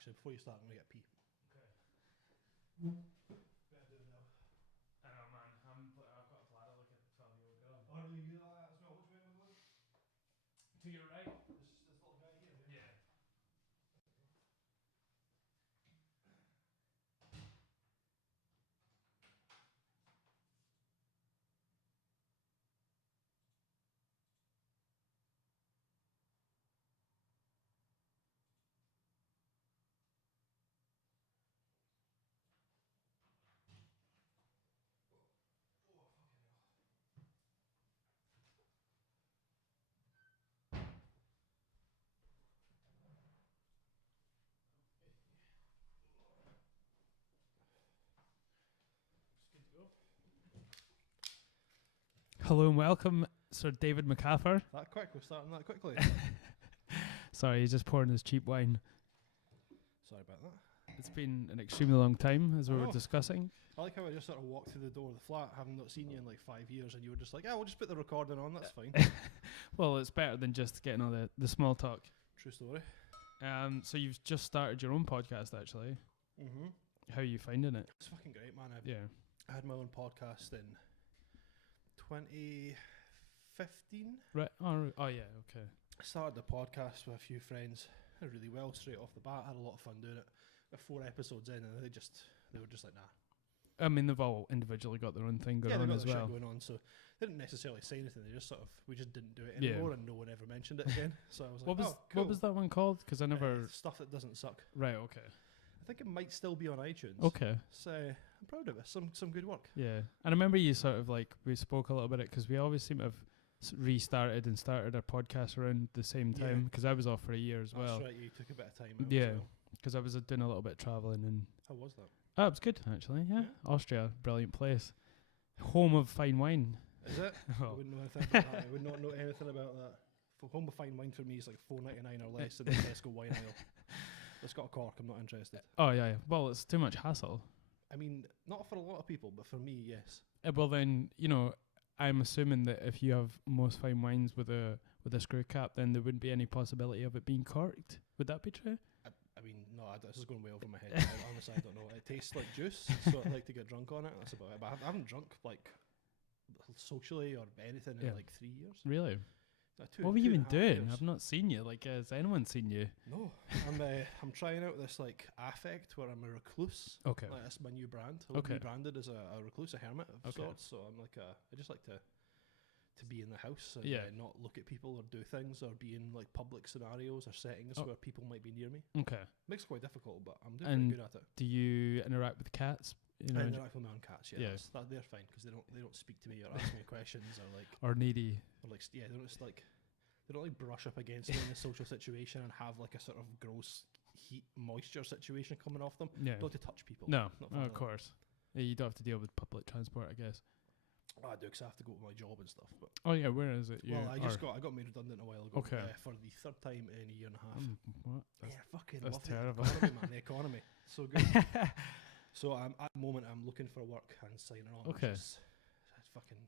Actually, before you start, I'm going to get pee. Okay. Better do it now. I know, man. I've got a bladder like a 12-year-old girl. Oh, really? You like that as well? Which way am I going? To your right. This little guy here, Yeah. Oh, fucking hell. It's good to go. Hello and welcome, Sir David MacAffer. That quick? We're starting that quickly? Sorry, he's just pouring his cheap wine. Sorry about that. It's been an extremely long time, as we were know. discussing. I like how I just sort of walked through the door of the flat, having not seen you in like 5 years, and you were just like, we'll just put the recording on, that's fine. Well, it's better than just getting all the small talk. True story. So you've just started your own podcast, actually. Mm-hmm. How are you finding it? It's fucking great, man. I had my own podcast in 2015. Right. Oh yeah. Okay. I started the podcast with a few friends really well straight off the bat. Had a lot of fun doing it. Got 4 episodes in, and they were just like, nah. I mean, they've all individually got their own thing going Yeah, they've on got as their well. shit going on, so they didn't necessarily say anything. They just we just didn't do it anymore, and no one ever mentioned it again. So I was like, cool. What was that one called? Because I never. Stuff that doesn't suck. Right. Okay. I think it might still be on iTunes. Okay. So I'm proud of it. Some good work. Yeah, and I remember you sort of like we spoke a little bit because we always seem to have restarted and started our podcast around the same Yeah. time because I was off for a year as well. That's right. You took a bit of time out. Yeah. As well. Because I was doing a little bit of travelling and. How was that? Oh, it was good actually. Yeah. Yeah. Austria, brilliant place, home of fine wine. Is it? I Well, wouldn't know anything about that. I would not know anything about that. For home of fine wine for me is like $4.99 or less in the Tesco wine aisle. It's got a cork. I'm not interested. oh yeah. Well, it's too much hassle. I mean, not for a lot of people, but for me, yes. Well then, I'm assuming that if you have most fine wines with a screw cap, then there wouldn't be any possibility of it being corked. Would that be true? I mean, no, this is going way over my head. I honestly, I don't know. It tastes like juice, so I like to get drunk on it. That's about it. But I haven't drunk like socially or anything in Yeah. like 3 years. Really? Two What were you even 2.5 doing? years. I've not seen you. Like, has anyone seen you? No, I'm trying out this like affect where I'm a recluse. Okay. Like, that's my new brand. I Okay. rebranded as a recluse, a hermit of Okay. sorts. So I'm like I just like to be in the house and Yeah. not look at people or do things or be in like public scenarios or settings Oh. where people might be near me. Okay. Makes it quite difficult, but I'm doing And pretty good at it. do you interact with cats? I interact with my own cats. Yeah, Yeah. they're fine because they don't speak to me or ask me questions or like Or needy? they don't just like they don't like brush up against me in a social situation and have like a sort of gross heat moisture situation coming off them. Yeah. Don't to touch people. No. Not Oh, fun of course. Yeah, you don't have to deal with public transport, I guess. I do because I have to go to my job and stuff. But Oh yeah, where is it? well, I got made redundant a while ago. Okay. For the 3rd time in a year and a half. What? Yeah, fucking that's love terrible. The economy, man. The economy, so good. So at the moment I'm looking for work and signing on. Okay. Which is fucking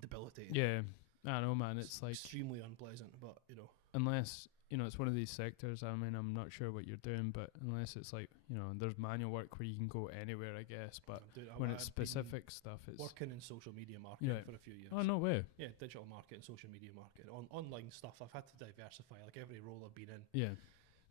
debilitating. Yeah. I know, man. It's like extremely unpleasant, but unless it's one of these sectors. I mean, I'm not sure what you're doing, but unless it's like there's manual work where you can go anywhere, I guess. But when it's specific stuff, it's working in social media marketing Yeah. for a few years. Oh no way. Yeah, digital marketing, social media marketing, online stuff. I've had to diversify. Like every role I've been in, Yeah.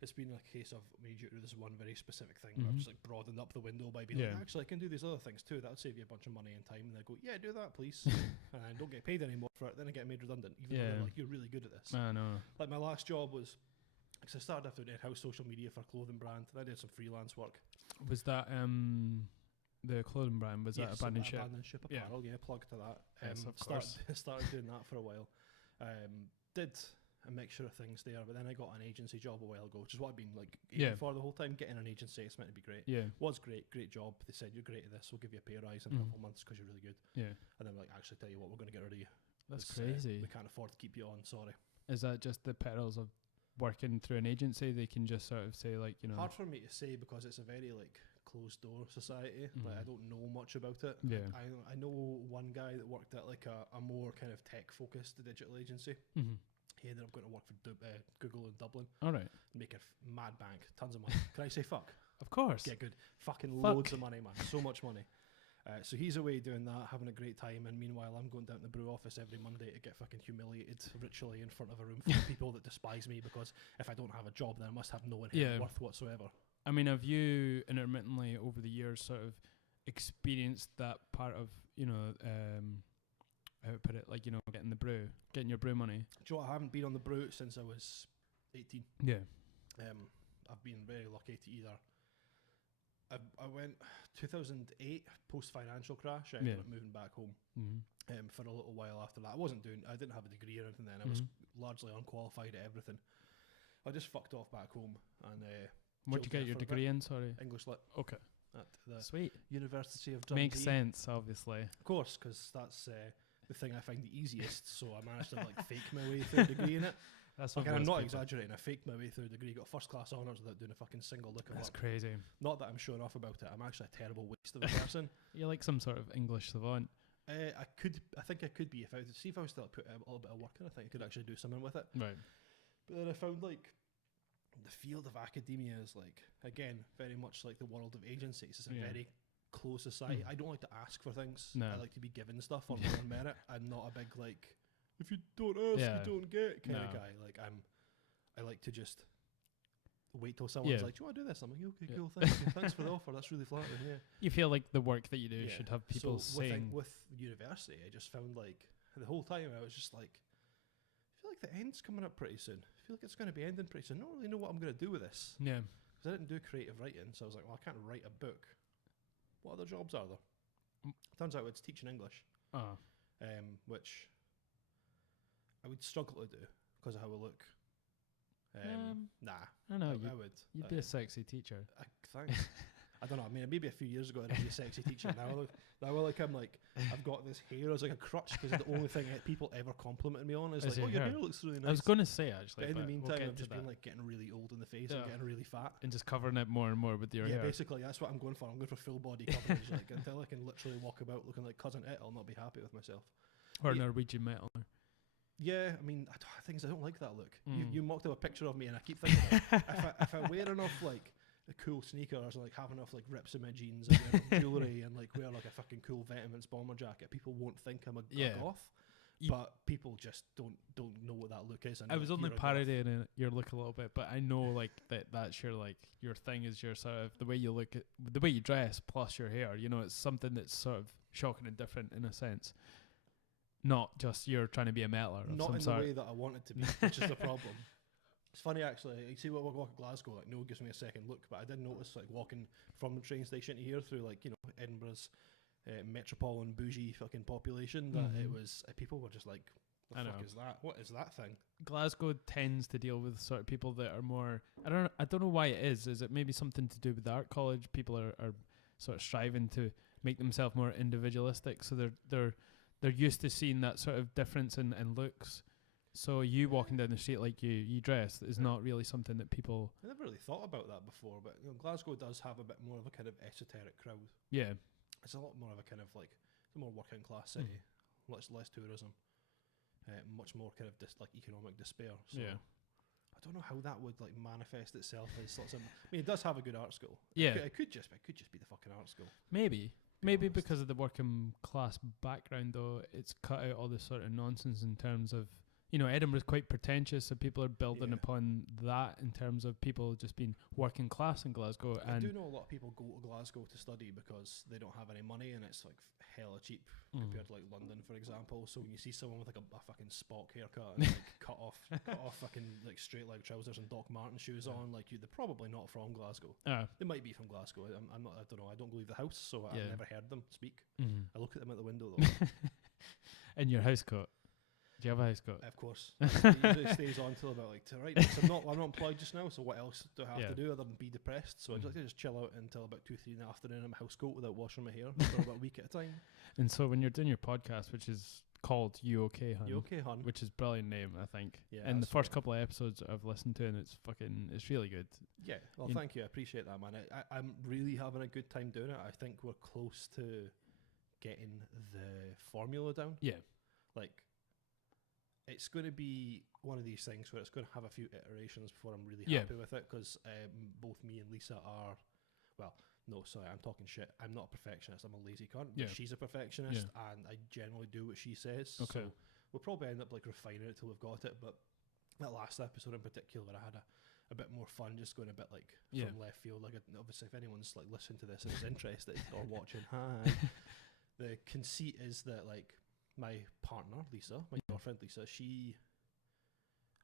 it's been a case of we need you to do this one very specific thing. Where I've Mhm. just like broadened up the window by being Yeah. like, actually, I can do these other things too. That would save you a bunch of money and time. And they go, yeah, do that, please, and don't get paid anymore for it. Then I get made redundant, even though Yeah. they're like, you're really good at this. I know. Like my last job was, because I started off doing in-house social media for a clothing brand, and I did some freelance work. Was that the clothing brand? Was that Abandoned Ship? Abandoned Ship Yeah. apparel, yeah, plug to that. Yes, of course. Started doing that for a while. Did a mixture of things there, but then I got an agency job a while ago, which is what I've been like aiming Yeah. for the whole time. Getting an agency, it's meant to be great. Yeah. Was great job. They said you're great at this, we'll give you a pay rise in a couple of months because you're really good. Yeah. And then like, actually, tell you what, we're going to get rid of you. That's 'Cause, crazy. we can't afford to keep you on. Sorry. Is that just the perils of working through an agency? They can just sort of say like Hard for me to say because it's a very like closed door society. Like I Mhm. don't know much about it. Yeah. I know one guy that worked at like a more kind of tech focused digital agency. Mhm. He ended up going to work for Google in Dublin. All right. Making mad bank, tons of money. Can I say fuck? Of course. Get good. Fucking Fuck. loads of money, man. So much money. So he's away doing that, having a great time, and meanwhile I'm going down to the brew office every Monday to get fucking humiliated ritually in front of a room full of people that despise me because if I don't have a job, then I must have no inherent worth whatsoever. I mean, have you intermittently over the years sort of experienced that part of, you know, how to put it, like, you know, getting your brew money? Do you know what? I haven't been on the brew since I was 18. Yeah. I've been very lucky to either. I went 2008 post financial crash. I ended up moving back home for a little while after that. I didn't have a degree or anything then. I was largely unqualified at everything. I just fucked off back home and. What'd you get your degree in? Sorry, English Lit. Okay. At the Sweet. University of Dundee. Makes sense, obviously. Of course, because that's the thing I find the easiest. So I managed to like fake my way through a degree in it. That's like, I'm not exaggerating. I faked my way through a degree, got first class honours without doing a fucking single lick of work. That's crazy. Not that I'm showing off about it. I'm actually a terrible waste of a person. You're like some sort of English savant. I think I could be if I was to like, put a little bit of work in. I think I could actually do something with it. Right. But then I found like the field of academia is like, again, very much like the world of agencies. It's a very close society. I don't like to ask for things. No. I like to be given stuff on my own merit. I'm not a big like, if you don't ask, you don't get kind of guy. Like I like to just wait till someone's like, do you want to do this? I'm like, okay, cool, thanks for the offer. That's really flattering. Yeah. You feel like the work that you do should have people saying. With university, I just found like the whole time I was just like, I feel like the end's coming up pretty soon. I feel like it's going to be ending pretty soon. I don't really know what I'm going to do with this. Yeah. Because I didn't do creative writing, so I was like, well, I can't write a book. What other jobs are there? Turns out it's teaching English, which I would struggle to do because of how I look. Nah, I know. I would. You'd be a sexy teacher. Thanks. I don't know. I mean, maybe a few years ago I'd be a sexy teacher. Now I've got this hair as like a crutch because the only thing people ever complimented me on is like, oh, your hair looks really nice. I was going to say actually. But in the meantime, I've just been like getting really old in the face and getting really fat. And just covering it more and more with your hair. Yeah, basically, that's what I'm going for. I'm going for full body coverage. Like, until I can literally walk about looking like Cousin It, I'll not be happy with myself. Or Norwegian metal. Yeah, I mean, things I don't like that look. You mocked up a picture of me, and I keep thinking, if I wear enough like a cool sneakers, or like have enough like rips in my jeans, and wear jewelry, and like wear like a fucking cool Vetements bomber jacket, people won't think I'm a goth. But people just don't know what that look is. I was only parodying your look a little bit, but I know like that's your like your thing is your sort of the way you look at the way you dress plus your hair. You know, it's something that's sort of shocking and different in a sense. Not just you're trying to be a metaler. Not in the way that I wanted to be, which is the problem. It's funny actually. You see, when I walk to Glasgow, like no one gives me a second look, but I did notice like walking from the train station to here through like Edinburgh's metropolitan bougie fucking population that it was people were just like, the fuck is that? What is that thing? Glasgow tends to deal with sort of people that are more. I don't know why it is. Is it maybe something to do with the art college? People are sort of striving to make themselves more individualistic, so they're used to seeing that sort of difference in looks. So you walking down the street like you dress is not really something that people. I never really thought about that before, but Glasgow does have a bit more of a kind of esoteric crowd. Yeah, it's a lot more of a kind of like it's a more working class city, less tourism, much more kind of like economic despair. So yeah. I don't know how that would like manifest itself as lots of. I mean, it does have a good art school. Yeah, it could just be the fucking art school. Maybe because of the working class background, though, it's cut out all this sort of nonsense in terms of, Edinburgh's quite pretentious, so people are building upon that in terms of people just being working class in Glasgow. I do know a lot of people go to Glasgow to study because they don't have any money and it's like hella cheap compared to like London, for example. So when you see someone with like a fucking Spock haircut and like cut off fucking like straight leg trousers and Doc Marten shoes on, like they're probably not from Glasgow. They might be from Glasgow. I'm not. I don't know. I don't leave the house, so I've never heard them speak. I look at them at the window though. In your house coat. Do you have a house coat? Of course. It usually stays on till about like I'm not employed just now, so what else do I have to do other than be depressed? So I just chill out until about 2-3 in the afternoon in my house coat without washing my hair for about a week at a time. And so when you're doing your podcast, which is called You Okay Hun? You Okay Hun? Which is a brilliant name, I think. Yeah. And the first couple of episodes I've listened to, and it's really good. Yeah. Well, thank you. I appreciate that, man. I'm really having a good time doing it. I think we're close to getting the formula down. Yeah. Like, it's going to be one of these things where it's going to have a few iterations before I'm really Yeah. happy with it, because both me and Lisa are, well, no, sorry, I'm talking shit. I'm not a perfectionist. I'm a lazy cunt. But Yeah. she's a perfectionist, and I generally do what she says. Okay. So we'll probably end up like refining it till we've got it. But that last episode in particular, I had a bit more fun, just going a bit like from left field. Like, obviously, if anyone's like listening to this and is interested or watching, hi. The conceit is that like my partner Lisa, my girlfriend Lisa, she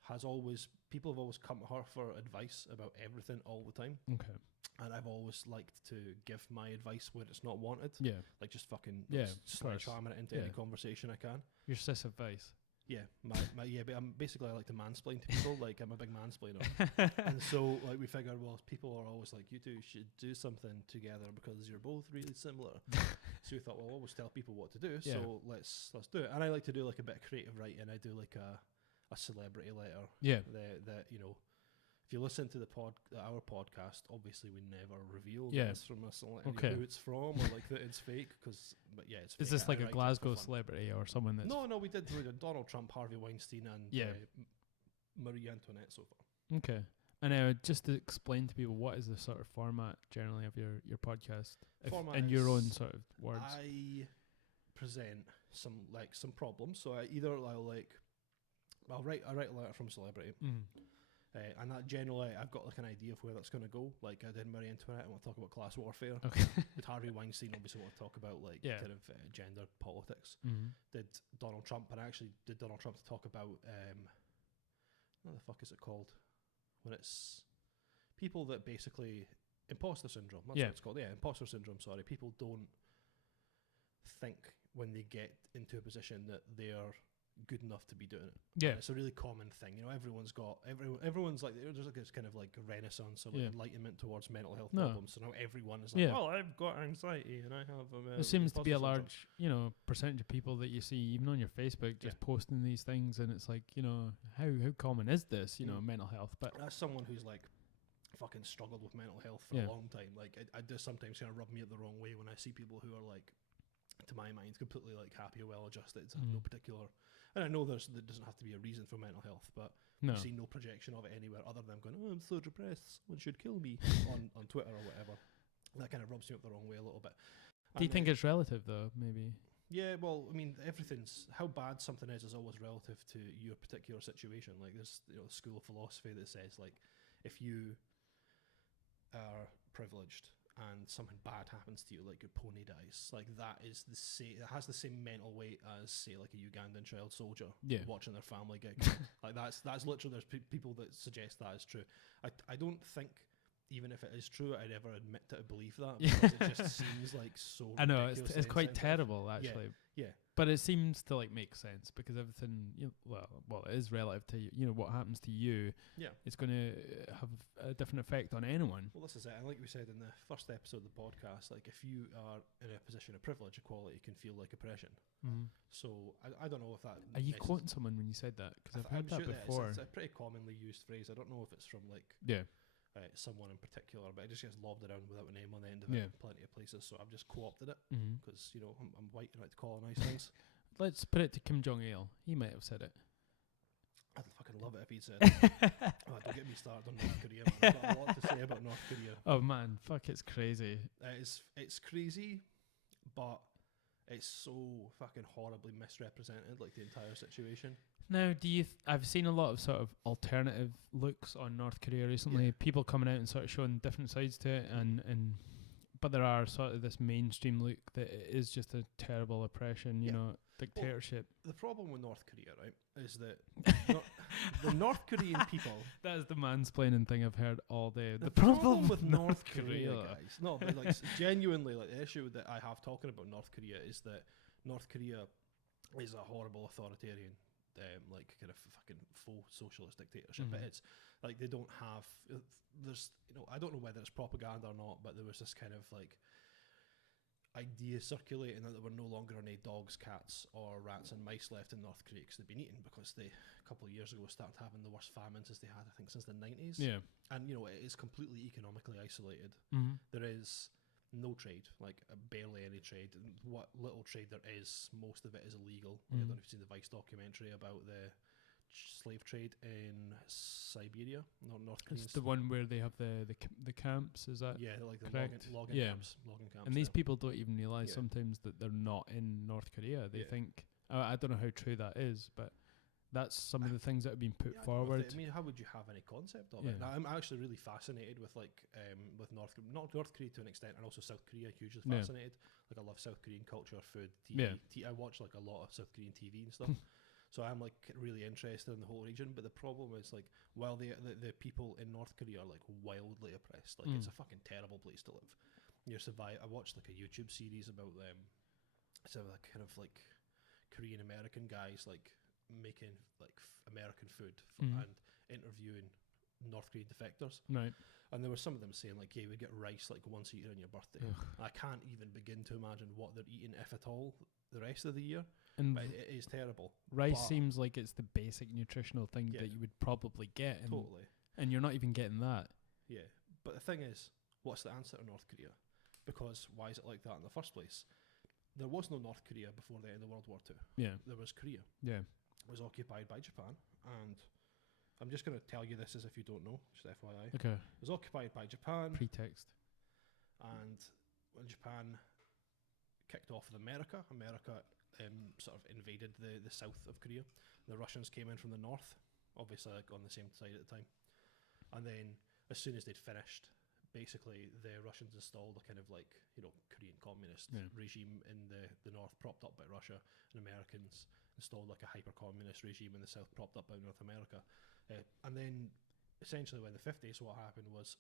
has always, people have always come to her for advice about everything all the time. Okay. And I've always liked to give my advice when it's not wanted. Yeah. Like just fucking Yeah, sledgehammer it into any conversation I can. Your sis advice. Yeah, but I'm basically, I like to mansplain to people. Like, I'm a big mansplainer. And so like we figured, well, people are always like, you two should do something together because you're both really similar. So we thought, well, we'll always tell people what to do. Yeah. So let's do it. And I like to do like a bit of creative writing. I do like a celebrity letter. Yeah. That you know, if you listen to our podcast, obviously we never reveal this from us, who it's from or like that it's fake. But yeah, it's fake. Is this like a Glasgow celebrity celebrity or someone that's... No, we did Donald Trump, Harvey Weinstein, and Marie Antoinette so far. Okay. And just to explain to people, what is the sort of format generally of your podcast? In your own sort of words. I present some problems. So I'll write a letter from celebrity. And that generally, I've got like an idea of where that's going to go. Like I did Marie Antoinette, I want to talk about class warfare. Okay. With Harvey Weinstein, obviously want to talk about like kind of gender politics. Did Donald Trump, and I actually did Donald Trump to talk about what the fuck is it called? When it's people that basically imposter syndrome. That's what it's called. Yeah, imposter syndrome. Sorry, people don't think when they get into a position that they're good enough to be doing it. Yeah, and it's a really common thing. You know, everyone's like, there's like this kind of like renaissance or like enlightenment towards mental health problems. So now everyone is like, well, I've got anxiety and I have. There seems to be a large, percentage of people that you see even on your Facebook just posting these things, and it's like, how common is this? Mental health. But as someone who's like fucking struggled with mental health for a long time, like I do sometimes kind of rub me up the wrong way when I see people who are like, to my mind, completely like happy or well adjusted, have no particular. And I know there doesn't have to be a reason for mental health, but you see no projection of it anywhere other than going, oh, I'm so depressed, someone should kill me on Twitter or whatever. That kind of rubs me up the wrong way a little bit. Do you think it's relative though? Maybe. Yeah, well, I mean, how bad something is always relative to your particular situation. Like there's the school of philosophy that says like, if you are privileged and something bad happens to you, like your pony dies, like that is it has the same mental weight as, say, like a Ugandan child soldier watching their family gig. Like that's literally, there's people that suggest that is true. I don't think, even if it is true, I'd ever admit to believe that, because it just seems like so. I know it's quite terrible, actually. Yeah. But it seems to like make sense, because everything, well, it is relative to what happens to you. Yeah, it's going to have a different effect on anyone. Well, this is it. And like we said in the first episode of the podcast, like if you are in a position of privilege, equality can feel like oppression. So I don't know if that. Are you quoting someone when you said that? Because I've heard that before. It's a pretty commonly used phrase. I don't know if it's from like someone in particular, but it just gets lobbed around without a name on the end of it in plenty of places. So I've just co-opted it because I'm white and I like to colonize things. Let's put it to Kim Jong-il. He might have said it. I'd fucking love it if he'd said it. Don't get me started on North Korea, man. I've got a lot to say about North Korea. Oh man, fuck, it's crazy. It's crazy, but it's so fucking horribly misrepresented, like the entire situation. Now, I've seen a lot of sort of alternative looks on North Korea recently. People coming out and sort of showing different sides to it, but there are sort of this mainstream look that it is just a terrible oppression, dictatorship. Well, the problem with North Korea, right, is that the North Korean people. That is the mansplaining thing I've heard all day. The problem with North Korea, guys. No, but like genuinely, like the issue that I have talking about North Korea is that North Korea is a horrible authoritarian. Like kind of fucking faux socialist dictatorship. But it's like they don't have. There's I don't know whether it's propaganda or not, but there was this kind of like idea circulating that there were no longer any dogs, cats, or rats and mice left in North Korea because they'd been eaten, because they a couple of years ago started having the worst famines as they had, I think, since the 90s. Yeah, and it is completely economically isolated. There is no trade, like barely any trade. What little trade there is, most of it is illegal. I don't know if you've seen the Vice documentary about the slave trade in Siberia, North Korea. It's the one where they have the camps. Is that? Yeah, like the correct? logging Yeah. camps. And these there. people don't even realize Yeah. sometimes that they're not in North Korea. They Yeah. think I don't know how true that is, but that's some of the things that have been put Yeah, I don't know if forward. I mean, how would you have any concept of Yeah. it? Now, I'm actually really fascinated with with North Korea to an extent, and also South Korea. Hugely Yeah. fascinated. Like I love South Korean culture, food, TV. Yeah. I watch like a lot of South Korean TV and stuff. So I'm like really interested in the whole region. But the problem is like, while the people in North Korea are like wildly oppressed, like it's a fucking terrible place to live. I watched like a YouTube series about so like kind of like Korean American guys like making like American food and interviewing North Korean defectors, Right. and there were some of them saying like, yeah, we get rice like once a year on your birthday. I can't even begin to imagine what they're eating, if at all, the rest of the year. And But it is terrible. rice but- seems like it's the basic nutritional thing Yeah. that you would probably get, and, Totally. and you're not even getting that. Yeah. But the thing is, what's the answer to North Korea? Because why is it like that in the first place? There was no North Korea before the end of World War II. Yeah. There was Korea. Yeah. It was occupied by Japan, and I'm just going to tell you this as if you don't know, just FYI. Okay. It was occupied by Japan, Pretext. and when Japan kicked off with America, America sort of invaded the south of Korea. The Russians came in from the north, obviously like on the same side at the time. And then as soon as they'd finished, basically the Russians installed a kind of like, Korean communist regime in the north, propped up by Russia, and Americans installed like a hyper-communist regime in the south, propped up by North America. And then essentially when the 50s, what happened was...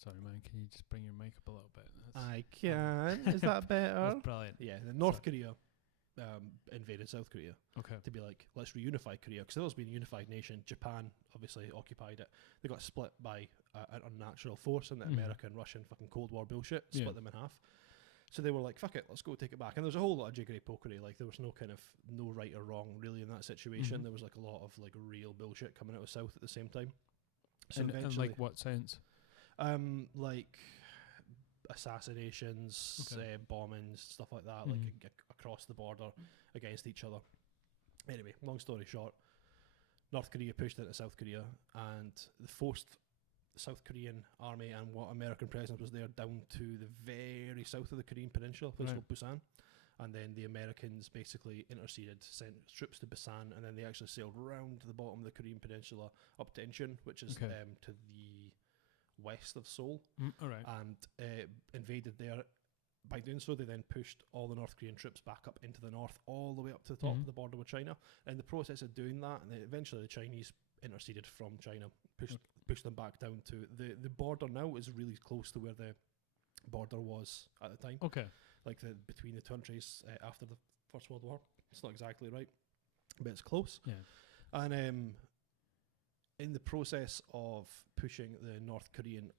Sorry, man. Can you just bring your mic up a little bit? I can. Is that better? That's brilliant. Yeah, the North Korea invaded South Korea Okay. to be like, let's reunify Korea, because they've always been a unified nation. Japan obviously occupied it. They got split by an unnatural force in the American, Russian fucking Cold War bullshit, split them in half. So they were like, fuck it, let's go take it back. And there's a whole lot of jiggery-pokery. Like, there was no right or wrong really in that situation. There was like a lot of like real bullshit coming out of South at the same time. So And eventually, like what sense? like assassinations, Okay. bombings, stuff like that, like across the border against each other. Anyway, long story short, North Korea pushed into South Korea and forced the South Korean army and what American presence was there down to the very south of the Korean peninsula, a place called Busan. And then the Americans basically interceded, sent troops to Busan, and then they actually sailed round the bottom of the Korean peninsula up to Incheon, which is to the west of Seoul, All right. and invaded there. By doing so, they then pushed all the North Korean troops back up into the north, all the way up to the top of the border with China. In the process of doing that, and then eventually the Chinese interceded from China, pushed them back down to the border. Now is really close to where the border was at the time. Okay. Like between the countries after the First World War. It's not exactly right, but it's close. Yeah. And in the process of pushing the North Korean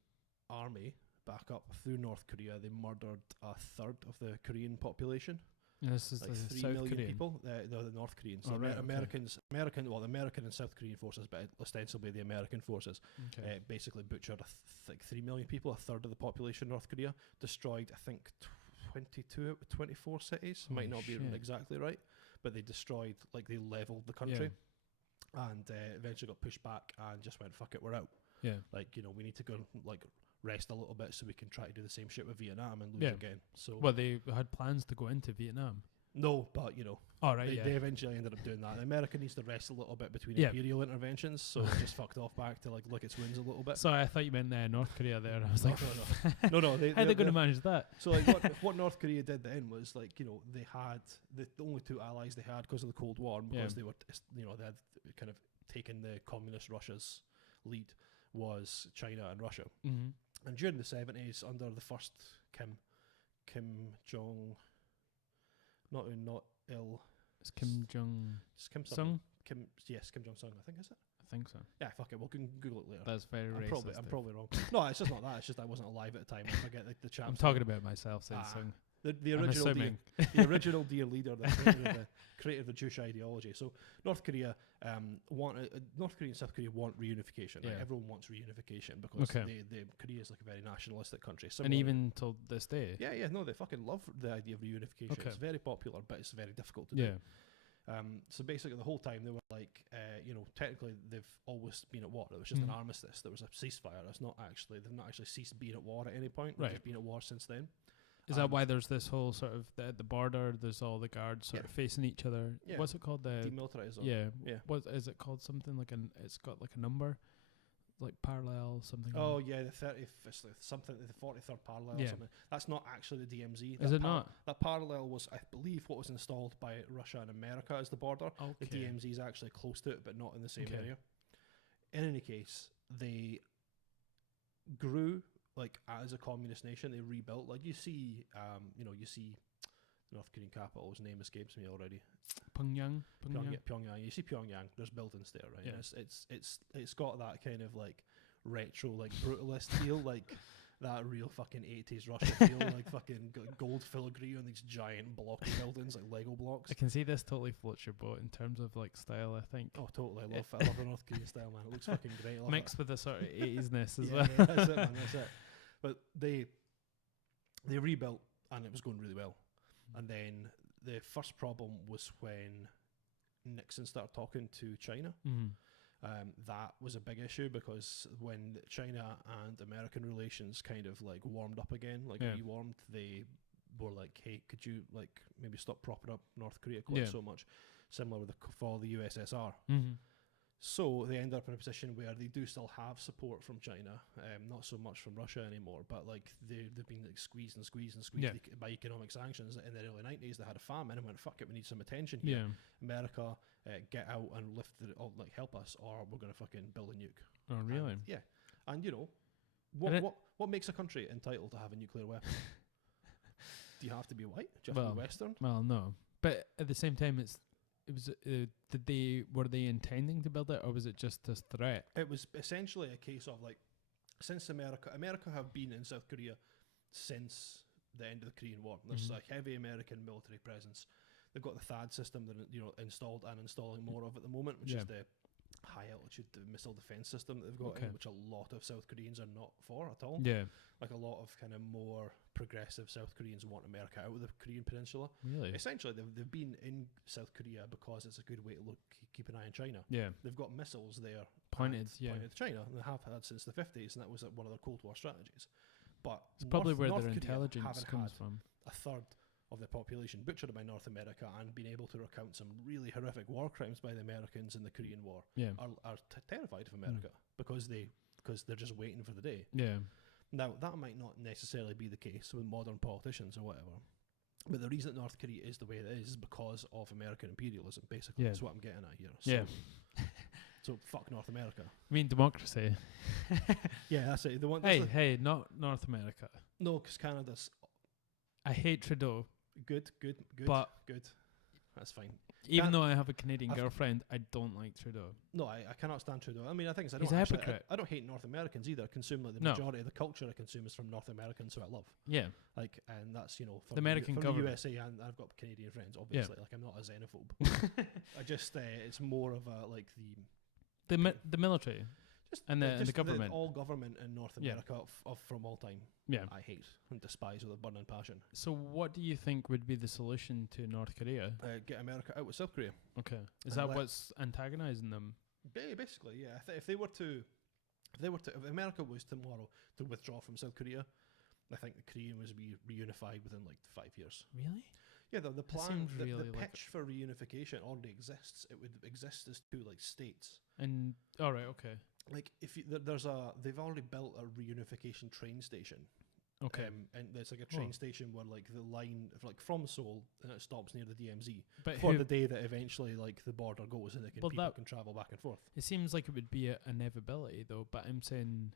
army back up through North Korea, they murdered a third of the Korean population. This is Like the 3 South million Korean people. The North Koreans. Oh, right, okay. The American and South Korean forces, but ostensibly the American forces, Okay. basically butchered like 3 million people, a third of the population of North Korea, destroyed, I think, 24 cities. Might Holy not be shit. exactly right, but they destroyed, like they leveled the country, and eventually got pushed back and just went, fuck it, we're out. Yeah. Like, we need to go like rest a little bit so we can try to do the same shit with Vietnam and lose Yeah. again. So Well, they had plans to go into Vietnam. no, but All right. they eventually ended up doing that. The America needs to rest a little bit between Yeah. imperial interventions, so it just fucked off back to like lick its wounds a little bit. Sorry, I thought you meant North Korea there. I was like, No. how are they going to manage that? So like what North Korea did then was like, they had the only two allies they had because of the Cold War, and because they were they had kind of taken the communist Russia's lead, was China and Russia. Mm-hmm. And during the 70s, under the first Kim Jong, not Il, It's Kim Jong it's Kim Sung. Kim Jong Sung, I think, is it? I think so. Yeah, fuck it, we'll Google it later. That's very racist. I'm probably wrong. No, it's just not that. It's just I wasn't alive at the time. I forget the chap. I'm talking about myself saying Sung. The I'm original assuming. the original dear leader that created the Jewish ideology. So North Korea North Korea and South Korea want reunification. Right? Yeah. Everyone wants reunification because Korea is like a very nationalistic country. And Similar- even till this day. no, they fucking love the idea of reunification. Okay. It's very popular, but it's very difficult to Yeah. do. So basically, the whole time they were like, technically they've always been at war. It was just an armistice. There was a ceasefire. They've not actually ceased being at war at any point. They've just been at war since then. Is that why there's this whole sort of the border? There's all the guards sort of facing each other. Yeah. What's it called? The demilitarized zone. yeah. What is it called? Something like it's got like a number, like parallel something. Oh yeah, the 43rd parallel. Or something. That's not actually the DMZ. Is it not? That parallel was, I believe, what was installed by Russia and America as the border. Okay. The DMZ is actually close to it, but not in the same area. In any case, they grew like as a communist nation. They rebuilt. Like you see North Korean capital. His name escapes me already. Pyongyang. Pyongyang. You see Pyongyang. There's buildings there, right? Yeah. It's got that kind of like retro, like brutalist feel, like that real fucking 80s Russia feel, like fucking gold filigree on these giant blocky buildings, like Lego blocks. I can see this totally floats your boat in terms of like style. I think. Oh, totally. I love the North Korean style, man. It looks fucking great. Mixed with the sort of 80s-ness as yeah, well. Yeah, that's it, man. That's it. But they rebuilt, and it was going really well. And then the first problem was when Nixon started talking to China. That was a big issue because when China and American relations kind of like warmed up again, rewarmed, they were like, hey, could you like maybe stop propping up North Korea quite so much? Similar with the fall of the USSR. So they end up in a position where they do still have support from China, not so much from Russia anymore, but like they've been like squeezed by economic sanctions. In the early 90s, they had a famine and went, fuck it, we need some attention here. America, get out and help us, or we're going to fucking build a nuke. Oh, really? And what makes a country entitled to have a nuclear weapon? Do you have to be white? Do you have to be Western? Well, no. But at the same time, were they intending to build it, or was it just a threat? It was essentially a case of like, since America have been in South Korea since the end of the Korean War. There's a heavy American military presence. They've got the THAAD system that installed and installing more of at the moment, which is the high altitude missile defense system that they've got, which a lot of South Koreans are not for at all. Yeah, like a lot of kind of more progressive South Koreans want America out of the Korean Peninsula. Really, essentially, they've been in South Korea because it's a good way to keep an eye on China. Yeah, they've got missiles there pointed to China, and they have had since the 50s, and that was one of their Cold War strategies. But it's probably where their intelligence comes from. A third of the population butchered by North America and being able to recount some really horrific war crimes by the Americans in the Korean War are terrified of America because they're just waiting for the day. Yeah. Now, that might not necessarily be the case with modern politicians or whatever, but the reason that North Korea is the way it is because of American imperialism, basically. That's what I'm getting at here. So, so fuck North America. I mean democracy. Yeah, that's it. Hey, not North America. No, because Canada's... I hate Trudeau. Good. But good. That's fine. Even though I have a Canadian girlfriend, I don't like Trudeau. No, I cannot stand Trudeau. I mean, I think he's a hypocrite. I don't hate North Americans either. I consume like the majority of the culture I consume is from North Americans who I love. Yeah. Like, and that's, from the American government. The USA, and I've got Canadian friends, obviously. Like, I'm not a xenophobe. I just, it's more of a, like, the military. And the government. All government in North America from all time. Yeah. I hate and despise with a burning passion. So what do you think would be the solution to North Korea? Get America out with South Korea. Okay. Is that what's antagonizing them? Basically, yeah. If America was tomorrow to withdraw from South Korea, I think the Korean was reunified within like 5 years. Really? Yeah, the plan, the pitch for reunification already exists. It would exist as two like states. And all right, okay. Like they've already built a reunification train station. Okay. And there's like a train station where like the line from Seoul and it stops near the DMZ but for the day that eventually like the border goes and people can travel back and forth. It seems like it would be an inevitability though, but I'm saying,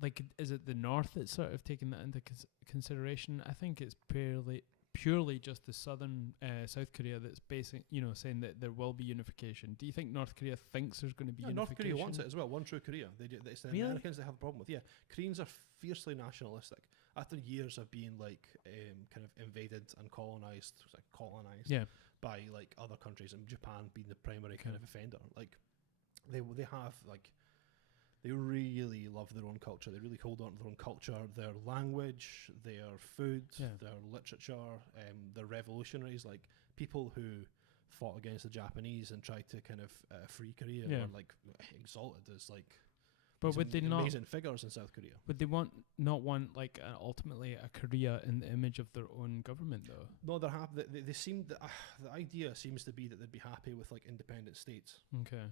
like, is it the North that's sort of taking that into consideration? I think it's purely just the southern South Korea that's saying that there will be unification. Do you think North Korea thinks there's going to be unification? North Korea wants it as well. One true Korea. It's the Americans they have a problem with. Yeah, Koreans are fiercely nationalistic. After years of being like kind of invaded and colonized by like other countries, and Japan being the primary kind of offender. Like they have like. They really love their own culture. They really hold on to their own culture, their language, their food, their literature. They're revolutionaries, like people who fought against the Japanese and tried to kind of free Korea, Yeah. were like exalted as like But these would they not? amazing figures in South Korea. Would they not want like ultimately a Korea in the image of their own government though? No, they seem the idea seems to be that they'd be happy with like independent states. Okay.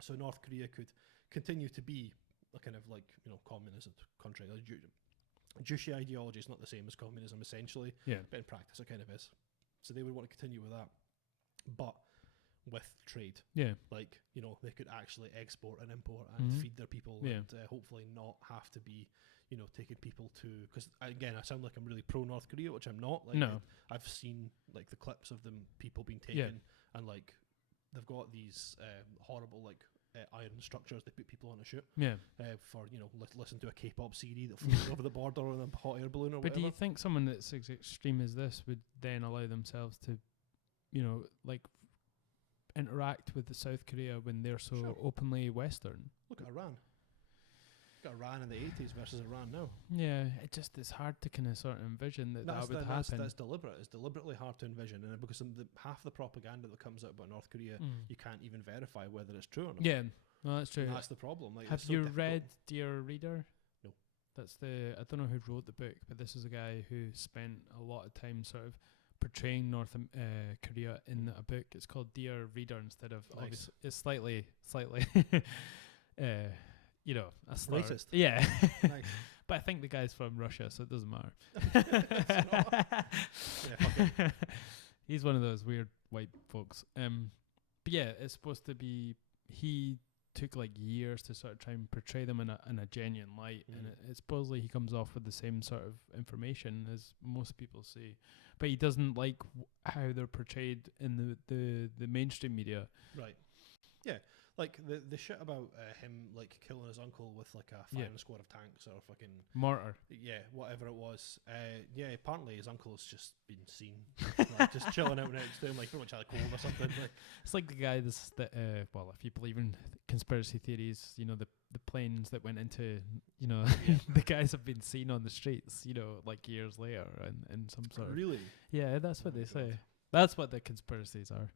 So North Korea could continue to be a kind of like communist country. Like Juche ideology is not the same as communism essentially, Yeah. but in practice it kind of is. So they would want to continue with that, but with trade. Yeah. Like they could actually export and import and Mhm. feed their people, Yeah. and hopefully not have to be taking people to. Because again, I sound like I'm really pro North Korea, which I'm not. Like No. I've seen like the clips of them people being taken, and like they've got these horrible like iron structures they put people on a ship Yeah. for listen to a K-pop CD that flew over the border on a hot air balloon or But whatever. do you think someone that's as extreme as this would then allow themselves to, like, interact with the South Korea when they're so Sure. openly Western? Look at Iran. Look at Iran in the 80s versus Iran now. Yeah, it's hard to kind of sort of envision that would happen. That's deliberate. It's deliberately hard to envision, and because half the propaganda that comes out about North Korea, you can't even verify whether it's true or not. Yeah, no, that's true. And that's the problem. Like, Have it's so you difficult. read Dear Reader? No. That's I don't know who wrote the book, but this is a guy who spent a lot of time sort of portraying North Korea in a book. It's called Dear Reader instead of Nice. obviously it's slightly a slur. Racist. Yeah. Nice. But I think the guy's from Russia, so it doesn't matter. It's not. Yeah, fuck it. He's one of those weird white folks. But yeah, it's supposed to be he took like years to sort of try and portray them in a genuine light, and it supposedly he comes off with the same sort of information as most people see, but he doesn't like how they're portrayed in the mainstream media. Right. Yeah. Like the shit about him like killing his uncle with like a firing squad of tanks or fucking Mortar. Yeah, whatever it was. Yeah, apparently his uncle's just been seen like, just chilling out next to him, like pretty much had a cold or something. Like, it's like the guy well, if you believe in conspiracy theories, the planes that went into, the guys have been seen on the streets, like years later, and some sort of. Really? Yeah, that's what Oh they my say. God. That's what the conspiracies are.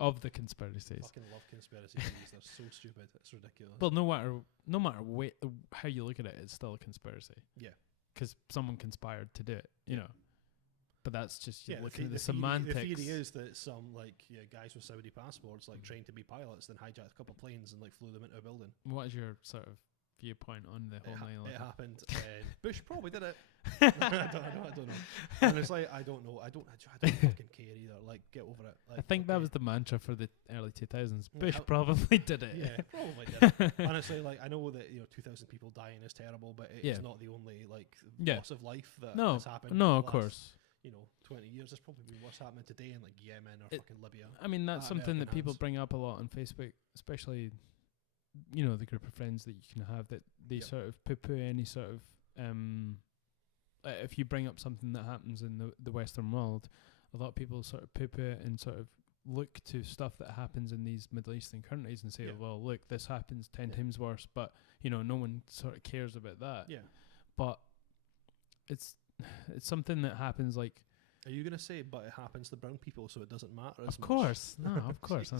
Of the conspiracies. Fucking love conspiracy theories. They're so stupid. It's ridiculous. Well, no matter how you look at it, it's still a conspiracy. Yeah. Because someone conspired to do it, But that's just looking at the theory, semantics. the theory is that some guys with Saudi passports trained to be pilots, then hijacked a couple of planes and flew them into a building. What is your sort of viewpoint on the whole It 9/11? happened. Bush probably did it. I don't know. And it's like I don't know. I don't fucking care either. Like, get over it. Like, I think that okay. was the mantra for the early 2000s. Yeah, Bush probably did it. Yeah, probably did. Honestly, like I know that 2,000 people dying is terrible, but it's not the only loss of life that has happened. No, in of the course. last, 20 years. There's probably been what's happening today in like Yemen or fucking Libya. I mean, that's something that people hands. bring up a lot on Facebook, especially the group of friends that you can have that they sort of poo-poo any sort of if you bring up something that happens in the Western world, a lot of people sort of poo-poo it and sort of look to stuff that happens in these Middle Eastern countries and say, well, look, this happens 10 times worse, but no one sort of cares about that. Yeah. But it's something that happens like. Are you gonna say, but it happens to brown people, so it doesn't matter? Of course, no, of course.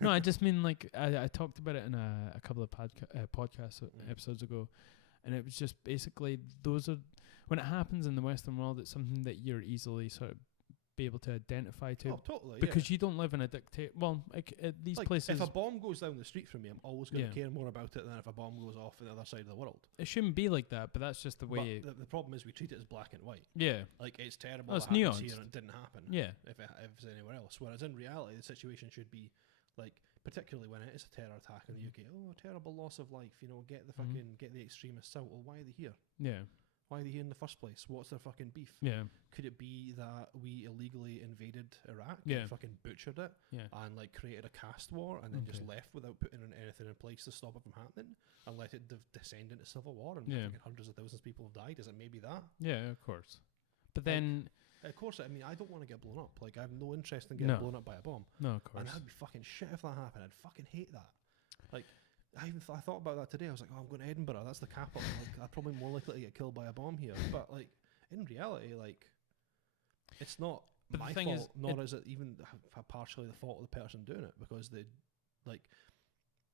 No, I just mean like I talked about it in a couple of podcast episodes ago, and it was just basically those are when it happens in the Western world, it's something that you're easily sort of be able to identify to. Oh, totally. Because you don't live in a dictator. Well, like these places. If a bomb goes down the street from me, I'm always going to care more about it than if a bomb goes off on the other side of the world. It shouldn't be like that, but that's just the way. But the problem is we treat it as black and white. Yeah. Like it's terrible. Oh, it's that happens nuanced. here and it didn't happen. Yeah. If it's anywhere else, whereas in reality, the situation should be like, particularly when it is a terror attack in the UK. Oh, a terrible loss of life. Get the fucking get the extremists out. Well, why are they here? Yeah. Why are they here in the first place? What's their fucking beef? Yeah. Could it be that we illegally invaded Iraq Yeah. and fucking butchered it Yeah. and created a caste war and then just left without putting anything in place to stop it from happening and let it descend into civil war and fucking hundreds of thousands of people have died? Is it maybe that? Yeah, of course. But then, of course, I mean, I don't want to get blown up. Like, I have no interest in getting blown up by a bomb. No, of course. And that'd be fucking shit if that happened. I'd fucking hate that. Like, I thought about that today. I was like, oh, I'm going to Edinburgh. That's the capital. I'm probably more likely to get killed by a bomb here. But in reality, it's not But my the thing fault, is, nor is it even partially the fault of the person doing it, because they, like,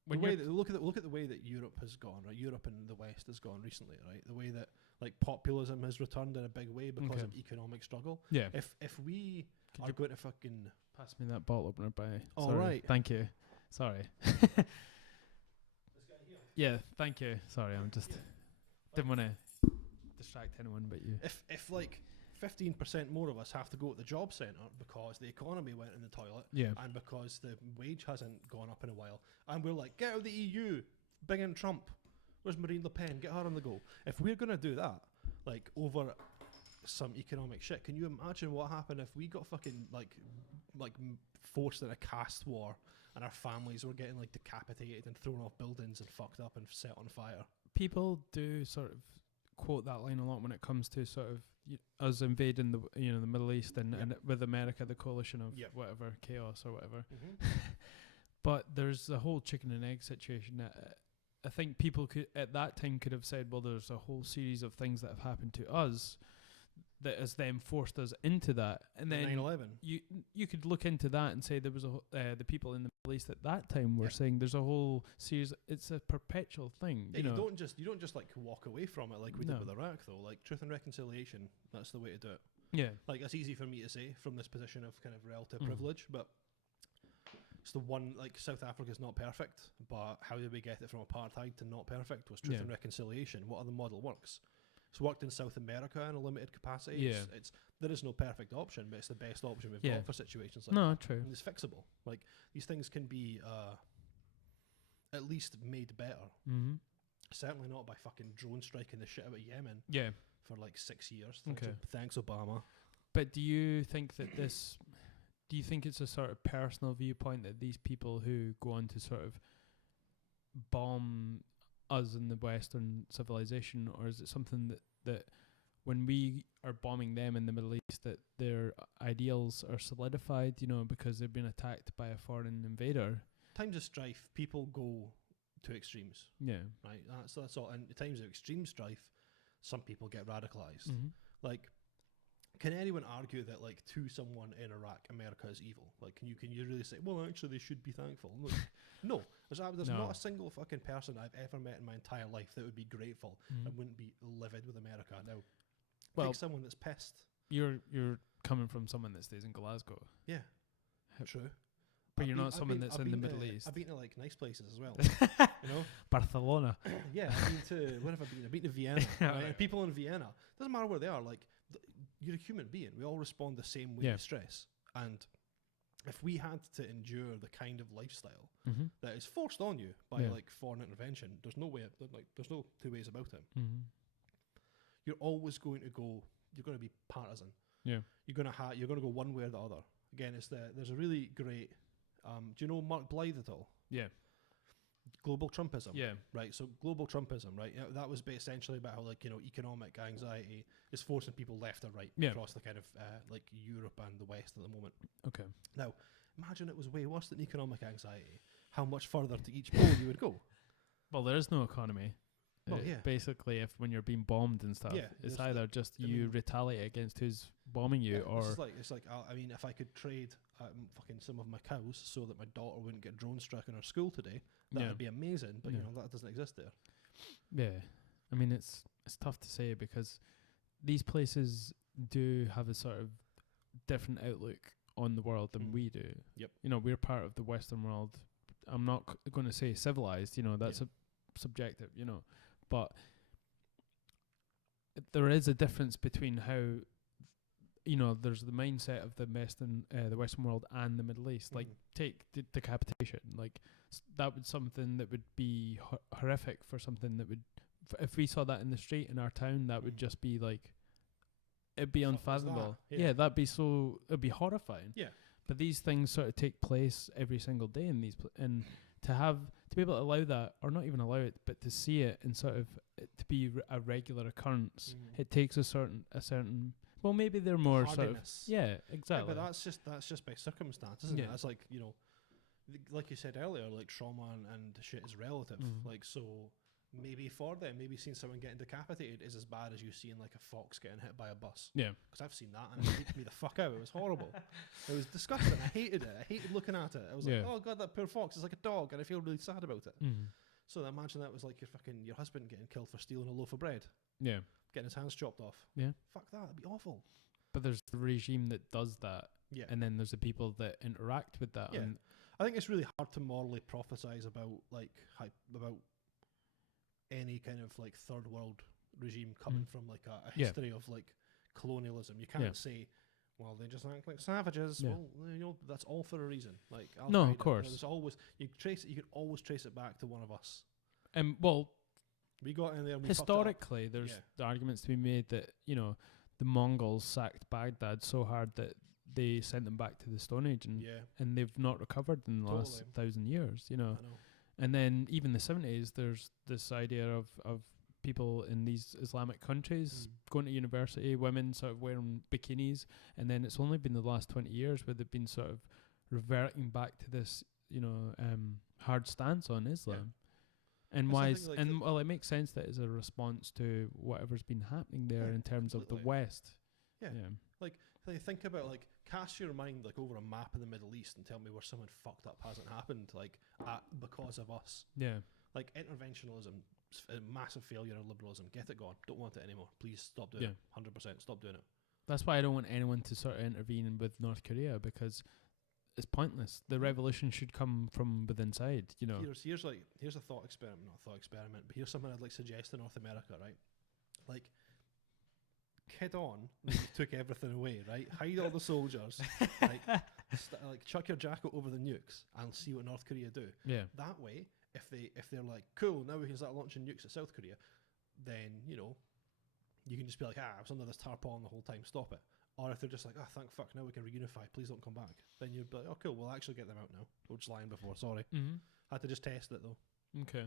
the when way you're that, look at the way that Europe has gone, right? Europe and the West has gone recently, right? The way that, like, populism has returned in a big way because Okay. of economic struggle. yeah, If we Could are you going to fucking, pass me that bottle opener by. all Sorry. right, Thank you. Sorry. Yeah, thank you. Sorry, I'm just didn't want to distract anyone but you. if like 15% more of us have to go to the job centre because the economy went in the toilet, Yeah. and because the wage hasn't gone up in a while, and we're like, get out of the EU, bring in Trump, where's Marine Le Pen, get her on the go. If we're going to do that, like, over some economic shit, can you imagine what happened if we got fucking forced in a caste war, and our families were getting, like, decapitated and thrown off buildings and fucked up and set on fire? People do sort of quote that line a lot when it comes to sort of us invading the the Middle East and, Yep. and with America, the coalition of Yep. whatever chaos or whatever. Mm-hmm. But there's the whole chicken and egg situation that I think people could at that time could have said, well, there's a whole series of things that have happened to us that has then forced us into that, and then 9/11. you could look into that and say there was the people in the Middle East at that time were Yep. saying there's a whole series. It's a perpetual thing. Yeah, you know. you don't just like walk away from it like we No. did with Iraq, though. Like, truth and reconciliation, that's the way to do it. Yeah. Like, it's easy for me to say from this position of kind of relative Mm. privilege, but it's the one, like, South Africa's not perfect, but how did we get it from apartheid to not perfect? Was truth Yeah. and reconciliation. What other model works? It's worked in South America in a limited capacity. Yeah. It's there is no perfect option, but it's the best option we've Yeah. got for situations like No, that. true. And it's fixable. Like, these things can be at least made better. Mm-hmm. Certainly not by fucking drone striking the shit out of Yemen Yeah. for like 6 years. Okay. Thanks, Obama. But do you think that this? Do you think it's a sort of personal viewpoint that these people who go on to sort of bomb us in the Western civilization, or is it something that when we are bombing them in the Middle East, that their ideals are solidified, because they've been attacked by a foreign invader? Times of strife, people go to extremes, Yeah. right? That's all. And in times of extreme strife, some people get radicalized. Mm-hmm. Like, can anyone argue that, like, to someone in Iraq, America is evil? Like, can you really say, well, actually, they should be thankful? No, there's No. not a single fucking person I've ever met in my entire life that would be grateful and wouldn't be livid with America. Now, Well, pick someone that's pissed. you're coming from someone that stays in Glasgow, Yeah, How- true. but I've you're been- not I've someone been- that's I've in the been Middle to- East. I've been to, like, nice places as well. You know? Barcelona. Yeah, I've been to, where have I been? I've been to Vienna. Right? And people in Vienna, doesn't matter where they are, like, you're a human being. We all respond the same way Yeah. to stress. And if we had to endure the kind of lifestyle Mm-hmm. that is forced on you by, Yeah. like, foreign intervention, there's no way, there's no two ways about it. Mm-hmm. You're always going to go, you're going to be partisan. Yeah. You're going to go one way or the other. Again, there's a really great, do you know Mark Blythe at all? Yeah. Global Trumpism. Yeah. Right, so global Trumpism, right? That was essentially about how, like, economic anxiety is forcing people left or right Yeah. across the kind of like Europe and the West at the moment. Okay. Now, imagine it was way worse than economic anxiety. How much further to each pole you would go? Well, there is no economy. Well, yeah. Basically, if when you're being bombed and stuff, Yeah, it's there's either just I you mean- retaliate against who's bombing you, or it's like I mean, if I could trade fucking some of my cows so that my daughter wouldn't get drone struck in her school today, that Yeah. would be amazing. But Yeah. that doesn't exist there. yeah. I mean, it's tough to say because these places do have a sort of different outlook on the world than Mm. we do. Yep. We're part of the Western world. I'm not going to say civilized. That's Yeah. subjective. But there is a difference between how. There's the mindset of the Western world and the Middle East. Like, Mhm. take decapitation. Like, that would something that would be horrific for something that would, if we saw that in the street in our town, that would Mhm. just be like, it'd be Fuck was that? unfathomable. Yeah. That'd be it'd be horrifying. Yeah. But these things sort of take place every single day in these, and to be able to allow that, or not even allow it, but to see it and sort of it to be a regular occurrence, Mhm. it takes a certain. Well, maybe they're more Hardiness. sort of. Yeah, exactly. Yeah, but that's just by circumstance, isn't it? Yeah. That's like, like you said earlier, like, trauma and shit is relative. Mhm. Like, so maybe for them, maybe seeing someone getting decapitated is as bad as you seeing like a fox getting hit by a bus. Yeah. Because I've seen that and it freaked me the fuck out. It was horrible. It was disgusting. I hated it. I hated looking at it. I was like, Yeah. oh god, that poor fox is like a dog, and I feel really sad about it. Mm. So imagine that was like your husband getting killed for stealing a loaf of bread, Yeah. getting his hands chopped off. Yeah. Fuck that. It'd be awful. But there's the regime that does that, Yeah. and then there's the people that interact with that. Yeah. And I think it's really hard to morally prophesize about about any kind of like third world regime coming from like a Yeah. history of like colonialism. You can't Yeah. say, well, they just act like savages. Yeah. Well, that's all for a reason. Like, No, of Al-Qaeda, course. There's always you can always trace it back to one of us. well, We got in there. And we fucked it up. historically, there's Yeah. the arguments to be made that the Mongols sacked Baghdad so hard that they sent them back to the Stone Age, and they've not recovered in the last Totally. 1,000 years. I know. And then even the 70s, there's this idea of people in these Islamic countries going to university, women sort of wearing bikinis, and then it's only been the last 20 years where they've been sort of reverting back to this, hard stance on Islam. And That's why? the thing, like Well, it makes sense that it's a response to whatever's been happening there Yeah, in terms of the completely. West. Yeah. Think about like cast your mind like over a map of the Middle East and tell me where something fucked up hasn't happened because of us. Yeah. Like interventionism, a massive failure of liberalism. Get it gone. Don't want it anymore. Please stop doing it. 100%. Stop doing it. That's why I don't want anyone to sort of intervene with North Korea, because it's pointless. The revolution should come from within inside, Here's a thought experiment, not a thought experiment, but here's something I'd like suggest to North America, right? Like, kid on, when you took everything away, right? Hide all the soldiers, like chuck your jacket over the nukes and see what North Korea do. Yeah. That way, if they're like, cool, now we can start launching nukes at South Korea, then you can just be like, I was under this tarpaulin the whole time, stop it. Or if they're just like, thank fuck, now we can reunify, please don't come back, then you'd be like, oh cool, we'll actually get them out now. We're just lying before, sorry. Mm-hmm. Had to just test it though. Okay.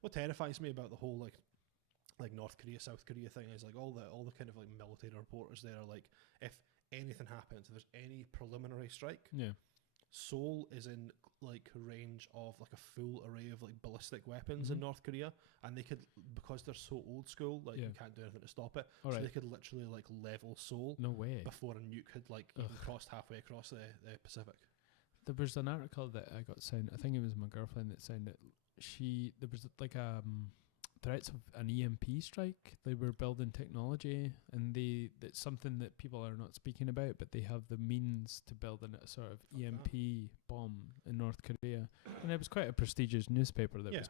What terrifies me about the whole like North Korea, South Korea thing is like all the kind of like military reporters there are like, if anything happens, if there's any preliminary strike, Yeah. Seoul is in like range of like a full array of like ballistic weapons in North Korea, and they could, because they're so old school, like you can't do anything to stop it. All right. They could literally like level Seoul No way. before a nuke had like even crossed halfway across the Pacific. There was an article that I got sent. I think it was my girlfriend that sent it. There was like threats of an EMP strike. They were building technology, and it's something that people are not speaking about, but they have the means to build a sort of EMP bomb in North Korea. And it was quite a prestigious newspaper that was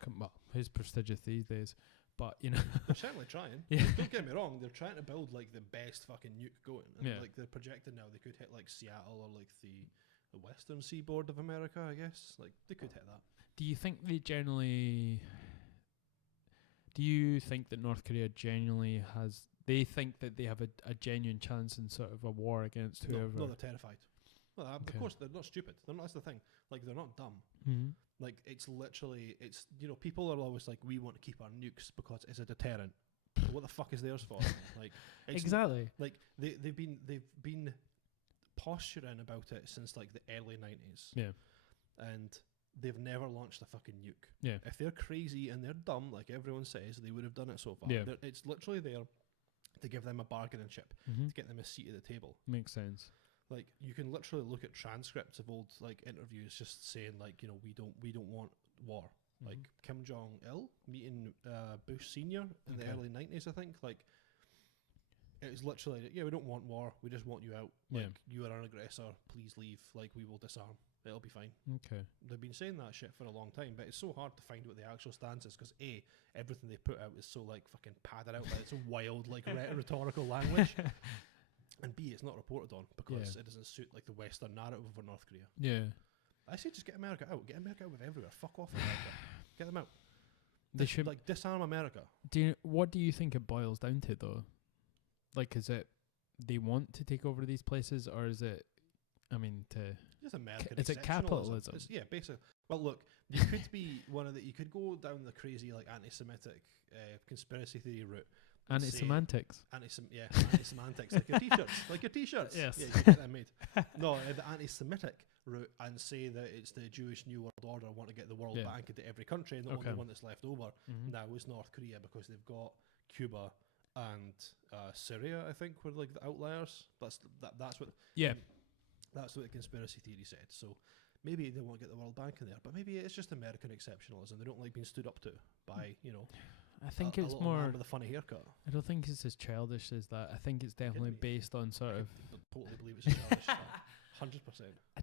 who's prestigious these days, but They're certainly trying. Yeah. Don't get me wrong, they're trying to build like the best fucking nuke going. And like they're projected now they could hit like Seattle or like the western seaboard of America, I guess. Like they could hit that. Do you think that North Korea genuinely has? They think that they have a genuine chance in sort of a war against whoever. No, they're terrified. Well, Okay. of course they're not stupid. They're not. That's the thing. Like they're not dumb. Mm-hmm. Like it's literally, people are always like, we want to keep our nukes because it's a deterrent. What the fuck is theirs for? Like it's Exactly. like they've been posturing about it since like the early 90s. Yeah. And they've never launched a fucking nuke. Yeah. If they're crazy and they're dumb, like everyone says, they would have done it so far. Yeah. It's literally there to give them a bargaining chip, Mm-hmm. to get them a seat at the table. Makes sense. Like you can literally look at transcripts of old like interviews just saying like, we don't want war. Mm-hmm. Like Kim Jong Il meeting Bush Senior in the early 90s, I think. Like it was literally, we don't want war, we just want you out. Like you are an aggressor, please leave. Like we will disarm. It'll be fine. Okay. They've been saying that shit for a long time, but it's so hard to find what the actual stance is because A, everything they put out is so like fucking padded out by its wild like rhetorical language, and B, it's not reported on because it doesn't suit like the Western narrative over North Korea. Yeah. I say just get America out. Get America out with everywhere. Fuck off America. Get them out. They should like disarm America. What do you think it boils down to though? Like, is it they want to take over these places, or is it? I mean, Just American. Is it capitalism? Yeah, basically. Well, look, you could be you could go down the crazy like anti-Semitic conspiracy theory route Anti-semantics. Anti-semantics, like your t-shirts, Yes. Yeah, you can get them made. No, the anti-Semitic route, and say that it's the Jewish New World Order want to get the world back into every country, and the only one that's left over now is North Korea, because they've got Cuba and Syria, I think, were like the outliers. That's what that's what the conspiracy theory said. So maybe they won't get the World Bank in there, but maybe it's just American exceptionalism. They don't like being stood up to by, I think a it's little more man with a funny haircut. I don't think it's as childish as that. I think it's definitely based on sort of. I totally believe it's childish.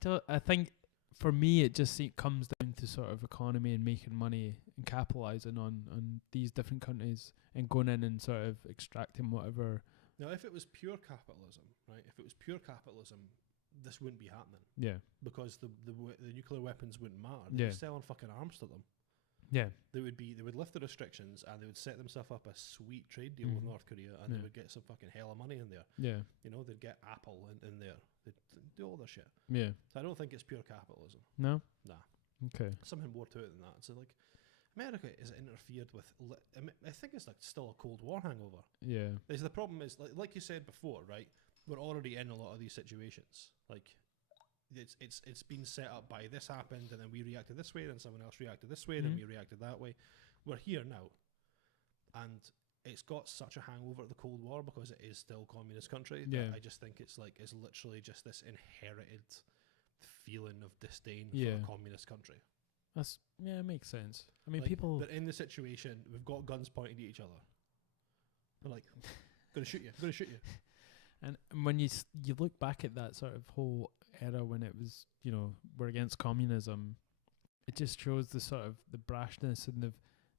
100%. I think for me it just comes down to sort of economy and making money and capitalizing on these different countries and going in and sort of extracting whatever. Now, if it was pure capitalism, right? If it was pure capitalism, this wouldn't be happening. Yeah. Because the nuclear weapons wouldn't matter. They'd be selling fucking arms to them. Yeah. They would lift the restrictions, and they would set themselves up a sweet trade deal with North Korea, and they would get some fucking hell of money in there. Yeah. They'd get Apple in there. They'd do all their shit. Yeah. So I don't think it's pure capitalism. No? Nah. Okay. Something more to it than that. So like, America is interfered with. I think it's like still a Cold War hangover. Yeah. The problem is, like you said before, right? We're already in a lot of these situations. Like, it's been set up by this happened, and then we reacted this way, then someone else reacted this way, then we reacted that way. We're here now, and it's got such a hangover of the Cold War because it is still a communist country. That I just think it's literally just this inherited feeling of disdain for a communist country. It makes sense. I mean, like, people. They're in the situation. We've got guns pointed at each other. They're like, "Gonna shoot you! Gonna shoot you!" And when you look back at that sort of whole era when it was, we're against communism, it just shows the sort of the brashness and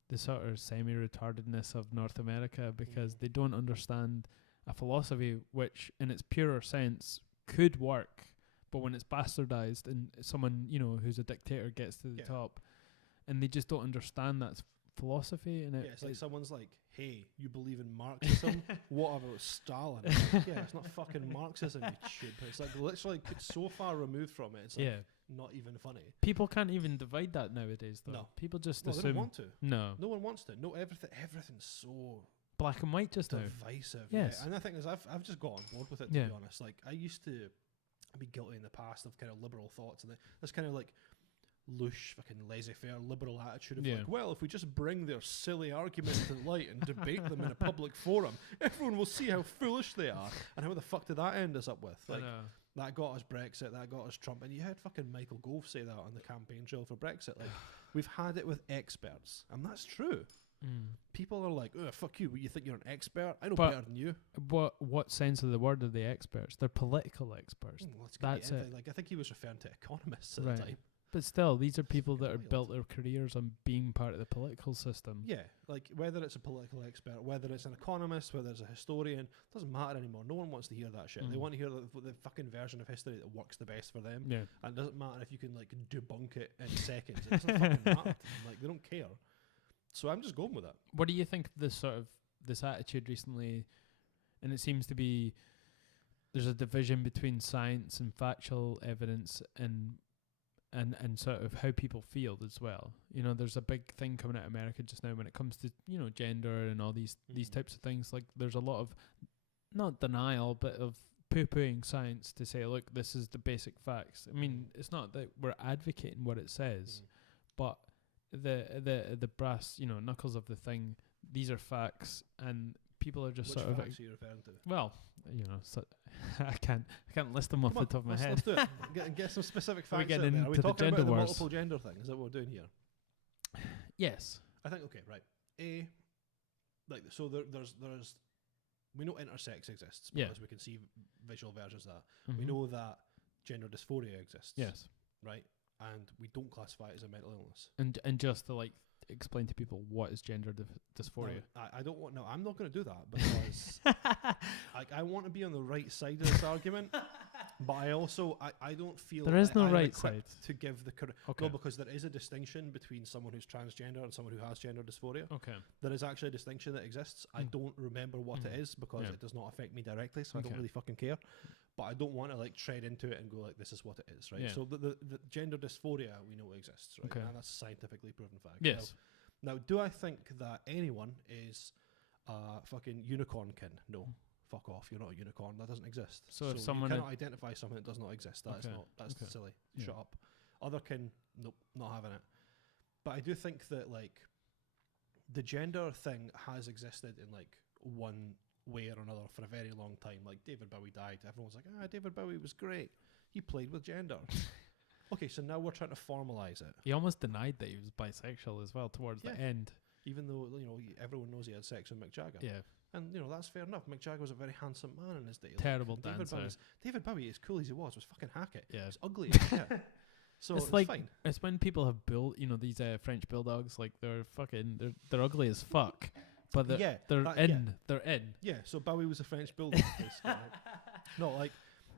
the sort of semi-retardedness of North America, because they don't understand a philosophy which in its purer sense could work, but when it's bastardized and someone, who's a dictator gets to the top, and they just don't understand that philosophy. And it's like someone's like, "Hey, you believe in Marxism? What about Stalin?" Like, it's not fucking Marxism, you shit. It's like literally so far removed from it. It's like not even funny. People can't even divide that nowadays, though. No. People just assume. They don't want to. No. No one wants to. No, everything's so black and white just divisive. now. Yes. And the thing is, I've just got on board with it, to be honest. Like, I used to be guilty in the past of kind of liberal thoughts, and this kind of like louche, fucking laissez-faire liberal attitude of like, well, if we just bring their silly arguments to light and debate them in a public forum, everyone will see how foolish they are. And how the fuck did that end us up with? Like, that got us Brexit, that got us Trump, and you had fucking Michael Gove say that on the campaign trail for Brexit. Like, we've had it with experts, and that's true. People are like, "Oh, fuck you! You think you're an expert? I know better than you." What sense of the word are they experts? They're political experts. That's it. Like, I think he was referring to economists at the time. But still, these are people that are built their careers on being part of the political system. Yeah, like whether it's a political expert, whether it's an economist, whether it's a historian, doesn't matter anymore. No one wants to hear that shit. They want to hear the fucking version of history that works the best for them. Yeah. And it doesn't matter if you can like debunk it in seconds. It doesn't fucking matter to them. Like, they don't care. So I'm just going with it. What do you think of this attitude recently? And it seems to be there's a division between science and factual evidence and sort of how people feel as well. There's a big thing coming out of America just now when it comes to, gender and all these types of things. Like, there's a lot of, not denial, but of poo-pooing science to say, look, this is the basic facts. I mean, it's not that we're advocating what it says, but the brass, knuckles of the thing, these are facts, and people are just Which sort of facts are you referring to? Well, I can't list them off the top of my head. Let's do it. Get some specific facts. Are we getting out there. into Are we the talking gender about the wars? multiple gender thing? Is that what we're doing here? Yes. I think right. So there's we know intersex exists because we can see visual versions of that. We know that gender dysphoria exists. Yes. Right? And we don't classify it as a mental illness. And just to explain to people what is gender dysphoria. No, I don't want. No, I'm not going to do that because I want to be on the right side of this argument. But I also I don't feel there is no I'm right side to give the correct. Okay. No, because there is a distinction between someone who's transgender and someone who has gender dysphoria. Okay. There is actually a distinction that exists. I don't remember what it is because it does not affect me directly, so I don't really fucking care. But I don't want to tread into it and go this is what it is, right? Yeah. So the gender dysphoria we know exists, right? Okay. And that's a scientifically proven fact. Yes. Now, do I think that anyone is fucking unicornkin. No, fuck off. You're not a unicorn. That doesn't exist. So if someone you cannot identify something that does not exist. That's Okay. not. That's Okay. silly. Yeah. Shut up. Otherkin. Nope, not having it. But I do think that like the gender thing has existed in like one way or another for a very long time. Like David Bowie died. Everyone's like, David Bowie was great. He played with gender. Okay, so now we're trying to formalize it. He almost denied that he was bisexual as well towards the end. Even though, everyone knows he had sex with Mick Jagger. Yeah. And, that's fair enough. Mick Jagger was a very handsome man in his day. Terrible David dancer. David Bowie, as cool as he was fucking Hackett. Yeah. He was ugly as shit. So it's it's like fine. it's when people have built, these French bulldogs, like they're they're ugly as fuck, but they're in. Yeah, so Bowie was a French bulldog. Basically, right? No, like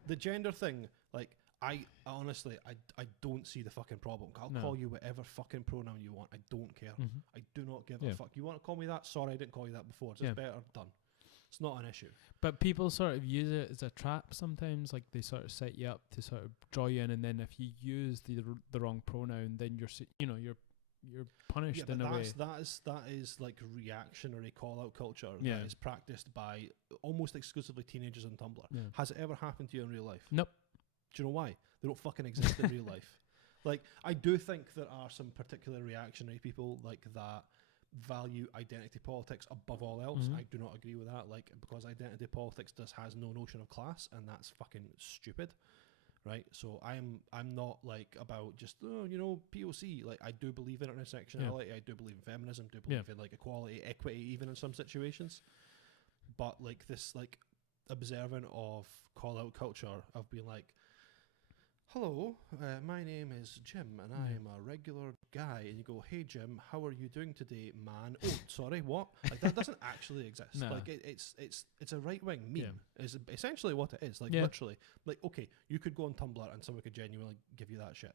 the gender thing. Like I honestly, I don't see the fucking problem. I'll call you whatever fucking pronoun you want. I don't care. Mm-hmm. I do not give a fuck. You want to call me that? Sorry, I didn't call you that before. It's better done. It's not an issue. But people sort of use it as a trap sometimes. Like they sort of set you up to sort of draw you in, and then if you use the wrong pronoun, then you're punished in a way. That is like reactionary call out culture Yeah. that is practiced by almost exclusively teenagers on Tumblr. Yeah. Has it ever happened to you in real life? Nope. Do you know why? They don't fucking exist in real life. Like, I do think there are some particular reactionary people like that value identity politics above all else. Mm-hmm. I do not agree with that. Like, because identity politics has no notion of class, and that's fucking stupid. Right? So I'm not like about just POC. Like, I do believe in intersectionality. I do believe in feminism. Do believe in like equality, equity, even in some situations. But like this, like observant of call out culture of being like, hello, my name is Jim, and I am a regular guy. And you go, hey Jim, how are you doing today, man? Oh, sorry, what? Like that doesn't actually exist. No. Like it's a right wing meme. Yeah. Is essentially what it is. Like literally, like okay, you could go on Tumblr and someone could genuinely give you that shit.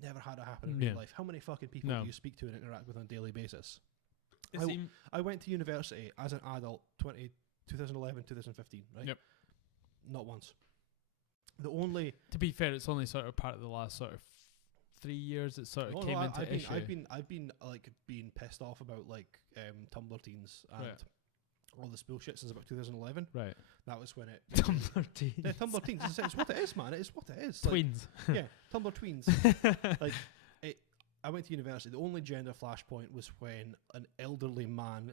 You never had it happen in real life. How many fucking people do you speak to and interact with on a daily basis? I went to university as an adult 2011, 2015, right? Yep. Not once. The only To be fair, it's only sort of part of the last sort of 3 years it sort of came into issue. I've been like being pissed off about like Tumblr teens and all this bullshit since about 2011. Right. That was when it Tumblr teens. Yeah, Tumblr teens. It's what it is, man. It's what it is. Tweens. Like, yeah, Tumblr tweens. Like I went to university. The only gender flashpoint was when an elderly man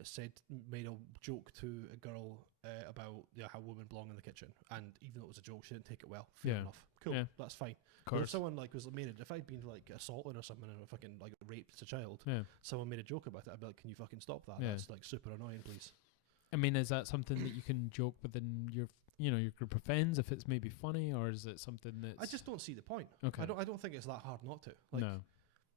made a joke to a girl about how women belong in the kitchen, and even though it was a joke, she didn't take it well. Fair enough. Cool. Yeah. That's fine. But if someone like if I'd been like assaulted or something and fucking like raped as a child, someone made a joke about it, I'd be like, can you fucking stop that? That's like super annoying, please. I mean, is that something that you can joke within your your group of friends if it's maybe funny, or is it something that's... I just don't see the point. Okay. I don't think it's that hard not to. Like, no.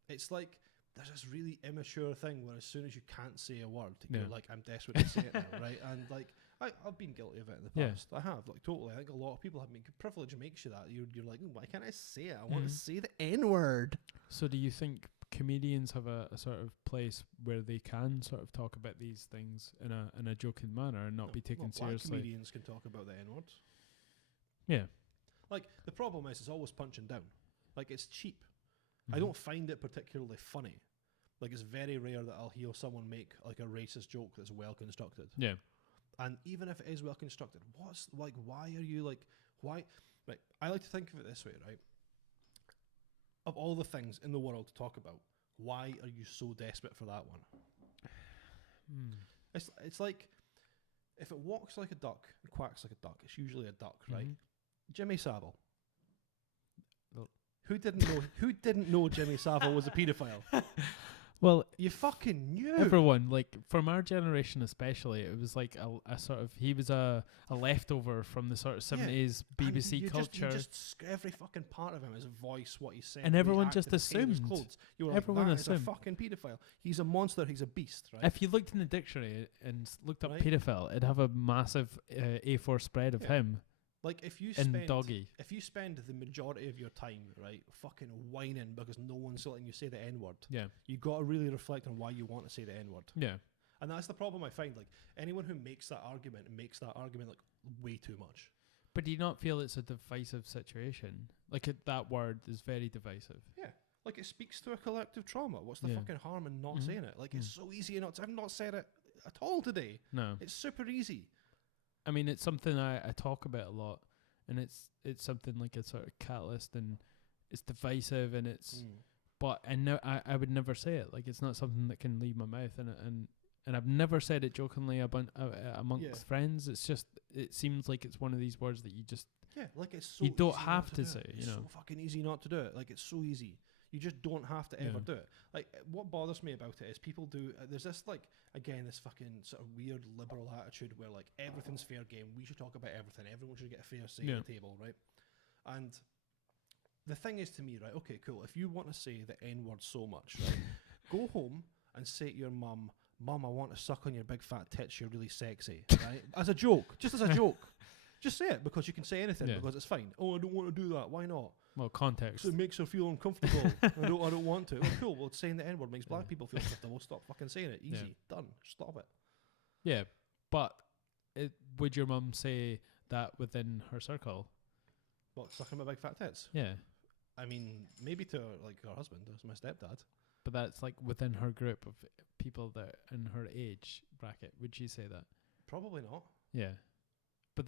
It's like there's this really immature thing where as soon as you can't say a word, you're like, I'm desperate to say it now, right? And like I've been guilty of it in the past. I have, like, totally. I think a lot of people have. Privilege makes you that. You're like, why can't I say it? I want to say the N-word. So do you think comedians have a sort of place where they can sort of talk about these things in a joking manner and not be taken seriously? Black comedians can talk about the N-word. Yeah. Like, the problem is it's always punching down. Like, it's cheap. I don't find it particularly funny. Like, it's very rare that I'll hear someone make like a racist joke that's well constructed. Yeah. And even if it is well constructed, why are you like, why? Right, I like to think of it this way, right? Of all the things in the world to talk about, why are you so desperate for that one? It's like, if it walks like a duck and quacks like a duck, it's usually a duck, right? Jimmy Savile. Who didn't know Jimmy Savile was a paedophile? Well, you fucking knew. Everyone, like from our generation especially, it was like a sort of, he was a leftover from the sort of 70s BBC culture. Every fucking part of him, his voice, what he said, and everyone just assumed. You were everyone like, assumed. Is a fucking paedophile. He's a monster. He's a beast. Right? If you looked in the dictionary and looked up paedophile, it'd have a massive A4 spread of him. Like if you spend the majority of your time, right, fucking whining because no one's letting you say the N-word, you got to really reflect on why you want to say the N-word. Yeah. And that's the problem I find. Like, anyone who makes that argument like way too much. But do you not feel it's a divisive situation? Like that word is very divisive. Yeah. Like, it speaks to a collective trauma. What's the fucking harm in not saying it? Like, it's so easy not to. I've not said it at all today. No. It's super easy. I mean, it's something I talk about a lot, and it's something like a sort of catalyst, and it's divisive, and it's. But I would never say it. Like, it's not something that can leave my mouth, and I've never said it jokingly amongst friends. It's just, it seems like it's one of these words that you just like it's so you don't easy have not to do say. it. You It's know, so fucking easy not to do it. Like, it's so easy. You just don't have to ever do it. Like, what bothers me about it is people do. There's this, like, again, this fucking sort of weird liberal attitude where, like, everything's fair game. We should talk about everything. Everyone should get a fair say at the table, right? And the thing is, to me, right? Okay, cool. If you want to say the N word so much, right, go home and say to your mum, "Mum, I want to suck on your big fat tits. You're really sexy," right? As a joke, just as a joke. Just say it, because you can say anything because it's fine. Oh, I don't want to do that. Why not? well, context. So it makes her feel uncomfortable. I don't want to. Well, cool. Well, saying the N word makes black people feel uncomfortable. Stop fucking saying it. Easy. Done. Stop it. Yeah, but would your mum say that within her circle? What, sucking my big fat tits? Yeah, I mean, maybe to like her husband, as my stepdad. but that's like within her group of people that in her age bracket. Would she say that? Probably not. Yeah, but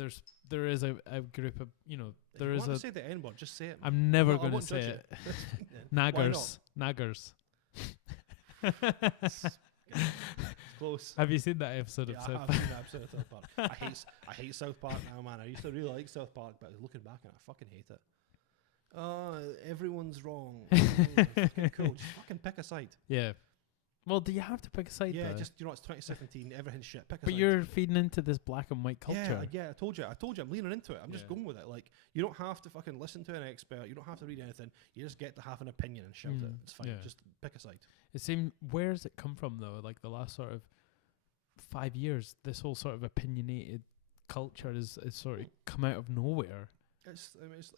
there is a group of, you know, If there you is want a. to say the N word, just say it. I'm never I going to won't say judge it. Why Naggers, naggers. It's close. Have you seen that episode of Yeah, South I've Park? seen that episode of South Park. I hate South Park now, man. I used to really like South Park, but looking back on it, I fucking hate it. Everyone's wrong. Fucking cool. Just fucking pick a side. Yeah. Well, do you have to pick a side? Yeah, though? just, you know, it's 2017. Everything's shit. Pick a But side. you're feeding into this black and white culture. Yeah, I told you. I'm leaning into it. I'm just Yeah. going with it. Like, you don't have to fucking listen to an expert. You don't have to read anything. You just get to have an opinion and shout it. It's fine. Yeah. Just pick a side. It seems. Where does it come from though? Like the last sort of 5 years, this whole sort of opinionated culture is sort of come out of nowhere. It's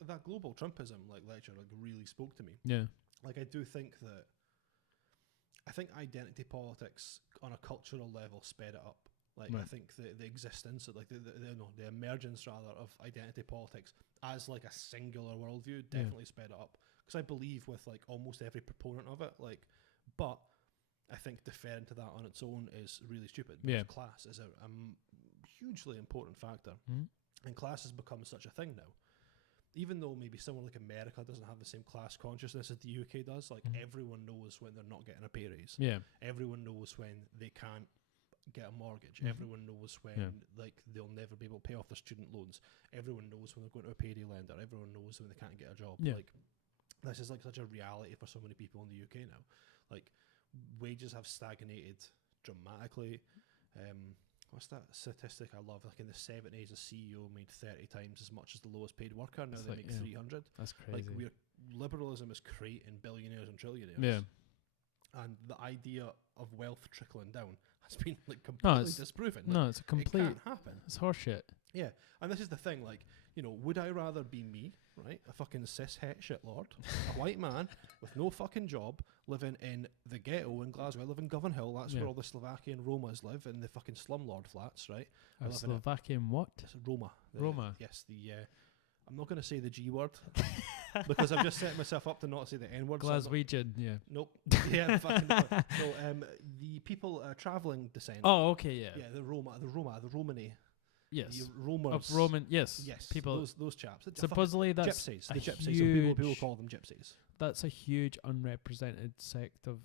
that global Trumpism like lecture like really spoke to me. Yeah. Like, I do think that. I think identity politics on a cultural level sped it up. Like, I think the existence, like the emergence rather of identity politics as like a singular worldview definitely sped it up. Because I believe with like almost every proponent of it, like, but I think deferring to that on its own is really stupid. Because class is a hugely important factor, and class has become such a thing now. Even though maybe someone like America doesn't have the same class consciousness as the UK does, like everyone knows when they're not getting a pay raise. Yeah. Everyone knows when they can't get a mortgage. Everyone knows when like they'll never be able to pay off their student loans. Everyone knows when they're going to a payday lender. Everyone knows when they can't get a job. Yeah. Like, this is like such a reality for so many people in the UK now. Like, wages have stagnated dramatically. What's that statistic I love? Like, in the 70s, a CEO made 30 times as much as the lowest paid worker. Now they make 300. That's crazy. Like, liberalism is creating billionaires and trillionaires. Yeah. And the idea of wealth trickling down has been like completely disproven. Like, no, it's a complete. It can't happen. It's horseshit. Yeah, and this is the thing. Like, you know, would I rather be me, right, a fucking cis het shitlord, a white man with no fucking job, living in the ghetto in Glasgow? I live in Govan Hill. That's where all the Slovakian Romas live, in the fucking slumlord flats, right? A Slovakian what? It's Roma. Roma. Yes, I'm not going to say the G word because I've just set myself up to not say the N word. Glaswegian, yeah. Nope. Yeah, fucking no. The people travelling descent. Oh, okay, yeah. Yeah, the Romani. Yes. The Romans. Of Roman, yes. Yes. People. Those chaps. Supposedly that's gypsies. a The gypsies. huge, People call them gypsies. That's a huge unrepresented sect of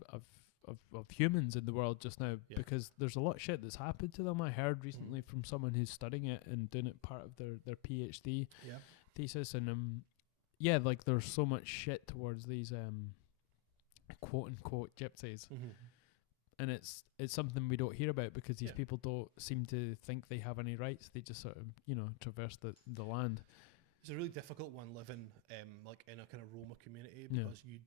humans in the world just now, because there's a lot of shit that's happened to them. I heard recently from someone who's studying it and doing it part of their PhD thesis, and like there's so much shit towards these quote unquote gypsies. And it's something we don't hear about because these people don't seem to think they have any rights. They just sort of, you know, traverse the land. It's a really difficult one living like in a kind of Roma community, because you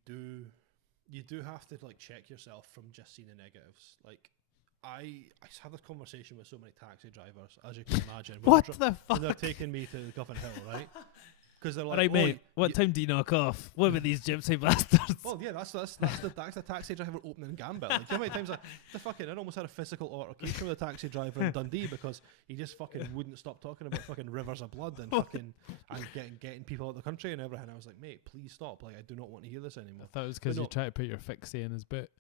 do have to like check yourself from just seeing the negatives. Like, I have this conversation with so many taxi drivers, as you can imagine. What the fuck? When they're taking me to Govan Hill, right? Because they're like, right, mate, what time do you knock off? What about these gypsy bastards? Well, yeah, that's the taxi driver opening gambit. Like, how many times I almost had a physical altercation with a taxi driver in Dundee because he just fucking wouldn't stop talking about fucking rivers of blood and fucking and getting people out of the country and everything. I was like, mate, please stop. Like, I do not want to hear this anymore. I thought it was because you tried to put your fixie in his boot.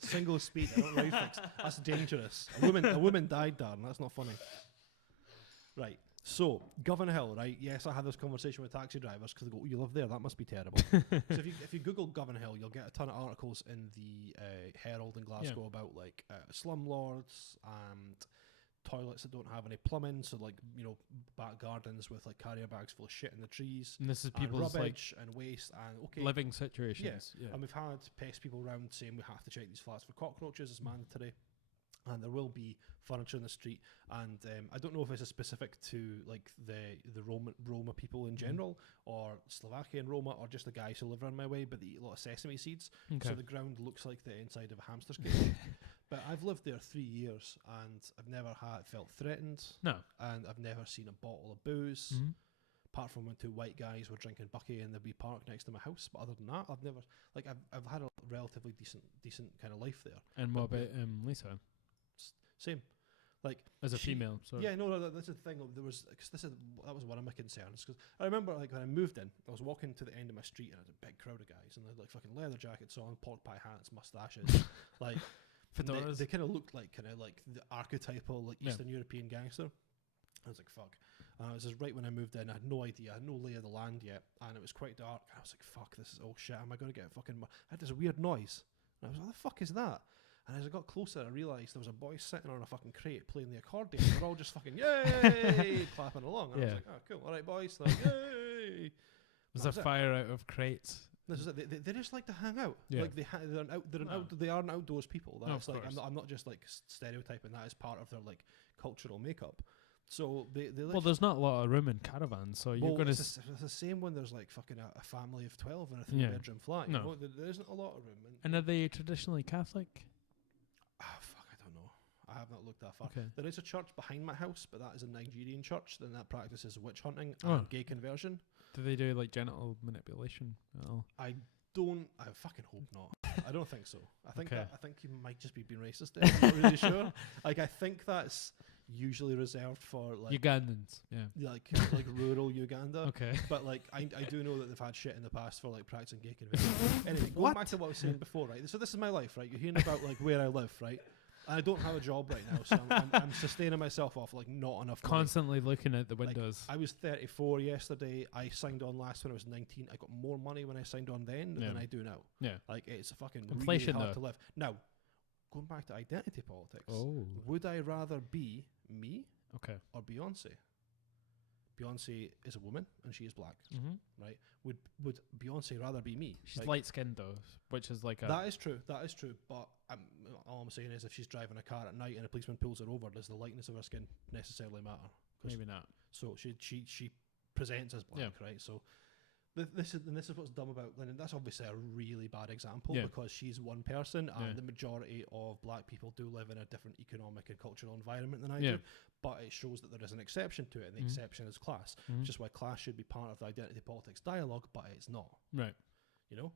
Single speed. I don't ride fixed. That's dangerous. A woman died, Darren. That's not funny. Right. So, Govan Hill, right? Yes, I had this conversation with taxi drivers because they go, "Oh, you live there? That must be terrible." So if you Google Govan Hill, you'll get a ton of articles in the Herald in Glasgow about like slumlords and toilets that don't have any plumbing. So like back gardens with like carrier bags full of shit in the trees. And this is and people's rubbish and waste and living situations. Yeah. And we've had pest people around saying we have to check these flats for cockroaches. It's mandatory. And there will be furniture in the street, and I don't know if this is specific to like the Roma people in general, or Slovakian Roma, or just the guys who live around my way, but they eat a lot of sesame seeds, Okay. so the ground looks like the inside of a hamster's cage. But I've lived there 3 years, and I've never felt threatened, No. and I've never seen a bottle of booze. Mhm. Apart from when 2 white guys were drinking bucky in the wee park next to my house, but other than that, I've never I've had a relatively decent kind of life there. And what about Lisa Same, like as a female? So yeah, no, that's the thing. There was that was one of my concerns because I remember like when I moved in, I was walking to the end of my street and there's a big crowd of guys and they had like fucking leather jackets on, pork pie hats, mustaches, like fedoras. they kind of looked like the archetypal like Eastern European gangster. I was like, fuck. And it was just right when I moved in, I had no idea, I had no lay of the land yet, and it was quite dark. And I was like, fuck, this is oh shit. Am I going to get I had this weird noise, and I was like, what the fuck is that? And as I got closer, I realised there was a boy sitting on a fucking crate playing the accordion. They're all just fucking yay, clapping along. And I was like, oh, cool, all right, boys. They're like, yay. Was a fire out of crates? This is it. They just like to hang out. Yeah. Like they are an outdoors people. That's of like course. I'm not just like stereotyping that as part of their like cultural makeup. So they Well, there's not a lot of room in caravans, so you're going to. It's the same when there's like fucking a family of 12 in a 3-bedroom flat. No. You know, there isn't a lot of room. And are they traditionally Catholic? Fuck, I don't know. I have not looked that far. Okay. There is a church behind my house, but that is a Nigerian church. Then that practices witch hunting Oh. and gay conversion. Do they do like genital manipulation at all? I fucking hope not. I don't think so. I think Okay. I think you might just be being racist there. I'm not really sure. Like I think that's usually reserved for like Ugandans, yeah. like rural Uganda. Okay. But like I do know that they've had shit in the past for like practicing gay conversion. Anyway, going back to what I was saying before, right? So this is my life, right? You're hearing about like where I live, right? And I don't have a job right now, so I'm sustaining myself off like not enough money. Constantly looking at the windows. I was 34 yesterday. I signed on last when I was 19. I got more money when I signed on then than I do now. Yeah. Like it's a fucking Inflation, really hard though. to live. Now, going back to identity politics. Oh. Would I rather be me Okay. or Beyonce? Beyonce is a woman and she is black, Mm-hmm. right? Would Beyonce rather be me? She's Like, light skinned though, which is like a. that is true. That is true. But all I'm saying is, if she's driving a car at night and a policeman pulls her over, does the lightness of her skin necessarily matter? 'Cause Maybe not. So she presents as black, right? So this is what's dumb about Lennon. That's obviously a really bad example because she's one person, and the majority of black people do live in a different economic and cultural environment than I do. But it shows that there is an exception to it, and the exception is class, which is why class should be part of the identity politics dialogue, but it's not. Right. You know,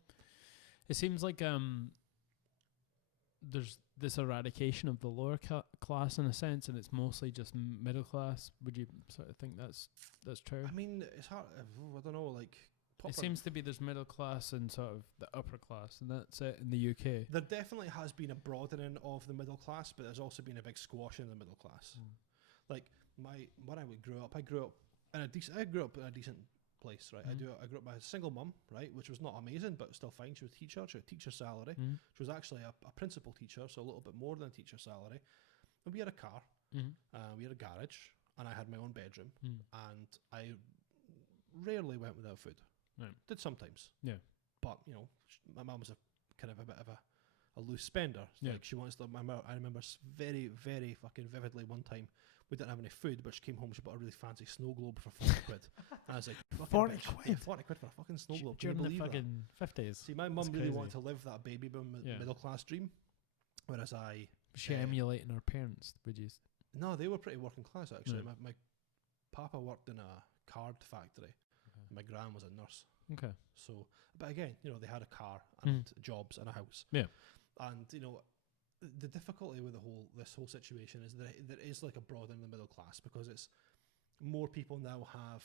it seems like there's this eradication of the lower class in a sense, and it's mostly just middle class. Would you sort of think that's true? I mean, it's hard. I don't know. Like, it seems to be there's middle class and sort of the upper class, and that's it in the UK. There definitely has been a broadening of the middle class, but there's also been a big squash in the middle class. Like when I grew up, I grew up in a decent place, right? I grew up with a single mum, right, which was not amazing, but still fine. She was a teacher. She had a teacher salary. She was actually a principal teacher, so a little bit more than a teacher salary. And we had a car, we had a garage, and I had my own bedroom, and I rarely went without food. Right. Did sometimes. Yeah. But, you know, my mum was a kind of a bit of a loose spender. Yeah. Like, she wants to, I remember very, very fucking vividly one time, we didn't have any food, but she came home, she bought a really fancy snow globe for 40 quid. And I was like, 40 bitch, quid? Yeah, 40 quid for a fucking snow globe. Can you During the believe that? fucking 50s. See, my mum really wanted to live that baby boom middle class dream, whereas I... Was she emulating her parents, would you? No, they were pretty working class, actually. Yeah. My papa worked in a card factory. My gran was a nurse. Okay. So, but again, you know, they had a car and jobs and a house. Yeah. And, you know, the difficulty with this whole situation is that there is like a broadening in the middle class, because it's more people now have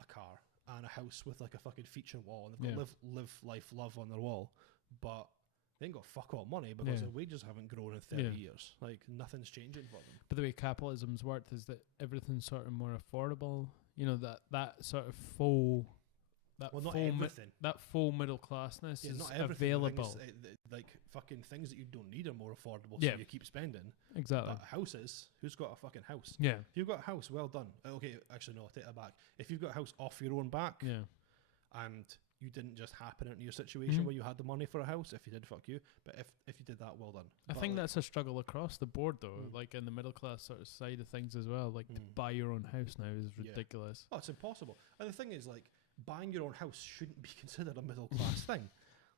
a car and a house with like a fucking feature wall, and they've got live, life, love on their wall, but they ain't got fuck all money because Yeah. their wages haven't grown in 30 Yeah. years. Like, nothing's changing for them. But the way capitalism's worked is that everything's sort of more affordable. You know, that sort of full, that Well, not full everything. that full middle classness Yeah, is not everything. The thing available. is, like, fucking things that you don't need are more affordable, Yeah. so you keep spending. Exactly. But houses, who's got a fucking house? Yeah. If you've got a house, well done. Okay, actually, no, I'll take that back. If you've got a house off your own back, Yeah. and you didn't just happen into your situation Mhm. where you had the money for a house, if you did, fuck you. But if you did that, well done. I But, think like, that's a struggle across the board, though. Mm. Like in the middle class sort of side of things as well. Like to Mm. buy your own house now is Yeah. ridiculous. oh, it's impossible. And the thing is, like, buying your own house shouldn't be considered a middle class thing.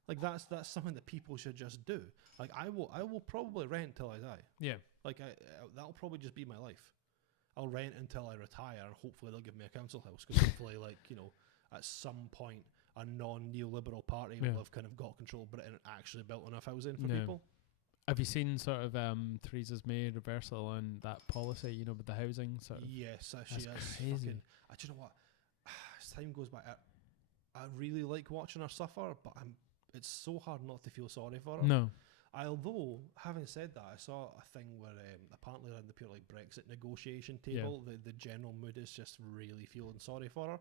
Like, that's something that people should just do. Like, I will probably rent till I die. Yeah. Like, that'll probably just be my life. I'll rent until I retire, and hopefully they'll give me a council house. Because hopefully, like, you know, at some point, a non-neoliberal party Yeah. will have kind of got control of Britain and actually built enough housing for Yeah. people. Have you seen sort of Theresa May reversal on that policy? You know, with the housing sort of. Yes, she That's is crazy. fucking. Do you know what? As time goes by, I really like watching her suffer, but it's so hard not to feel sorry for her. No. Although, having said that, I saw a thing where apparently around the pure like Brexit negotiation table, the general mood is just really feeling sorry for her.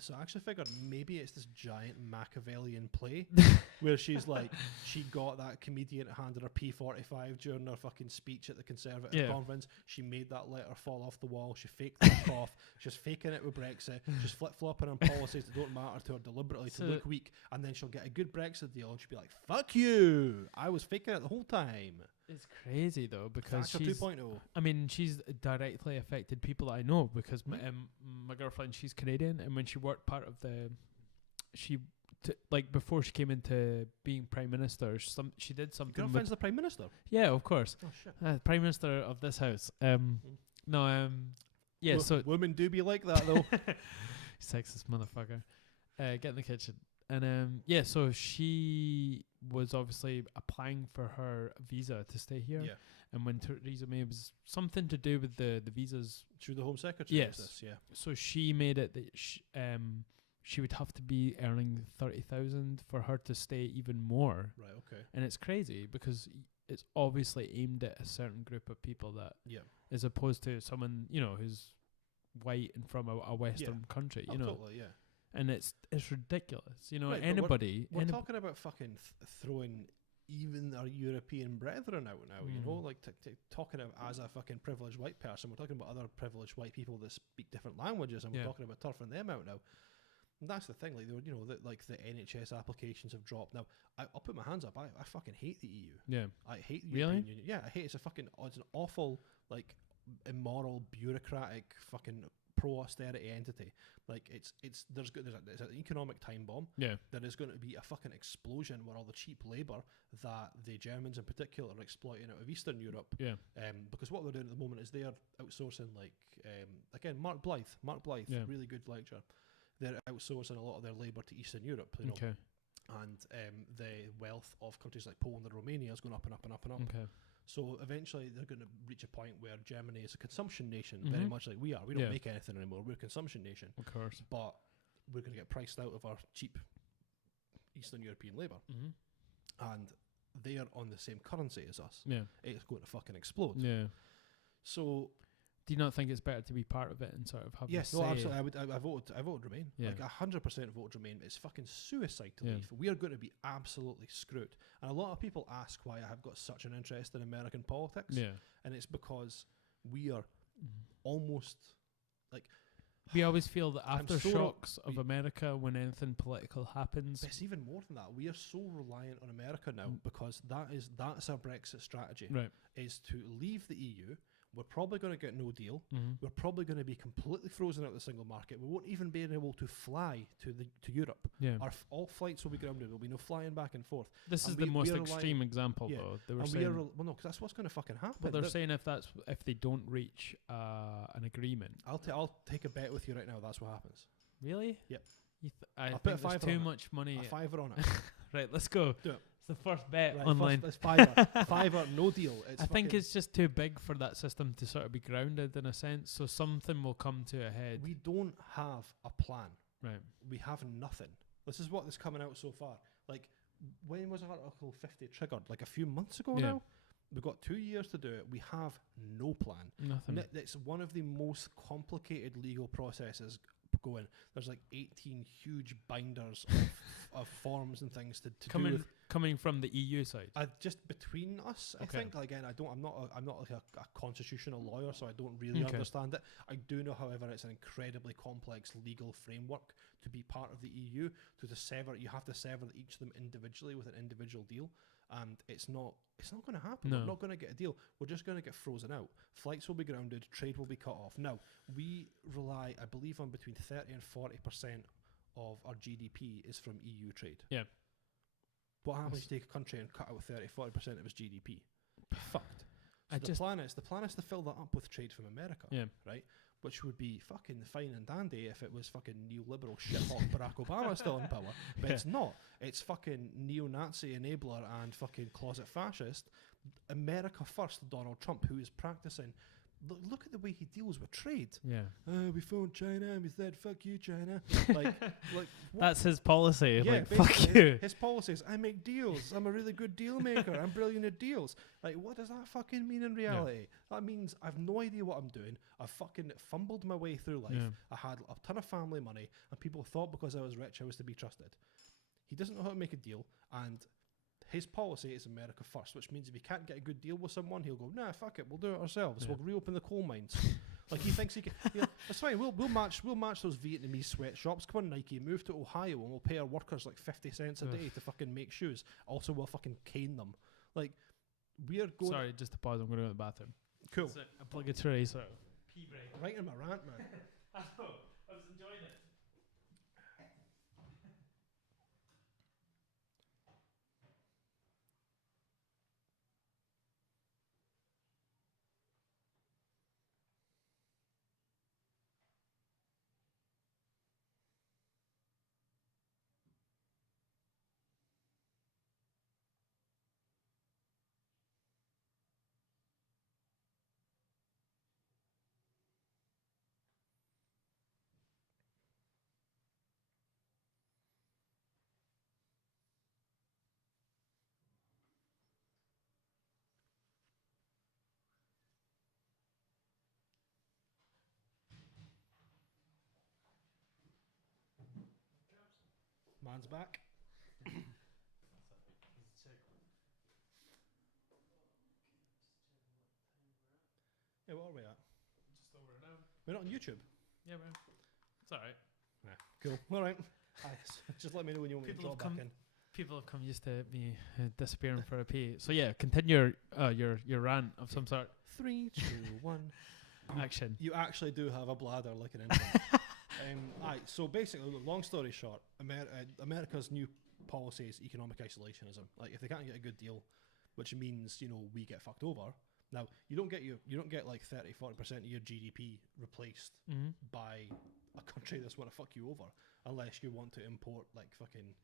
So I actually figured maybe it's this giant Machiavellian play where she's like, she got that comedian that handed her P45 during her fucking speech at the Conservative Yeah. conference. She made that letter fall off the wall. She faked the cough. She's faking it with Brexit. She's flip-flopping on policies that don't matter to her deliberately to So- look weak. And then she'll get a good Brexit deal and she'll be like, fuck you. I was faking it the whole time. It's crazy though because Thatcher she's. 2.0. I mean, she's directly affected people that I know because Mhm. my girlfriend, she's Canadian, and when she worked part of like before she came into being prime minister, she did something. Girlfriend's the Prime Minister. Yeah, of course, Oh, shit. prime minister of this house. Yeah. So Women do be like that, though. sexist motherfucker. Get in the kitchen. And yeah, so she was obviously applying for her visa to stay here. Yeah. And when Theresa May was something to do with the visas, Through the Home Secretary. Yes. This, yeah. so she made it that she would have to be earning 30,000 for her to stay even more. Right, okay. And it's crazy because it's obviously aimed at a certain group of people that, Yeah. as opposed to someone, you know, who's white and from a Western country, you know. Totally, yeah. And it's ridiculous, you know. Right, but Anybody, We're talking about fucking throwing even our European brethren out now, you know? Mm. Like, talking of as a fucking privileged white person, we're talking about other privileged white people that speak different languages, and we're Yeah. talking about turfing them out now. And that's the thing, like, they were, you know, that like the NHS applications have dropped. Now, I'll put my hands up. I fucking hate the EU. yeah, I hate the Really? European Union. Yeah, I hate it's an awful, like, immoral, bureaucratic, fucking pro-austerity entity. Like, it's an economic time bomb. yeah, There is going to be a fucking explosion where all the cheap labour that the Germans in particular are exploiting out of Eastern Europe. yeah, Because what they're doing at the moment is they are outsourcing, like, again, Mark Blythe, Yeah. really good lecture. They're outsourcing a lot of their labour to Eastern Europe, you know, okay, and the wealth of countries like Poland and Romania is going up and up and up and up. okay, So eventually they're going to reach a point where Germany is a consumption nation, very Mhm. much like we are. We don't Yeah. make anything anymore. We're a consumption nation, of course. but we're going to get priced out of our cheap Eastern European labour, Mm-hmm. and they are on the same currency as us. Yeah, It's going to fucking explode. yeah. So Do you not think it's better to be part of it and sort of have yes, a no, say? absolutely. I voted Remain. Yeah. Like 100% voted Remain. It's fucking suicide to Yeah. leave. We are going to be absolutely screwed. And a lot of people ask why I have got such an interest in American politics, Yeah. and it's because we are Mhm. almost like. We always feel the I'm so aftershocks of we- America when anything political happens. But it's even more than that. We are so reliant on America now Mm. because that's our Brexit strategy. Right. Is to leave the EU. We're probably going to get no deal. Mm-hmm. We're probably going to be completely frozen out of the single market. We won't even be able to fly to Europe. Yeah. All flights will be grounded. There'll be no flying back and forth. This and is the we most are extreme relying- example, yeah. though. They were And saying, well, no, because that's what's going to fucking happen. but they're They're- saying if they don't reach an agreement. I'll take a bet with you right now. That's what happens. Really? Yep. I I'll put think a there's fiver too on it. much money. A fiver on it. Right, let's go. Do it. It's the first bet Right, online. First, it's fiver. Fiver, no deal. It's I think fucking- it's just too big for that system to sort of be grounded in a sense. So something will come to a head. we don't have a plan. Right. We have nothing. This is what is coming out so far. Like, when was Article 50 triggered? Like a few months ago Yeah. now? We've got 2 years to do it. We have no plan. Nothing. It's one of the most complicated legal processes going. There's like 18 huge binders of forms and things to do with. Coming from the EU side. Just between us, I Okay. think. Again, I'm not like a constitutional lawyer, so I don't really Okay. understand it. I do know, however, it's an incredibly complex legal framework to be part of the EU. To sever, you have to sever each of them individually with an individual deal, and it's not going to happen. No. We're not going to get a deal. We're just going to get frozen out. Flights will be grounded. Trade will be cut off. Now we rely, I believe, on between 30 and 40% of our GDP is from EU trade. Yeah. What happens if you take a country and cut out 30-40% of its GDP? Fucked. So I the just plan is to fill that up with trade from America, yeah. right? Which would be fucking fine and dandy if it was fucking neoliberal shithawk Barack Obama still in power. But Yeah. it's not. It's fucking neo-Nazi enabler and fucking closet fascist. America first Donald Trump, who is practicing. Look at the way he deals with trade. Yeah. We phoned China and we said, fuck you, China. like what? That's his policy. Yeah, like fuck basically you. His policy is, I make deals. I'm a really good deal maker. I'm brilliant at deals. Like, what does that fucking mean in reality? That means I've no idea what I'm doing. I've fucking fumbled my way through life. Yeah. I had a ton of family money, and people thought because I was rich, I was to be trusted. He doesn't know how to make a deal, and his policy is America first, which means if he can't get a good deal with someone, he'll go, nah, fuck it, we'll do it ourselves. Yeah. We'll reopen the coal mines. Like he thinks he can. That's fine. We'll match those Vietnamese sweatshops. Come on, Nike, move to Ohio, and we'll pay our workers like 50 cents a day to fucking make shoes. Also, we'll fucking cane them. Like we're going. Sorry, just to pause. I'm going to go to the bathroom. Cool. It's obligatory sort of pee break. Right in my rant, man. I know. I was enjoying it. Man's back. Yeah, what are we at? Just over an hour. We're not on YouTube. Yeah, man. It's alright. Cool. All right. Just let me know when you want me to People draw have back in. People have come used to me disappearing for a pee. So yeah, continue your rant of some sort. 3, 2, 1. Action. You actually do have a bladder like an infant. Aye, so basically, long story short, America's new policy is economic isolationism. Like, if they can't get a good deal, which means, we get fucked over. Now, you don't get like 30-40% of your GDP replaced Mm-hmm. by a country that's want to fuck you over, unless you want to import like fucking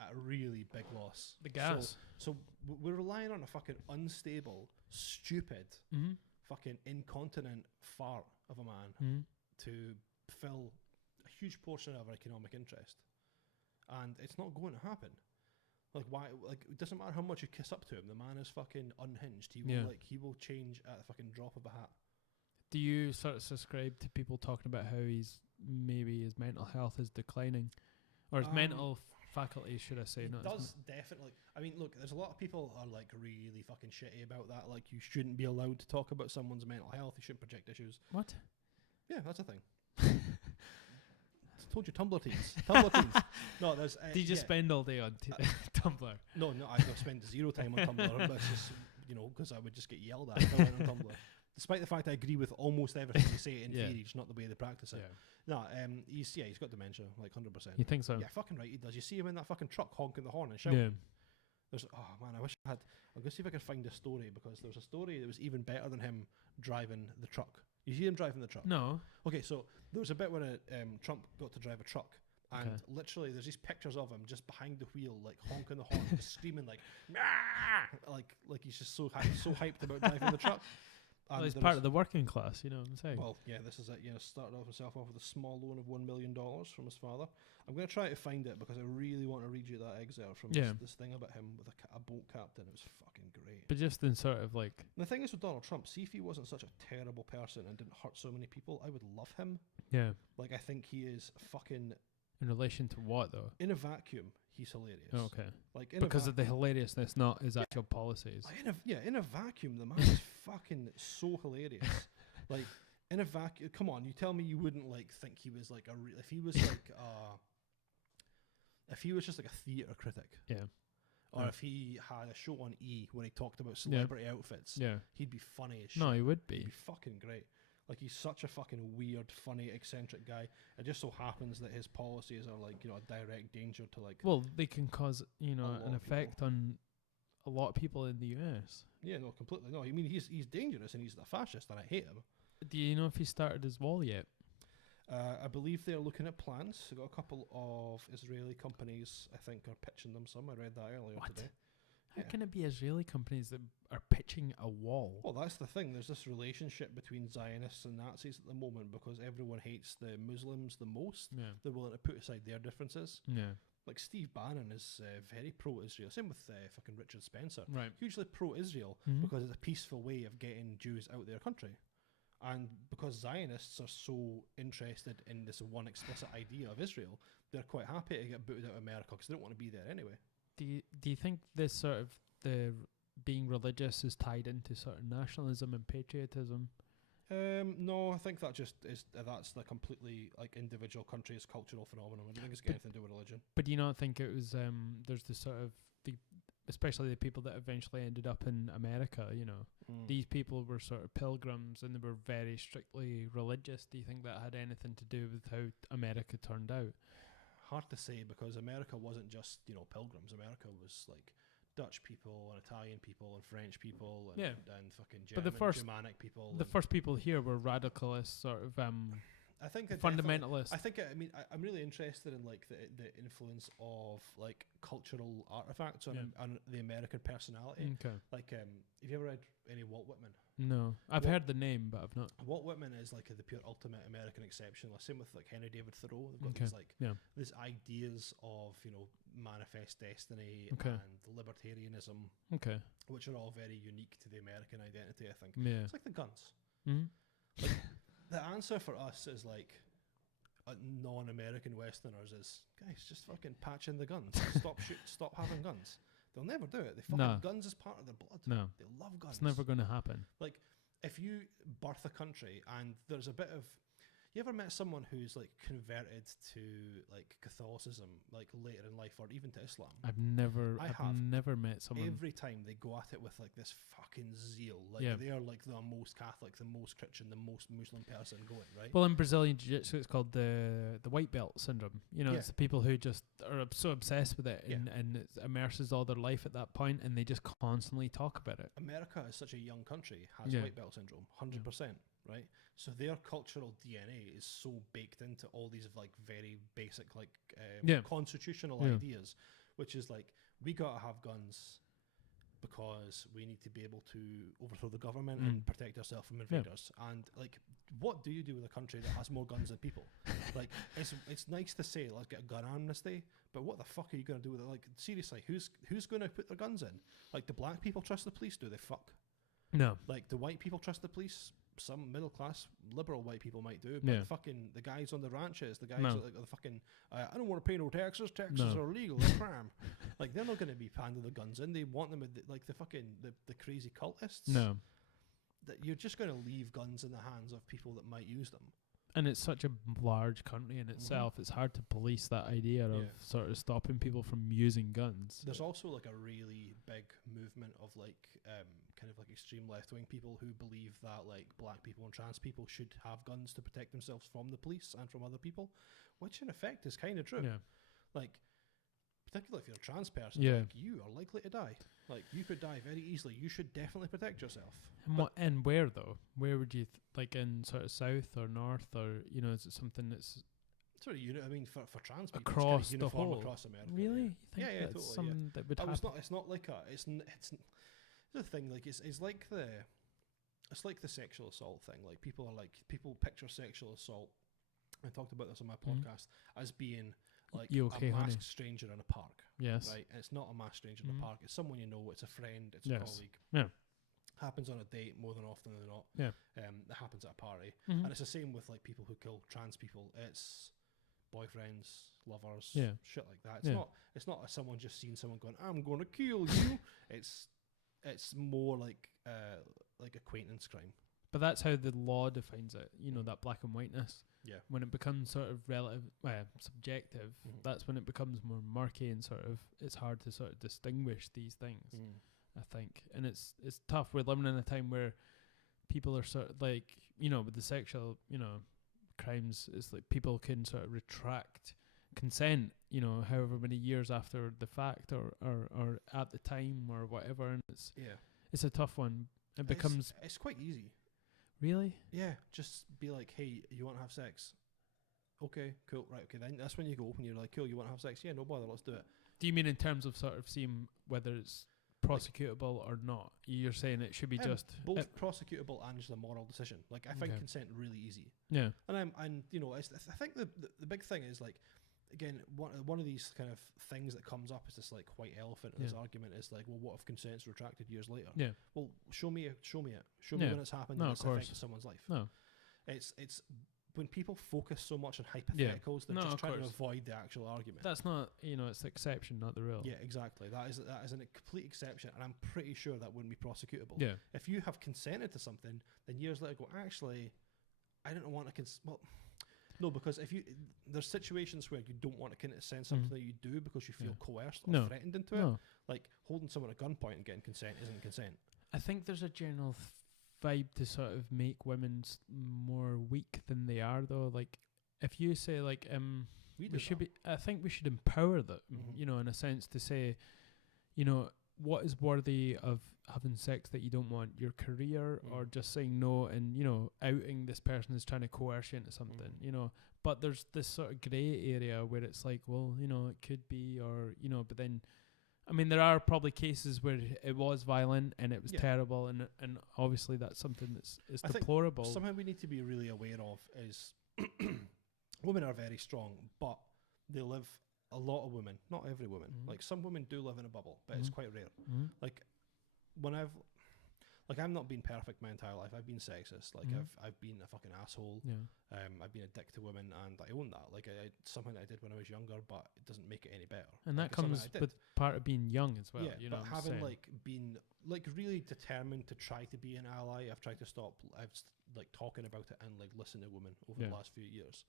at a really big loss. The gas. So we're relying on a fucking unstable, stupid, Mm-hmm. fucking incontinent fart of a man Mm-hmm. to fill a huge portion of our economic interest, and it's not going to happen. Like, why? Like, it doesn't matter how much you kiss up to him. The man is fucking unhinged. He will change at a fucking drop of a hat. Do you sort of subscribe to people talking about how maybe his mental health is declining, or his mental faculty, should I say? It Not does definitely. I mean, look, there's a lot of people are like really fucking shitty about that. Like, you shouldn't be allowed to talk about someone's mental health. You shouldn't project issues. What? Yeah, that's a thing. Told you, Tumblr teens. Tumblr teens. No, there's. Do you just spend all day on Tumblr? No, I don't spend zero time on Tumblr. But it's just, because I would just get yelled at if I went on Tumblr. Despite the fact I agree with almost everything you say in Yeah. theory, just not the way they practice it. Yeah. No, he's got dementia, like 100%. You think so? Yeah, fucking right, he does. You see him in that fucking truck honking the horn and shouting. Yeah. There's, oh man, I wish I had. I'm gonna see if I can find a story, because there's a story that was even better than him driving the truck. You see him driving the truck? No. Okay, so there was a bit where Trump got to drive a truck, and Okay. literally there's these pictures of him just behind the wheel, like honking the horn, just screaming like, "Nah!" like he's just so hyped about driving the truck. Well, he's part of the working class, you know what I'm saying? Well, yeah, this is it. Started off himself off with a small loan of $1 million from his father. I'm going to try to find it because I really want to read you that excerpt from this thing about him with a boat captain. It was fucking great. But just in sort of like... And the thing is with Donald Trump, see if he wasn't such a terrible person and didn't hurt so many people, I would love him. Yeah. Like, I think he is fucking... In relation to what, though? In a vacuum, he's hilarious. Oh, okay. Like because of the hilariousness, not his actual policies. In a vacuum, the man is fucking so hilarious. Like, in a vacuum, come on, you tell me you wouldn't like think he was like if he was like if he was just like a theatre critic. Yeah. Or if he had a show on E where he talked about celebrity outfits. Yeah. He'd be funny as shit. No, he would be. He'd be fucking great. Like, he's such a fucking weird, funny, eccentric guy. It just so happens that his policies are like, a direct danger to like... Well, they can cause, an effect people. on a lot of people in the US. Yeah, no, completely. No, I mean, he's dangerous and he's a fascist and I hate him. Do you know if he started his wall yet? I believe they're looking at plans. They've got a couple of Israeli companies, I think, are pitching them some. I read that earlier today. How can it be Israeli companies that are pitching a wall? Well, that's the thing. There's this relationship between Zionists and Nazis at the moment because everyone hates the Muslims the most. Yeah. They're willing to put aside their differences. Yeah. Like, Steve Bannon is very pro-Israel. Same with fucking Richard Spencer. Right. Hugely pro-Israel because it's a peaceful way of getting Jews out of their country. And because Zionists are so interested in this one explicit idea of Israel, they're quite happy to get booted out of America because they don't want to be there anyway. Do you think this sort of the being religious is tied into sort of nationalism and patriotism? No, I think that just is that's the completely like individual country's cultural phenomenon. I don't think it's got anything to do with religion. But do you not think it was there's this sort of especially the people that eventually ended up in America, these people were sort of pilgrims and they were very strictly religious. Do you think that had anything to do with how America turned out? Hard to say because America wasn't just, pilgrims. America was like Dutch people and Italian people and French people and fucking Germanic people. The first people here were radicalists, sort of I think fundamentalists. I think I'm really interested in like the influence of like cultural artifacts on the American personality. Okay. Like, have you ever read any Walt Whitman? No, I've heard the name, but I've not. Walt Whitman is like the pure ultimate American exception. Same with like Henry David Thoreau. They've got these ideas of manifest destiny and libertarianism, which are all very unique to the American identity. I think it's like the guns. Like, the answer for us is like non-American Westerners is guys just fucking patch in the guns. Stop having guns. They'll never do it. Guns is part of their blood. No. They love guns. It's never going to happen. Like, if you birth a country and there's a bit of... You ever met someone who's, like, converted to, like, Catholicism, like, later in life, or even to Islam? I've never met someone... Every time they go at it with, like, this fucking zeal. Like, they are, like, the most Catholic, the most Christian, the most Muslim person going, right? Well, in Brazilian Jiu-Jitsu, it's called the white belt syndrome. It's the people who just are so obsessed with it and it immerses all their life at that point, and they just constantly talk about it. America is such a young country, has white belt syndrome, 100%, right? So their cultural DNA is so baked into all these like very basic like constitutional ideas, which is like we gotta have guns because we need to be able to overthrow the government and protect ourselves from invaders. And like, what do you do with a country that has more guns than people? Like, it's nice to say let's get a gun amnesty, but what the fuck are you gonna do with it? Like, seriously, who's gonna put their guns in? Like, do black people trust the police? Do they fuck? No. Like, do white people trust the police? Some middle class liberal white people might do, but the guys on the ranches, the guys that, like, the fucking I don't want to pay no taxes. Taxes are illegal. They're crime. Like, they're not going to be handing the guns in. They want them with the crazy cultists. No, that you're just going to leave guns in the hands of people that might use them. And it's such a large country in itself. It's hard to police that idea of sort of stopping people from using guns. There's also like a really big movement of like kind of like extreme left-wing people who believe that like black people and trans people should have guns to protect themselves from the police and from other people, which in effect is kind of true. Yeah. Like, particularly if you're a trans person, like, you are likely to die. Like, you could die very easily. You should definitely protect yourself. And where though? Where would you like in sort of south or north, or is it something that's sort of I mean, for trans people, across it's kind of the uniform whole across America. Really? You think that's totally. Something that would happen? It's not like it's the thing. Like it's like the it's like the sexual assault thing. Like people picture sexual assault. I talked about this on my podcast as being like You okay, a masked honey? stranger in a park, Yes. right? And it's not a masked stranger in a park. It's someone you know. It's a friend. It's a Yes. colleague. Yeah. Happens on a date more than often than not. Yeah. It happens at a party, Mhm. and it's the same with like people who kill trans people. It's boyfriends, lovers, Yeah. shit like that. Yeah. It's not someone just seeing someone going, "I'm going to kill you." it's more like acquaintance crime. But that's how the law defines it. You know, that black and whiteness. Yeah. When it becomes sort of subjective, Mhm. that's when it becomes more murky and sort of it's hard to sort of distinguish these things. I think, and it's tough. We're living in a time where people are sort of like, you know, with the sexual, you know, crimes, it's like people can sort of retract consent, you know, however many years after the fact or at the time or whatever, and it's a tough one. It becomes it's quite easy. Really? Yeah, just be like, hey, you want to have sex? Okay, cool, right, okay, then that's when you go open. You're like, cool, you want to have sex? Yeah, no bother, let's do it. Do you mean in terms of sort of seeing whether it's prosecutable or not? You're saying it should be just both prosecutable and just a moral decision. Like I find consent really easy. Yeah. And you know, I think the big thing is like, again, one of these kind of things that comes up is this like white elephant in this argument is like, well, what if consent's retracted years later? Yeah. Well, show me it. Show me when it's happened. No, and of it's course. affected someone's life. No. It's when people focus so much on hypotheticals, they're just trying to avoid the actual argument. That's not, you know, it's the exception, not the rule. Yeah, exactly. That is a complete exception, and I'm pretty sure that wouldn't be prosecutable. Yeah. If you have consented to something, then years later go, actually, I didn't want to well, no, because there's situations where you don't want to consent something that you do because you feel coerced or threatened into it. Like holding someone at gunpoint and getting consent isn't consent. I think there's a general vibe to sort of make women more weak than they are, though. Like, if you say like we should be, I think we should empower them, you know, in a sense, to say, you know, what is worthy of having sex that you don't want, your career or just saying no, and, you know, outing this person is trying to coerce you into something, you know. But there's this sort of grey area where it's like, well, you know, it could be, or, you know, but then, I mean, there are probably cases where it was violent and it was terrible, and obviously that's something that's deplorable. Something we need to be really aware of is women are very strong, but they live, a lot of women, not every woman, like some women do live in a bubble, but it's quite rare. Like when I've not been perfect my entire life. I've been sexist. Like I've been a fucking asshole. Yeah. I've been a dick to women, and I own that. Like something that I did when I was younger, but it doesn't make it any better. And that comes with part of being young as well. Yeah, you know, but having been really determined to try to be an ally, I've tried to stop. I've talking about it and like listen to women over the last few years.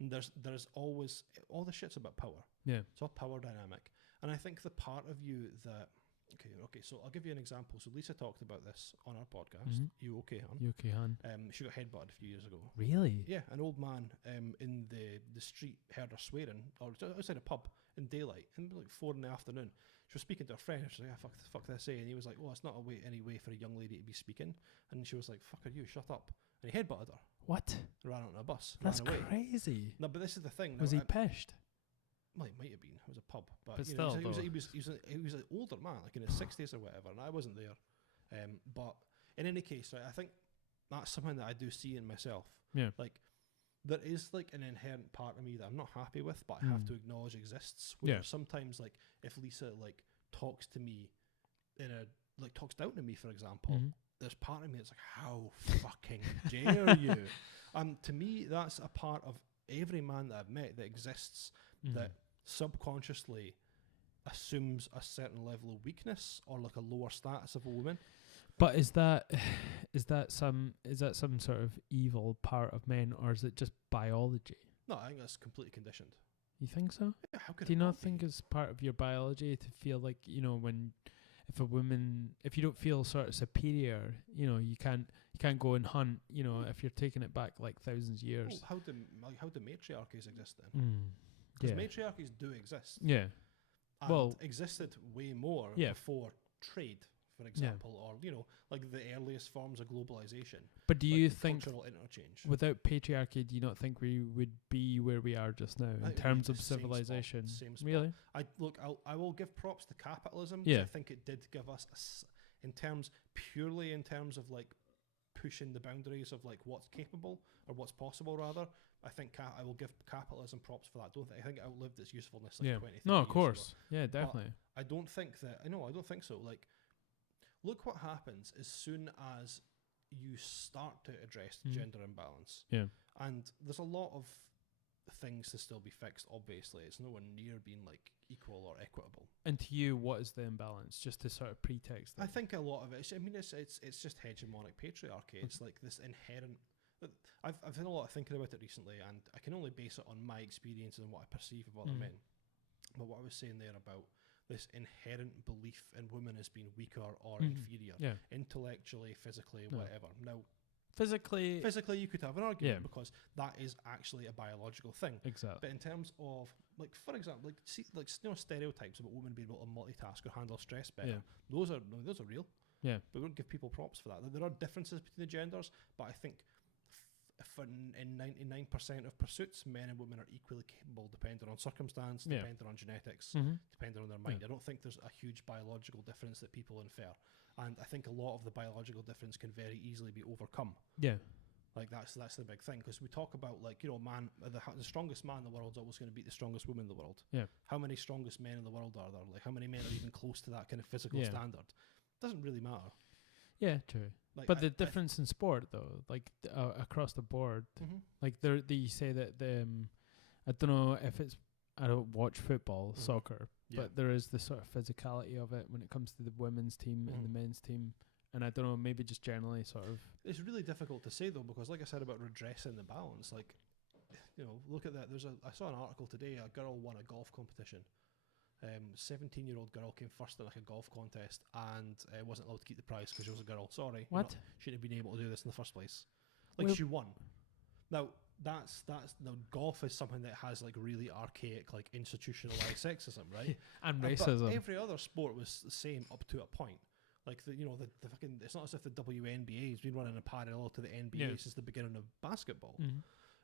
And there's always all the shit's about power. Yeah, it's all power dynamic, and I think the part of you that. Okay. So I'll give you an example. So Lisa talked about this on our podcast. You okay, hon? You okay, hon? She got headbutted a few years ago. Really? Yeah, an old man in the street heard her swearing, or outside a pub in daylight, in like 4 in the afternoon. She was speaking to her friend. She was like, fuck this, and he was like, oh, it's not any way for a young lady to be speaking. And she was like, fuck her, you, shut up. And he headbutted her. What? Ran out on a bus. That's ran away. Crazy. No, but this is the thing. Was he pissed? Well, it might have been. It was a pub, but you know, he was an older man, like in his 60s or whatever, and I wasn't there. But in any case, right, I think that's something that I do see in myself. Yeah, like there is like an inherent part of me that I'm not happy with, but I have to acknowledge exists. Where sometimes, like if Lisa like talks to me talks down to me, for example, there's part of me that's like, how fucking dare you? To me, that's a part of every man that I've met that exists that subconsciously assumes a certain level of weakness or like a lower status of a woman. But is that some sort of evil part of men, or is it just biology? No, I think that's completely conditioned. You think so? Yeah, how could Do you not be? think it's part of your biology to feel like, you know, if you don't feel sort of superior, you know, you can't go and hunt, you know, if you're taking it back like thousands of years. Well, how do matriarchies exist then? Because matriarchies do exist. Yeah. And existed way more before trade, for example, or, you know, like the earliest forms of globalization. But do you think cultural interchange, without patriarchy, do you not think we would be where we are just now in terms of civilization? Same spot. Really? I will give props to capitalism. Yeah. I think it did give us purely in terms of like pushing the boundaries of like what's capable or what's possible. Rather, I think I will give capitalism props for that. I think it outlived its usefulness like 20, 30 No, of years course. ago. Yeah, definitely. I don't think that. I know. I don't think so. Like, look what happens as soon as you start to address gender imbalance. Yeah. And there's a lot of things to still be fixed. Obviously, it's nowhere near being like equal or equitable. And to you, what is the imbalance? Just to sort of pretext that. I think a lot of it. I mean, it's just hegemonic patriarchy. It's like this inherent. I've done a lot of thinking about it recently, and I can only base it on my experiences and what I perceive of other men. But what I was saying there about this inherent belief in women as being weaker or inferior, intellectually, physically, whatever. Now, physically, you could have an argument because that is actually a biological thing. Exactly. But in terms of, like, for example, stereotypes about women being able to multitask or handle stress better, those are real. Yeah. But we don't give people props for that. There are differences between the genders, but I think in 99% of pursuits, men and women are equally capable, depending on circumstance, depending on genetics, depending on their mind. I don't think there's a huge biological difference that people infer, and I think a lot of the biological difference can very easily be overcome. Yeah, like that's the big thing, because we talk about, like, you know, the strongest man in the world is always going to beat the strongest woman in the world. Yeah, how many strongest men in the world are there? Like, how many men are even close to that kind of physical standard? Doesn't really matter. Yeah, true. Like, but the difference in sport, though, like across the board, like they say that I don't know if it's, I don't watch football, soccer, but there is the sort of physicality of it when it comes to the women's team and the men's team, and I don't know, maybe just generally sort of. It's really difficult to say though, because like I said about redressing the balance, like, you know, look at that. I saw an article today. A girl won a golf competition. 17-year-old girl came first in like a golf contest and wasn't allowed to keep the prize because she was a girl. Sorry. What? She shouldn't have been able to do this in the first place. Like, she won. Now, that's golf is something that has like really archaic, like institutionalized sexism, right? And racism. But every other sport was the same up to a point. Like, the fucking, it's not as if the WNBA has been running a parallel to the NBA since the beginning of basketball.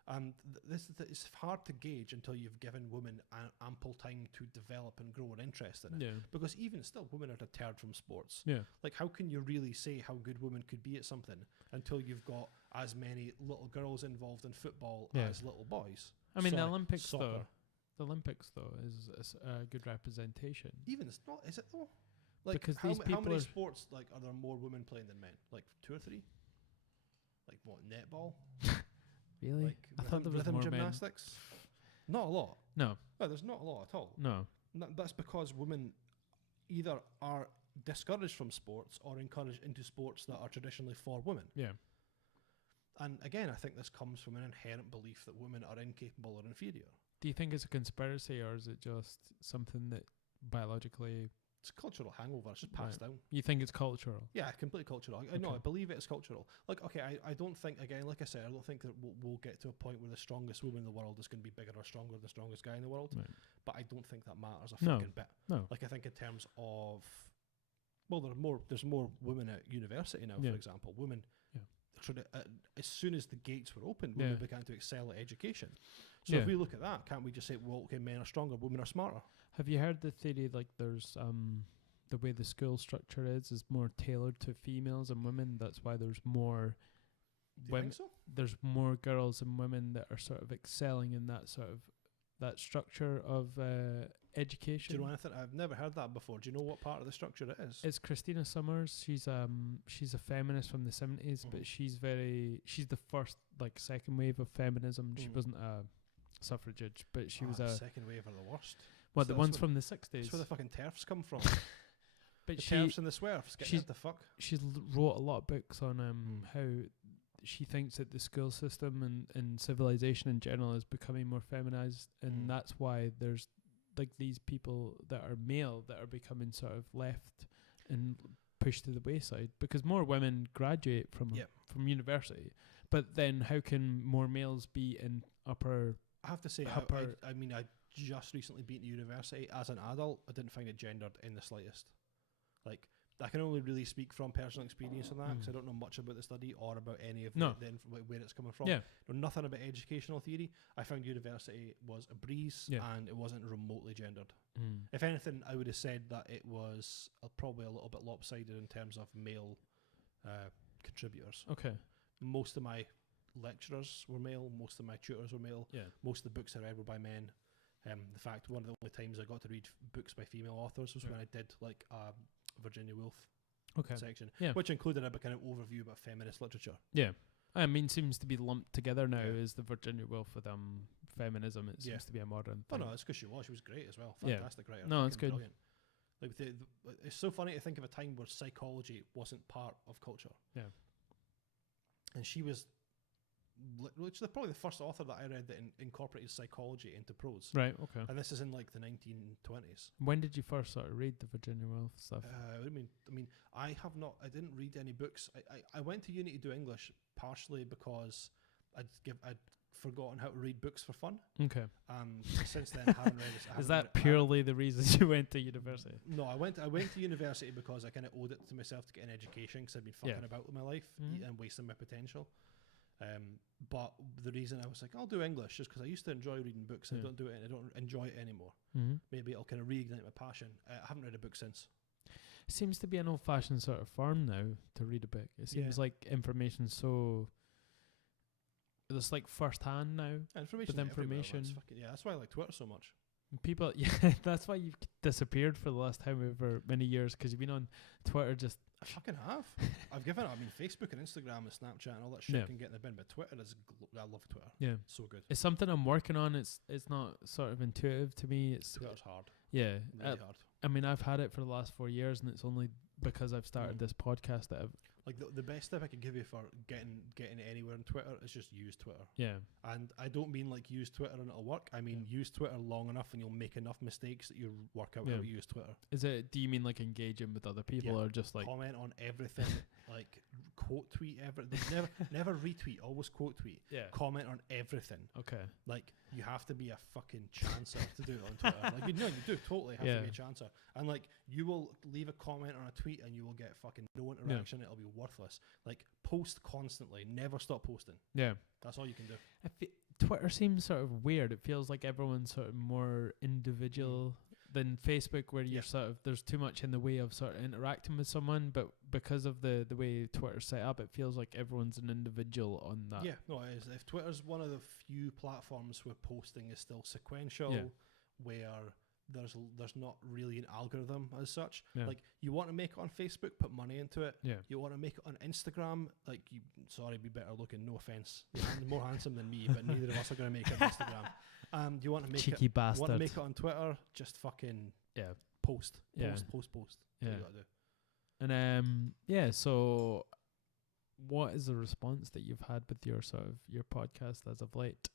And it's hard to gauge until you've given women ample time to develop and grow an interest in it. Yeah. Because even still, women are deterred from sports. Yeah. Like, how can you really say how good women could be at something until you've got as many little girls involved in football as little boys? I mean, the Olympics, though. The Olympics, though, is a good representation. Even it's not, is it though? Like, because how many sports, like, are there more women playing than men? Like 2 or 3? Like what, netball? Really? Like I thought there was rhythm more gymnastics? Men. Not a lot. No, there's not a lot at all. No. That's because women either are discouraged from sports or encouraged into sports that are traditionally for women. Yeah. And again, I think this comes from an inherent belief that women are incapable or inferior. Do you think it's a conspiracy, or is it just something that biologically... It's a cultural hangover. It's just passed down. You think it's cultural? Yeah, completely cultural. I know. I believe it's cultural. Like, okay, I don't think, again, like I said, I don't think that we'll get to a point where the strongest woman in the world is going to be bigger or stronger than the strongest guy in the world. Right. But I don't think that matters a fucking bit. No. Like, I think in terms of, well, there's more women at university now, for example. Women, as soon as the gates were opened, women began to excel at education. So if we look at that, can't we just say, well, okay, men are stronger, women are smarter? Have you heard the theory, like, there's the way the school structure is more tailored to females and women? That's why there's more women. So? There's more girls and women that are sort of excelling in that sort of that structure of education. Do you know anything? I've never heard that before. Do you know what part of the structure it is? It's Christina Summers. She's a feminist from the 70s, but she's the first, like, second wave of feminism. She wasn't a suffragette, but she was a second wave are the worst. What, the ones from the 60s? That's where the fucking TERFs come from. But the TERFs and the SWERFs. What the fuck? She's wrote a lot of books on how she thinks that the school system and civilization in general is becoming more feminized, and that's why there's, like, these people that are male that are becoming sort of left and pushed to the wayside, because more women graduate from university. But then how can more males be in upper... I have to say, I mean, I just recently been to university. As an adult, I didn't find it gendered in the slightest. Like, I can only really speak from personal experience on that, because I don't know much about the study or about any of where it's coming from. Yeah. Know nothing about educational theory. I found university was a breeze, and it wasn't remotely gendered. If anything, I would have said that it was probably a little bit lopsided in terms of male contributors. Okay. Most of my lecturers were male. Most of my tutors were male. Yeah. Most of the books I read were by men. The fact one of the only times I got to read books by female authors was when I did like Virginia Woolf section, which included a kind of overview about feminist literature. Yeah. I mean, seems to be lumped together now Yeah. as the Virginia Woolf with feminism. It seems to be a modern Oh thing. no, it's because she was great as well. Yeah. Fantastic writer. No, it's fucking good. Brilliant. Like it's so funny to think of a time where psychology wasn't part of culture. Yeah. And she was literally probably the first author that I read that incorporated psychology into prose. Right, okay. And this is in like the 1920s. When did you first sort of read the Virginia Woolf stuff? I mean, I didn't read any books. I went to uni to do English partially because I'd forgotten how to read books for fun. Okay. Since then, I haven't read it. Is that purely the reasons you went to university? No, I went to university because I kind of owed it to myself to get an education because I'd been fucking about with my life and wasting my potential. But the reason I was like, I'll do English is because I used to enjoy reading books. I don't do it. I don't enjoy it anymore. Maybe it'll kind of reignite my passion. I haven't read a book since. It seems to be an old-fashioned sort of form now to read a book. It seems like information so. It's like first-hand now. Information. That's why I like Twitter so much. People, that's why you've disappeared for the last however many years because you've been on Twitter just. I fucking have. I've given up. I mean, Facebook and Instagram and Snapchat and all that shit can get in the bin, but Twitter is. I love Twitter. Yeah, so good. It's something I'm working on. It's not sort of intuitive to me. Twitter's hard. Yeah, really hard. I mean, I've had it for the last 4 years, and it's only because I've started this podcast that I've. Like the best tip I could give you for getting anywhere on Twitter is just use Twitter. Yeah. And I don't mean like use Twitter and it'll work. I mean use Twitter long enough and you'll make enough mistakes that you'll work out how to use Twitter. Do you mean like engaging with other people or just like comment on everything, like quote tweet everything. Never retweet, always quote tweet. Yeah. Comment on everything. Okay. Like you have to be a fucking chancer to do it on Twitter. Like you do totally have to be a chancer. And like you will leave a comment on a tweet and you will get fucking no interaction. It'll be worthless. Like post constantly, never stop posting. Yeah. That's all you can do. Twitter seems sort of weird. It feels like everyone's sort of more individual than Facebook, where you're sort of there's too much in the way of sort of interacting with someone, but because of the way Twitter's set up, it feels like everyone's an individual on that. Yeah, no, it is. If Twitter's one of the few platforms where posting is still sequential, where there's not really an algorithm as such. Yeah. Like you want to make it on Facebook, put money into it. Yeah. You want to make it on Instagram, like be better looking. No offense, you're more handsome than me, but neither of us are going to make it on Instagram. You want to make cheeky bastard. You want to make it on Twitter? Just fucking post. Yeah. Post. Yeah. You gotta do. And so what is the response that you've had with your sort of your podcast as of late?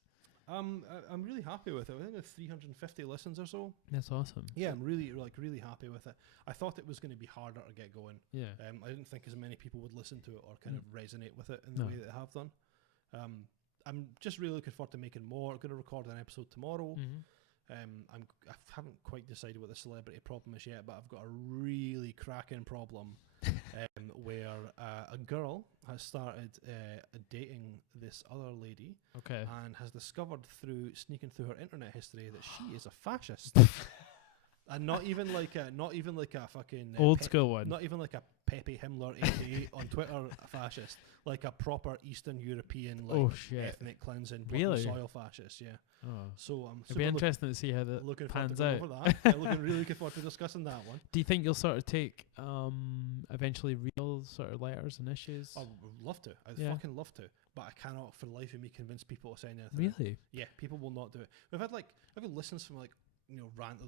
I'm really happy with it. I think it's 350 listens or so. That's awesome. Yeah, I'm really happy with it. I thought it was going to be harder to get going. Yeah. I didn't think as many people would listen to it or kind of resonate with it in the way that they have done. I'm just really looking forward to making more. I'm going to record an episode tomorrow. I haven't quite decided what the celebrity problem is yet, but I've got a really cracking problem where a girl has started dating this other lady, and has discovered through sneaking through her internet history that she is a fascist. And not even like a fucking old school one. Not even like a Pepe Himmler 88 on Twitter fascist, like a proper Eastern European ethnic cleansing soil fascist. Yeah. Oh. So it'd be interesting to see how that pans out. Really looking forward to discussing that one. Do you think you'll sort of take eventually real sort of letters and issues? I would love to. I'd fucking love to, but I cannot for the life of me convince people to sign anything. Really? Yeah, people will not do it. I've had listens from rant.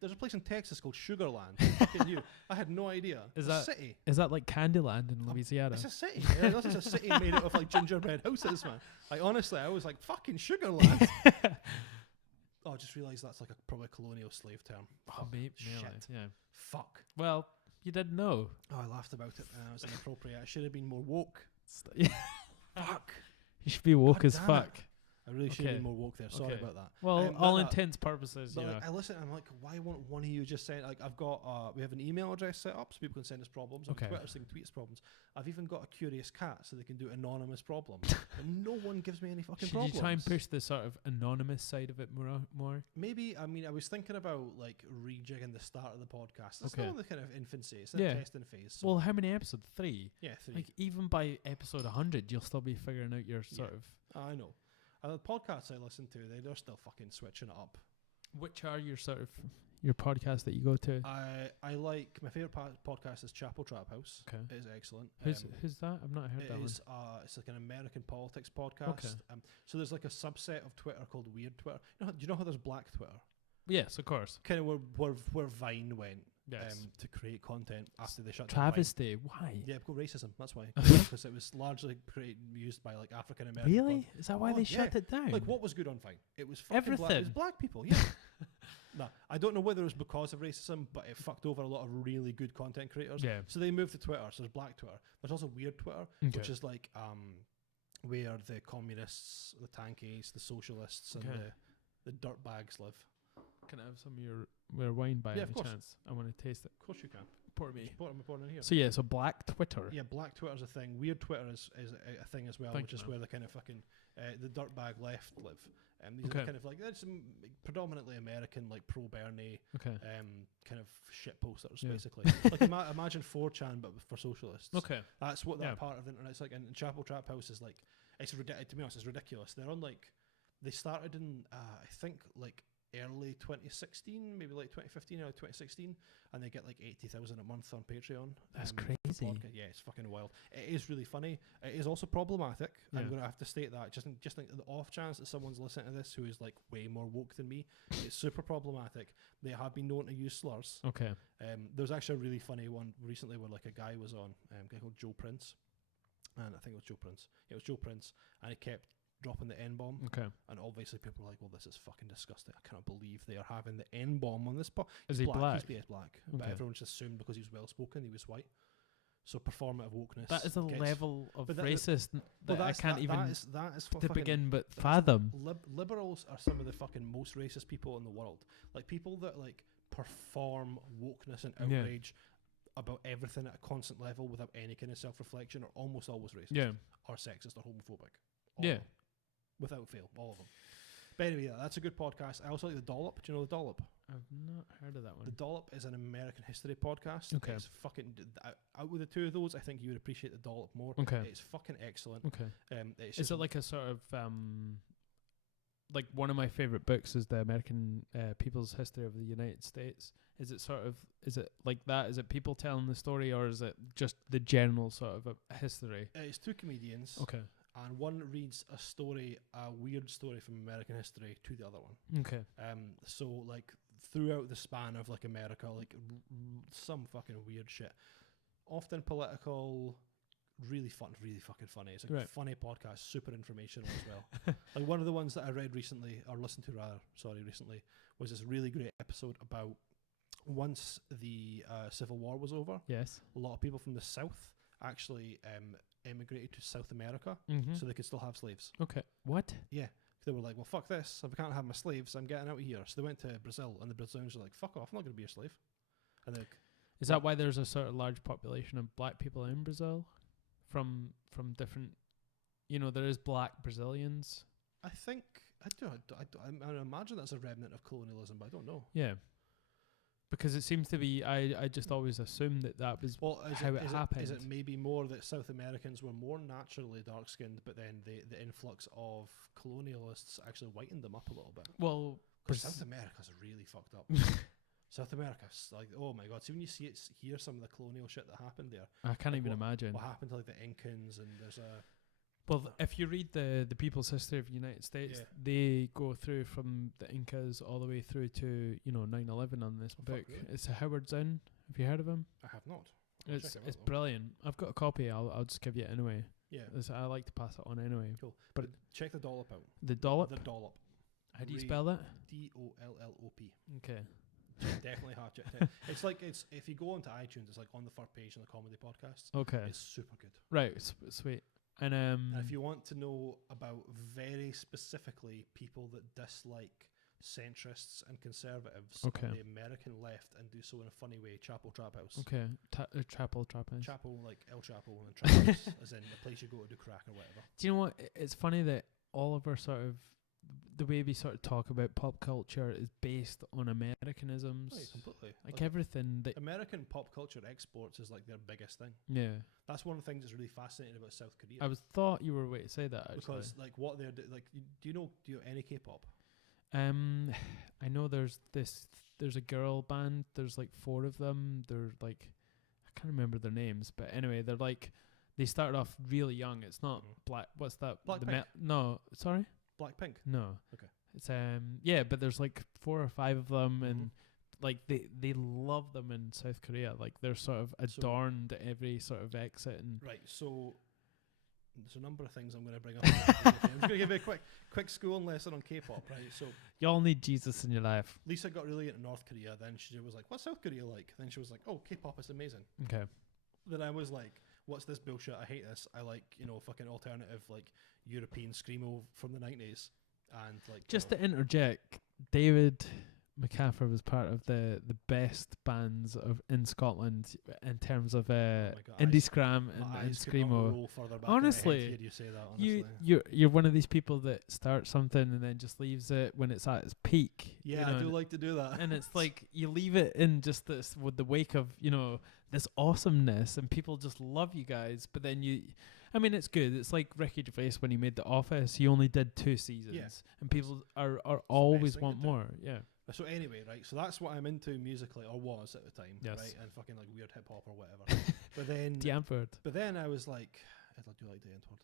There's a place in Texas called Sugarland. Fucking you. I had no idea. Is that a city? Is that like Candyland in Louisiana? It's a city. Yeah, this is a city made out of like gingerbread houses, man. Like honestly, I was like fucking Sugarland. I just realised that's like probably a colonial slave term. Oh, maybe. Shit. Yeah. Fuck. Well, you didn't know. Oh, I laughed about it and it was inappropriate. I should have been more woke. Yeah. Fuck. You should be woke God as fuck. I really should Okay. be more woke there. Sorry Okay. about that. Well, But all that- intents purposes, But yeah. like, I listen, and I'm like, why won't one of you just send? Like, I've got, we have an email address set up so people can send us problems. On Okay. Twitter, so they can tweet us problems. I've even got a curious cat so they can do anonymous problems. And no one gives me any fucking Should problems. you try and push the sort of anonymous side of it more? Maybe, I mean, I was thinking about like rejigging the start of the podcast. It's Okay. still in the kind of infancy. It's in Yeah. the testing phase. So Well, how many episodes? 3. yeah, 3. Like even by episode 100, you'll still be figuring out your sort of. I know. The podcasts I listen to, they're still fucking switching it up. Which are your sort of your podcasts that you go to? I like, my favourite podcast is Chapel Trap House. Okay. It is excellent. Who's that? I've not heard It that is, it's like an American politics podcast. Okay. So there's like a subset of Twitter called Weird Twitter. Do you know how there's Black Twitter? one. Yes, of course. Kind of where Vine went Yes. to create content after they shut down Vine. Travesty. Why? Yeah, because racism. That's why. Because it was largely used by like African American. Really? Is that why Oh, they yeah. shut it down? Like what was good on Vine? It was fucking black. It was Everything. black people. Yeah. Nah, I don't know whether it was because of racism, but it fucked over a lot of really good content creators. Yeah. So they moved to Twitter. So there's Black Twitter. There's also Weird Twitter, Okay. which is like where the communists, the tankies, the socialists, and Okay. the dirtbags live. Can I have some of your wine by Yeah, of any course. chance? I want to taste it. Of course you can. Pour me. I'm pouring in here. So yeah, so Black Twitter. Yeah, Black Twitter's a thing. Weird Twitter is a thing as well, Thank which you, is man. where the kind of fucking the dirtbag left live. These Okay. are kind of like there's some predominantly American, like pro Bernie, Okay. kind of shit posters, Yeah. basically. Like imagine 4chan, but for socialists. Okay. That's what that Yeah. part of the internet's like. And Chapel Trap House is like, it's ridiculous. To be honest, it's ridiculous. They're on like, they started in I think like early 2016, maybe like 2015 or 2016, and they get like 80,000 a month on Patreon. That's for the crazy. podcast. Yeah, it's fucking wild. It is really funny. It is also problematic. Yeah. I'm gonna have to state that just like the off chance that someone's listening to this who is like way more woke than me. It's super problematic. They have been known to use slurs. Okay. There's actually a really funny one recently where like a guy was on, a guy called Joe Prince, and I think it was Joe Prince. It was Joe Prince, and he kept dropping the N-bomb, Okay. and obviously people were like, well, this is fucking disgusting. I cannot believe they are having the N-bomb on this. Is he black? He's black, but Okay. everyone just assumed because he was well-spoken, he was white. So performative wokeness. That is a gets- level of But that- racist well, that I that's- can't that- even that is what to fucking- begin but that's- fathom. Liberals are some of the fucking most racist people in the world. Like people that like perform wokeness and Yeah. outrage about everything at a constant level without any kind of self-reflection are almost always racist. Yeah. Or sexist or homophobic. All Yeah. of them. Without fail, all of them. But anyway, yeah, that's a good podcast. I also like The Dollop. Do you know The Dollop? I've not heard of that one. The Dollop is an American history podcast. Okay. It's fucking out with the two of those. I think you would appreciate The Dollop more. Okay. It's fucking excellent. Okay. It's Is just it like a sort of like one of my favorite books is the American People's History of the United States. Is it like that? Is it people telling the story, or is it just the general sort of a history? it's two comedians. Okay. And one reads a weird story from American history to the other one. Okay. So like throughout the span of like America, like some fucking weird shit, often political, really fucking funny. It's a Right. funny podcast, super informational as well. Like one of the ones that I read recently, or listened to rather, recently, was this really great episode about once the Civil War was over, Yes. a lot of people from the South actually emigrated to South America Mm-hmm. so they could still have slaves. Okay. What? Yeah. They were like, well, fuck this. If I can't have my slaves, I'm getting out of here. So they went to Brazil, and the Brazilians were like, fuck off, I'm not going to be a slave. And they're like, Is that why there's a sort of large population of black people in Brazil? From different, there is black Brazilians. I think, I imagine that's a remnant of colonialism, but I don't know. Yeah. Because it seems to be, I just always assumed that was Well, how it happened. Is it maybe more that South Americans were more naturally dark-skinned, but then the influx of colonialists actually whitened them up a little bit? well, Because South America's really fucked up. South America's like, oh my god. See, when you hear some of the colonial shit that happened there, I can't like even imagine. what happened to like the Incans, and there's a Well, if you read the People's History of the United States, Yeah. they go through from the Incas all the way through to 9/11 on this Oh, fuck, book. really? It's Howard Zinn. Have you heard of him? I have not. I'll It's check it out, it's though. brilliant. I've got a copy. I'll just give you it anyway. Yeah, I like to pass it on anyway. cool. But But check The Dollop out. the Dollop. The Dollop. How do you Re- spell that? DOLLOP. Okay. Definitely have checked it. It's if you go onto iTunes, it's like on the first page in the comedy podcasts. Okay. It's super good. Right. Sweet. And And if you want to know about very specifically people that dislike centrists and conservatives Okay. on the American left and do so in a funny way, Chapel Trap House. okay, Chapel Trap House. Chapel like El Chapo and Trap House, as in the place you go to do crack or whatever. Do you know what? It's funny that all of our sort of the way we sort of talk about pop culture is based on Americanisms. Oh, yeah, completely. Like everything that. American pop culture exports is like their biggest thing. Yeah. That's one of the things that's really fascinating about South Korea. I thought you were way to say that actually. Because like what they're like, do you know any K-pop? I know there's a girl band. There's like 4 of them. They're like, I can't remember their names, but anyway, they're like, they started off really young. It's not what's that? Blackpink. No, sorry. Blackpink. No. Okay. It's yeah, but there's like 4 or 5 of them, and like they love them in South Korea. Like they're sort of adorned at every sort of exit and right. So there's a number of things I'm going to bring up. I'm just going to give you a quick schooling lesson on K-pop, right? So y'all need Jesus in your life. Lisa got really into North Korea. Then she was like, "What's South Korea like?" Then she was like, "Oh, K-pop is amazing." Okay. Then I was like, "What's this bullshit? I hate this. I like fucking alternative like European screamo from the 90s." And like just to interject, David MacAffer was part of the best bands in Scotland in terms of indie scram and screamo. Honestly, you say that, honestly. You're one of these people that starts something and then just leaves it when it's at its peak. Yeah, I do like to do that. And it's like you leave it in just this with the wake of this awesomeness, and people just love you guys. But then I mean, it's good. It's like Ricky Gervais when he made The Office. He only did 2 seasons, and people are always want more. Yeah. So anyway, right. So that's what I'm into musically, or was at the time, yes. right? And fucking like weird hip hop or whatever. But then the Antwoord. But then I was like, I do like the Antwoord.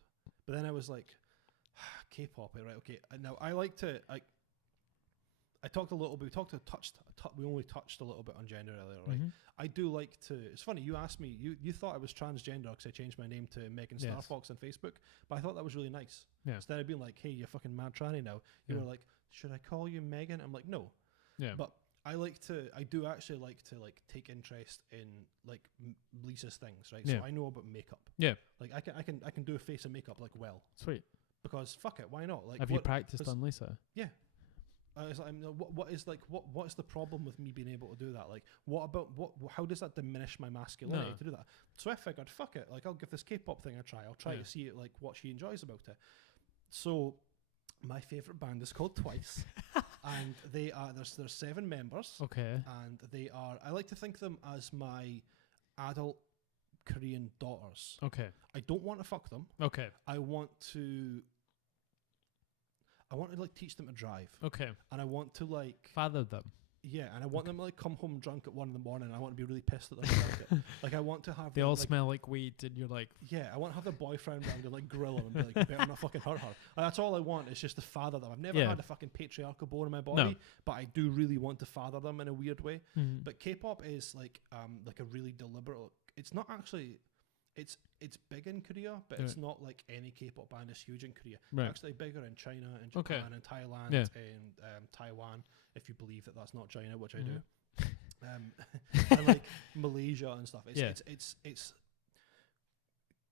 But then I was like, K-pop, right? Okay. Now I like to. I talked a little bit. We only touched a little bit on gender earlier, right? Mm-hmm. I do like to. It's funny. You asked me. You thought I was transgender because I changed my name to Megan Star Fox on Facebook, but I thought that was really nice. Yeah. Instead of being like, "Hey, you're fucking mad tranny now," you were like, "Should I call you Megan?" I'm like, "No." Yeah. But I do actually like to like take interest in like Lisa's things, right? Yeah. So I know about makeup. Yeah. Like I can do a face of makeup like well. Sweet. Because fuck it, why not? Like, have you practiced on Lisa? Yeah. What's the problem with me being able to do that? Like, how does that diminish my masculinity to do that? So I figured, fuck it, like I'll give this K-pop thing a try. I'll try to see it, like what she enjoys about it. So my favorite band is called Twice, and there's 7 members. Okay. And I like to think of them as my adult Korean daughters. Okay. I don't want to fuck them. Okay. I want to like teach them to drive. Okay. And I want to like father them. Yeah, and I want them to like come home drunk at 1 in the morning. And I want to be really pissed at them about it. Like I want to have. They all smell like weed, and you're like. Yeah, I want to have their boyfriend around and like grill them and be like, "You better not fucking hurt her." That's all I want. Is just to father them. I've never had a fucking patriarchal bone in my body, but I do really want to father them in a weird way. Mm-hmm. But K-pop is like a really deliberate. It's not actually. It's big in Korea, but it's not like any K-pop band is huge in Korea. Right. It's actually bigger in China and Japan and Thailand and Taiwan, if you believe that that's not China, which I do. And like Malaysia and stuff. It's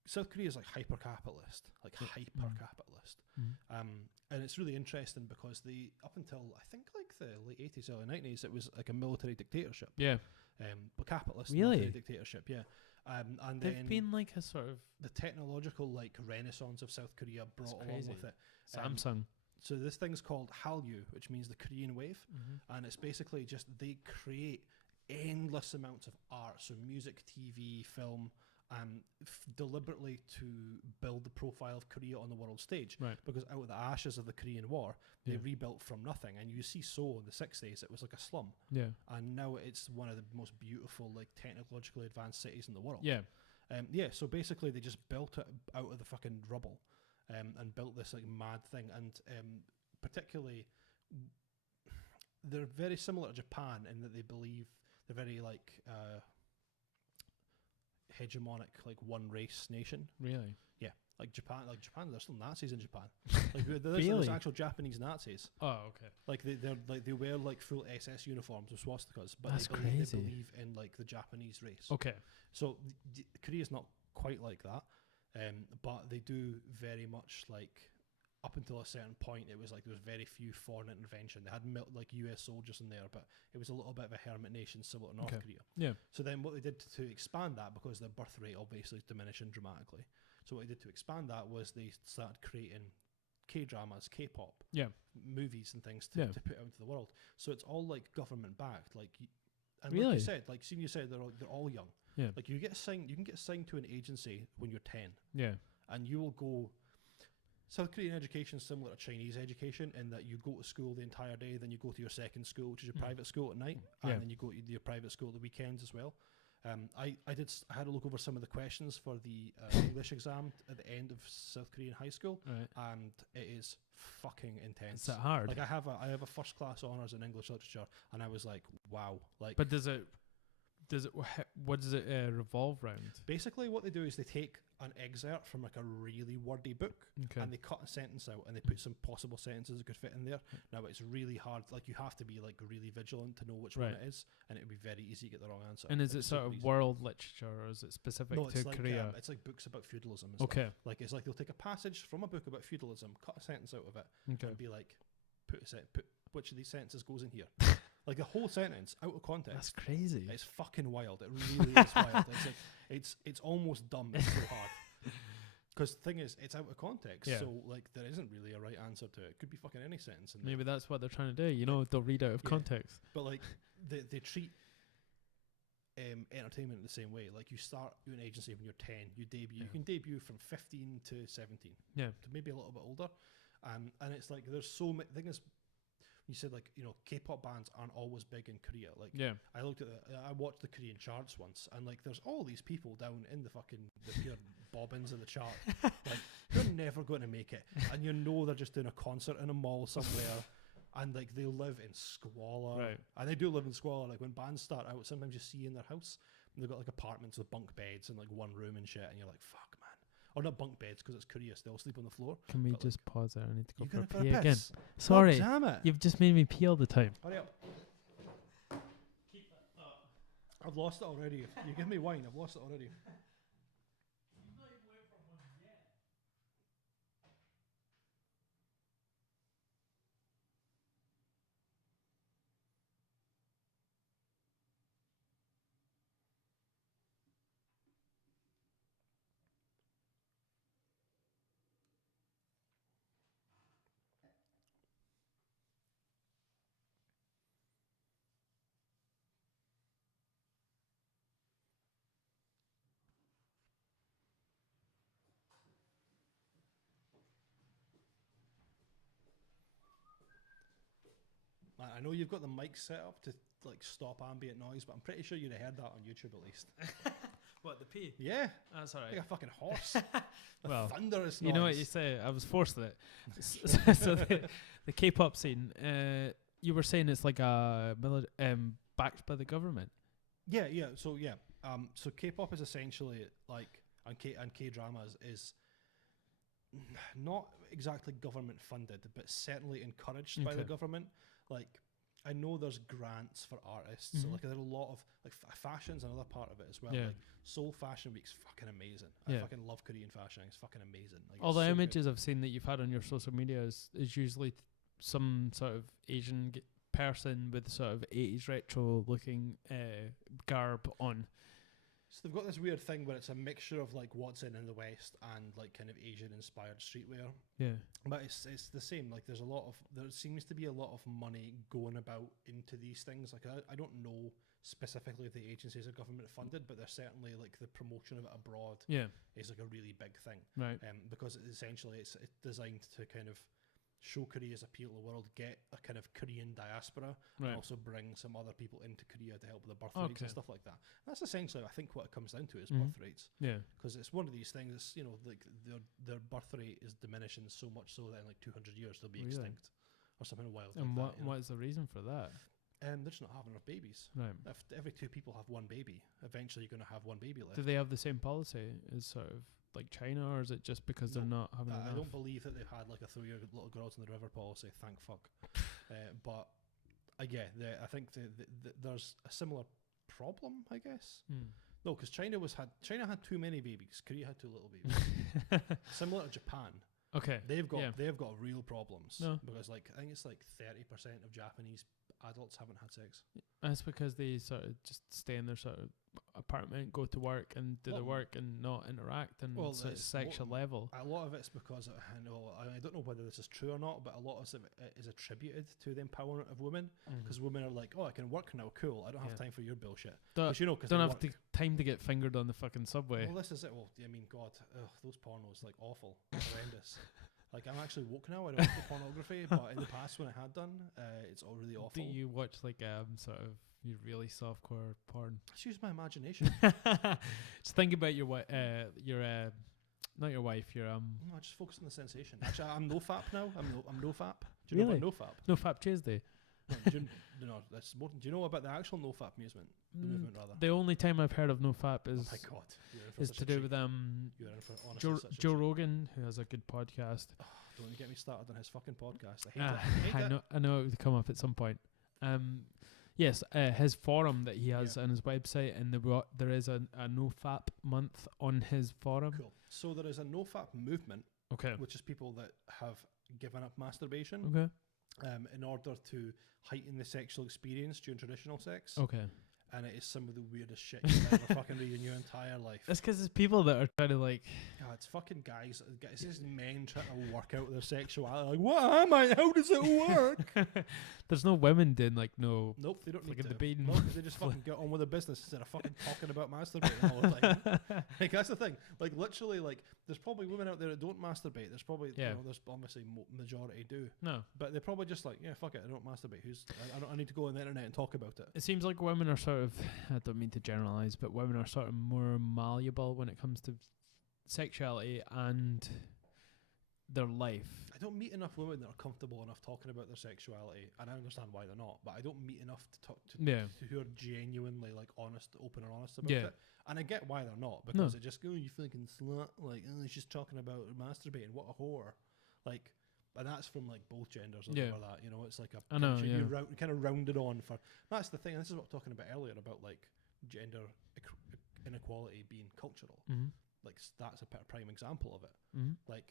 South Korea is like hyper capitalist. And it's really interesting because up until I think like the late 80s, early 90s, it was like a military dictatorship. Yeah. But capitalist really? military dictatorship, yeah. And they've then been like a sort of the technological like renaissance of South Korea brought along with it Samsung. So this thing's called Hallyu, which means the Korean wave, and it's basically just they create endless amounts of art, so music, TV, film, deliberately to build the profile of Korea on the world stage. Right. Because out of the ashes of the Korean War, they rebuilt from nothing. And you see Seoul in the 60s, it was like a slum. Yeah. And now it's one of the most beautiful, like technologically advanced cities in the world. Yeah. So basically they just built it out of the fucking rubble, and built this like mad thing. And particularly, they're very similar to Japan in that they believe they're very like hegemonic, like one race nation. Really? Yeah, like Japan. There's still Nazis in Japan. Like there's really? actual Japanese Nazis. Oh, okay. Like they wear like full SS uniforms with swastikas, but That's they believe in like the Japanese race. Okay. So Korea's not quite like that. But they do very much like up until a certain point, it was like there was very few foreign intervention. They had like US soldiers in there, but it was a little bit of a hermit nation similar to North Korea. Yeah. So then what they did to expand that, because their birth rate obviously is diminishing dramatically, so what they did to expand that was they started creating K-dramas, K-pop, movies and things to put out into the world. So it's all like government backed, like. And really? Like you said, they're all young. Yeah. Like you can get assigned to an agency when you're 10. Yeah. And you will go. South Korean education is similar to Chinese education in that you go to school the entire day, then you go to your second school, which is your private school at night, and then you go to your private school at the weekends as well. I had to look over some of the questions for the English exam at the end of South Korean high school, and it is fucking intense. Is that hard? Like I have a first class honours in English literature, and I was like, wow. Like, but what does it revolve around? Basically, what they do is they take an excerpt from like a really wordy book, and they cut a sentence out, and they put some possible sentences that could fit in there. Now it's really hard. Like you have to be like really vigilant to know which one it is, and it would be very easy to get the wrong answer. And is it sort of world literature, or is it specific to Korea? It's like books about feudalism. And stuff. Like it's like they'll take a passage from a book about feudalism, cut a sentence out of it, and be like, put which of these sentences goes in here. Like the whole sentence out of context. That's crazy. It's fucking wild. It really is wild. It's like it's almost dumb. It's so hard. Because the thing is, it's out of context. So like there isn't really a right answer to it. It could be fucking any sentence. Maybe that's what they're trying to do. You know, they'll read out of context. But like they treat entertainment in the same way. Like you start an agency when you're 10. You debut. You can debut from 15 to 17. Yeah. To maybe a little bit older. And it's like there's so many things. You said like, you know, K-pop bands aren't always big in Korea. Like I looked at I watched the Korean charts once, and like there's all these people down in the pure bobbins of the chart. Like they're never going to make it, and you know they're just doing a concert in a mall somewhere, and like they live in squalor, and they do live in squalor. Like when bands start out, sometimes you see in their house, and they've got like apartments with bunk beds and like one room and shit, and you're like, fuck, man. Or not bunk beds, because it's Korea, so they'll sleep on the floor. Can we just pause there? I need to go for a pee again. Sorry, God damn it. You've just made me pee all the time. Hurry up. Keep that up. I've lost it already. You give me wine, I've lost it already. I know you've got the mic set up to like stop ambient noise, but I'm pretty sure you'd have heard that on YouTube at least. What, the pee? Yeah. That's alright. Like a fucking horse. Well, thunderous noise. You know what you say? I was forced to it. So the K-pop scene, you were saying it's like a backed by the government. Yeah. So so K-pop is essentially like, and K-dramas is not exactly government funded, but certainly encouraged by the government. Like, I know there's grants for artists, so like there's a lot of like fashion's another part of it as well. Like Seoul Fashion Week's fucking amazing. I fucking love Korean fashion. It's fucking amazing. Like, all the images I've seen that you've had on your social media is usually some sort of Asian person with sort of 80s retro looking garb on. So they've got this weird thing where it's a mixture of like what's in the West and like kind of Asian inspired streetwear. Yeah. But it's the same. Like there seems to be a lot of money going about into these things. Like I don't know specifically if the agencies are government funded, but they're certainly like the promotion of it abroad is like a really big thing. Right. Because essentially it's designed to kind of show Korea's appeal to the world, get a kind of Korean diaspora, and also bring some other people into Korea to help with the birth rates and stuff like that. And that's essentially, I think, what it comes down to is birth rates. Yeah. Because it's one of these things, you know, like their birth rate is diminishing so much so that in like 200 years they'll be extinct or something wild. And like what is the reason for that? They're just not having enough babies. Right. If every two people have one baby, eventually you're going to have one baby left. Do they have the same policy as sort of like China, or is it just because they're not having enough? I don't believe that they've had like a throw your little girls in the river policy, thank fuck. But I think there's a similar problem, I guess. No, because China had too many babies. Korea had too little babies. Similar to Japan. Okay. They've got real problems. No. Because like I think it's like 30% of Japanese adults haven't had sex. That's because they sort of just stay in their sort of apartment, go to work and do their work and not interact and sort of sexual level. A lot of it's because I don't know whether this is true or not, but a lot of it is attributed to the empowerment of women, because women are like, oh, I can work now, cool. I don't have time for your bullshit. Don't have the time to get fingered on the fucking subway. Well, this is it. Well, I mean, God, those pornos like awful, horrendous. Like, I'm actually woke now. I don't watch the pornography, but in the past when I had done, it's all really awful. Do you watch like sort of your really softcore porn? Just use my imagination. Just think about your not your wife, your No, I just focus on the sensation. Actually, I'm no-fap now. I'm no-fap. Do you know about no-fap? No-fap Tuesday. Do you know about the actual no-fap movement? The movement, rather. The only time I've heard of no-fap is oh my God, is to do with Joe Rogan, who has a good podcast. Oh, don't get me started on his fucking podcast. I hate it. I know it would come up at some point. Yes, his forum that he has on his website, and there is a no-fap month on his forum. Cool. So there is a no-fap movement, okay, which is people that have given up masturbation, okay, in order to heighten the sexual experience during traditional sex. Okay. And it is some of the weirdest shit you've ever fucking read in your entire life. That's because it's people that are trying to like... God, it's fucking guys. It's just men trying to work out their sexuality. Like, what am I? How does it work? There's no women doing like no... Nope, they don't need to. Debating. Nope, they just fucking get on with their business instead of fucking talking about masturbating all the time. Like, that's the thing. Like, literally, like, there's probably women out there that don't masturbate. There's probably, there's obviously majority do. No. But they're probably just like, yeah, fuck it, I don't masturbate. I need to go on the internet and talk about it. It seems like women are sort of... I don't mean to generalize, but women are sort of more malleable when it comes to sexuality and their life. I don't meet enough women that are comfortable enough talking about their sexuality, and I understand why they're not, but I don't meet enough to talk to who are genuinely like open and honest about it. And I get why they're not, because it just go, you fucking slut, like, oh, she's talking about masturbating, what a whore. Like, and that's from like both genders or that, you know, it's like you kind of rounded on for, that's the thing, and this is what I'm talking about earlier about like gender inequality being cultural. Like, that's a prime example of it. Like,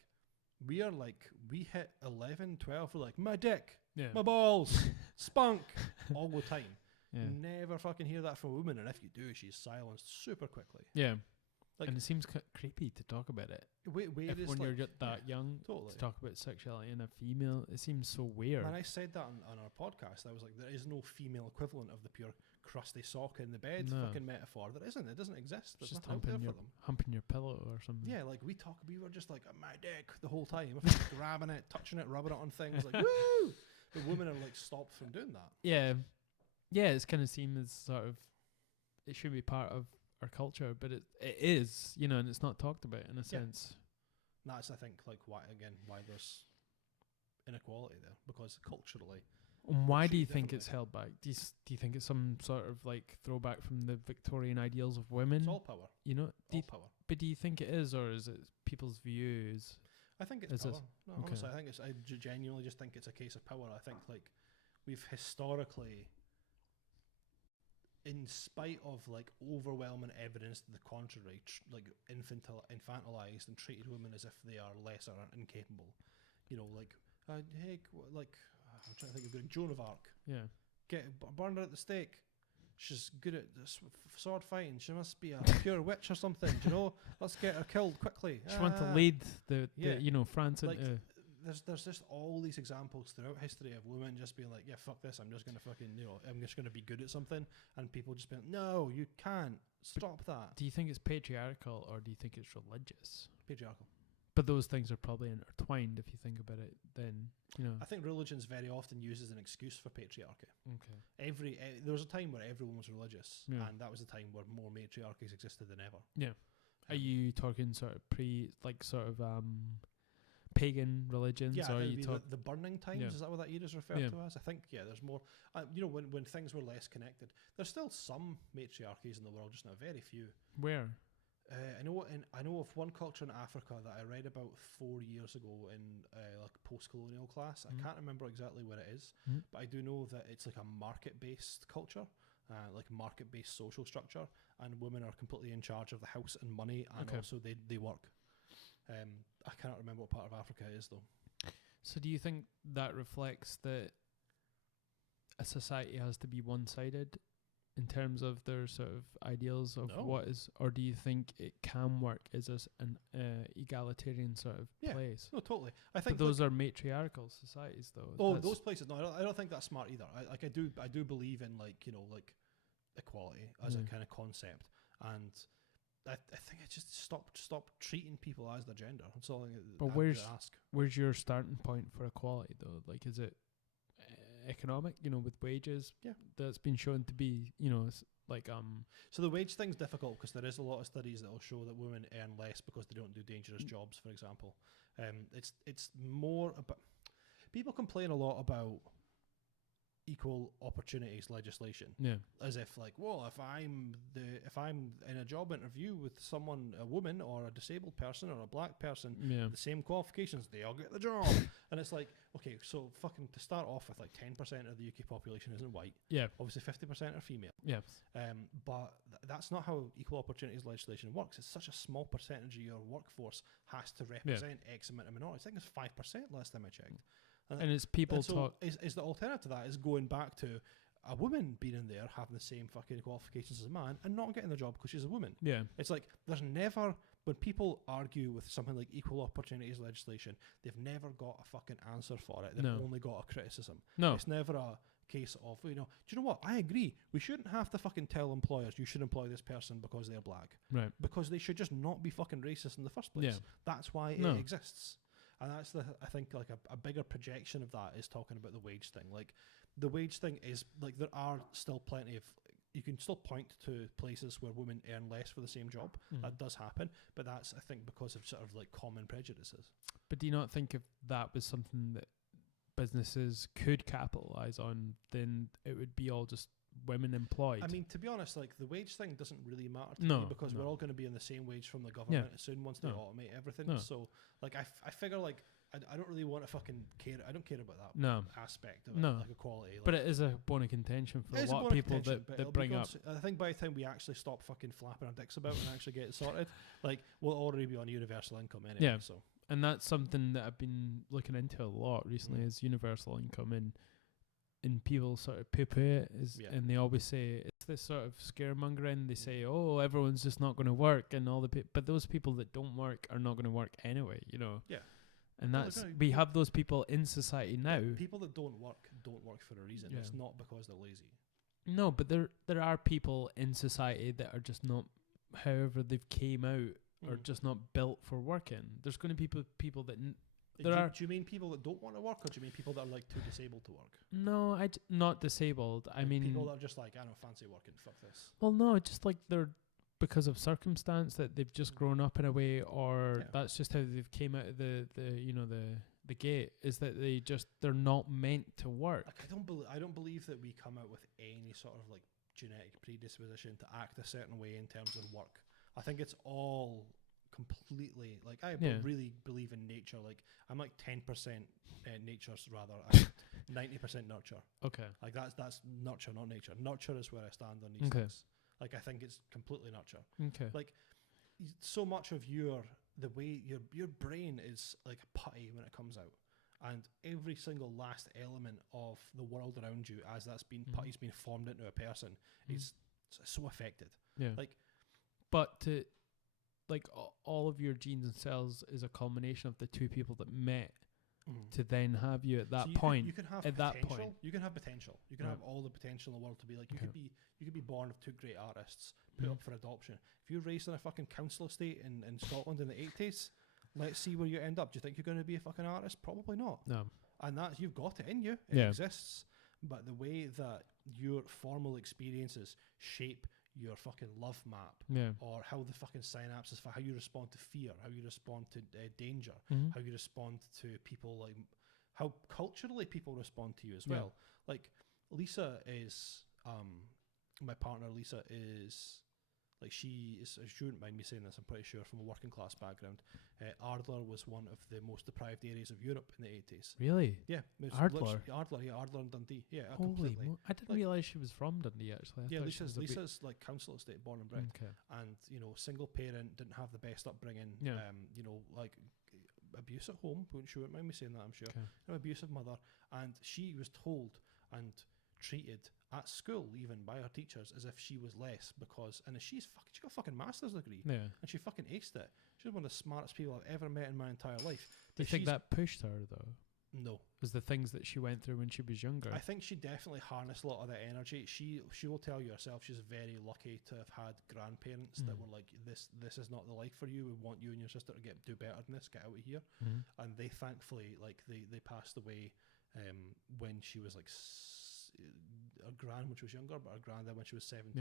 we hit 11, 12, we're like, my dick, my balls, spunk, all the time. Never fucking hear that from a woman, and if you do, she's silenced super quickly. Like, and it seems creepy to talk about it. When you're that young, to talk about sexuality in a female, it seems so weird. And I said that on our podcast. I was like, there is no female equivalent of the pure crusty sock in the bed fucking metaphor. There isn't. It doesn't exist. There's just nothing out there for them. Humping your pillow or something. Yeah, like we were just like, my dick the whole time. Grabbing it, touching it, rubbing it on things, like, woo! But women are like stopped from doing that. Yeah, it's kind of seen as sort of, it should be part of our culture, but it is, you know, and it's not talked about in a sense. That's, I think, like why there's inequality there, because culturally. And why do you think it's held back? Do you think it's some sort of like throwback from the Victorian ideals of women? It's all power. You know, power. But do you think it is, or is it people's views? I think it's power. No, honestly, I genuinely just think it's a case of power. I think like we've historically, in spite of like overwhelming evidence to the contrary, like infantilized and treated women as if they are lesser and incapable. You know, like hey, like I'm trying to think of good. Joan of Arc. Yeah. Get burned her at the stake. She's good at sword fighting. She must be a pure witch or something. You know, let's get her killed quickly. She wants to lead the you know, France like, into. There's just all these examples throughout history of women just being like, yeah, fuck this, I'm just gonna fucking, you know, I'm just gonna be good at something, and people just being, no, you can't stop that. Do you think it's patriarchal, or do you think it's religious? Patriarchal. But those things are probably intertwined if you think about it. Then, you know, I think religion's very often used as an excuse for patriarchy. Okay. There was a time where everyone was religious, and that was a time where more matriarchies existed than ever. Yeah. Are you talking sort of pagan religions? Yeah, or are you the burning times, is that what that era is referred to as? I think, there's more, you know, when things were less connected. There's still some matriarchies in the world, just not very few. Where? I know of one culture in Africa that I read about 4 years ago in like post-colonial class. I can't remember exactly what it is, but I do know that it's like a market-based culture. like market-based social structure, and women are completely in charge of the house and money, and Okay. also they work. I cannot remember what part of Africa it is though. So do you think that reflects that a society has to be one-sided in terms of their sort of ideals of No. what is, or do you think it can work as an egalitarian sort of Yeah. place? No, totally. I But think those are matriarchal societies, though. oh, That's- those places. No, I don't think that's smart either. I do believe in like equality as a Yeah. kind of concept, and I think I just stop treating people as their gender. That's all But I would where's- ask. Where's your starting point for equality, though? Like, is it economic? You know, with wages. Yeah. That's been shown to be, like So the wage thing's difficult because there is a lot of studies that will show that women earn less because they don't do dangerous jobs, for example. It's more about people complain a lot about equal opportunities legislation, yeah. as if like, well, if I'm in a job interview with someone, a woman or a disabled person or a black person, Yeah. the same qualifications, they all get the job. And it's like, okay, so fucking to start off with, like 10% of the UK population isn't white. Yeah. Obviously 50% are female. Yeah. But that's not how equal opportunities legislation works. It's such a small percentage of your workforce has to represent X amount of minorities. I think it's 5% last time I checked. And it's people And so talk. is the alternative to that is going back to a woman being in there having the same fucking qualifications as a man and not getting the job because she's a woman. Yeah. It's like there's never, when people argue with something like equal opportunities legislation, they've never got a fucking answer for it. They've No. only got a criticism. No. It's never a case of, do you know what? I agree. We shouldn't have to fucking tell employers you should employ this person because they're black. Right. Because they should just not be fucking racist in the first place. Yeah. That's why No. it exists. And that's I think like a bigger projection of that is talking about the wage thing. Like the wage thing is like there are still plenty of, you can still point to places where women earn less for the same job. Mhm. That does happen, but that's I think because of sort of like common prejudices. But do you not think if that was something that businesses could capitalize on, then it would be all just women employed? I mean, to be honest, like the wage thing doesn't really matter to No, me because no. we're all going to be in the same wage from the government soon once they No. automate everything. No. So like I figure like I don't really want to fucking care. I don't care about that No. aspect of No. it, like equality. Like, But it is a bone of contention for it a is lot bone of people contention, but that it'll be bring gone up. I think by the time we actually stop fucking flapping our dicks about and actually get it sorted, like we'll already be on universal income anyway. Yeah. So And that's something that I've been looking into a lot recently Mm. is universal income, and people sort of poo-poo it, Yeah. and they always say it's this sort of scaremongering. They say, oh, everyone's just not going to work, and all the but those people that don't work are not going to work anyway, Yeah. And Well, that's they're gonna- we have those people in society now. people that don't work for a reason. Yeah. It's not because they're lazy. No, but there are people in society that are just not, however they've came out, are Mm. just not built for working. There's going to be people that Do there you, are- do you mean people that don't want to work, or do you mean people that are like too disabled to work? no, not disabled. I Like, mean, people that are just like, I don't fancy working. Fuck this. well, no, just like they're because of circumstance that they've just grown up in a way, or Yeah. that's just how they've came out of the gate. Is that they're not meant to work. Like I don't believe that we come out with any sort of like genetic predisposition to act a certain way in terms of work. I think it's all completely like I Yeah. really believe in nature. Like I'm like 10% nature's rather 90% nurture. Okay. Like that's nurture, not nature. Nurture is where I stand on these Okay. things. Like I think it's completely nurture. Okay. Like so much of the way your brain is like putty when it comes out, and every single last element of the world around you as that's been Mhm. putty's been formed into a person is so affected. Yeah. Like But to like all of your genes and cells is a culmination of the two people that met to then have you at that So you point. you can have at that potential. point. You can have potential. You can Right. have all the potential in the world to be like you Okay. could be born of two great artists put Mhm. up for adoption. If you're raised in a fucking council estate in Scotland in the 80s, let's see where you end up. Do you think you're going to be a fucking artist? Probably not. No. And that's you've got it in you. It Yeah. exists. But the way that your formal experiences shape your fucking love map, Yeah. or how the fucking synapses for how you respond to fear, how you respond to danger, Mhm. how you respond to people, like how culturally people respond to you as Yeah. well. Like Lisa is my partner. Lisa is Like she wouldn't mind me saying this, I'm pretty sure, from a working class background. Ardler was one of the most deprived areas of Europe in the 80s. Really? Yeah. Ardler? Ardler and Dundee. Yeah, Holy completely. I didn't Like- realise she was from Dundee, actually. I Yeah, thought she was Lisa's like council estate, born and bred. Okay. And, you know, single parent, didn't have the best upbringing. Yeah. You know, like abuse at home. She wouldn't mind me saying that, I'm sure. Okay. An abusive mother. And she was told and treated at school, even by her teachers, as if she was less because, and she got a fucking master's degree. Yeah. And she fucking aced it. She's one of the smartest people I've ever met in my entire life. Do you But think she's- that pushed her, though? No. Was the things that she went through when she was younger? I think she definitely harnessed a lot of that energy. She will tell you herself she's very lucky to have had grandparents that were like, this is not the life for you. We want you and your sister to do better than this. Get out of here. Mhm. And they thankfully, like, they passed away when she was like her gran when she was younger, but her granddad when she was 17.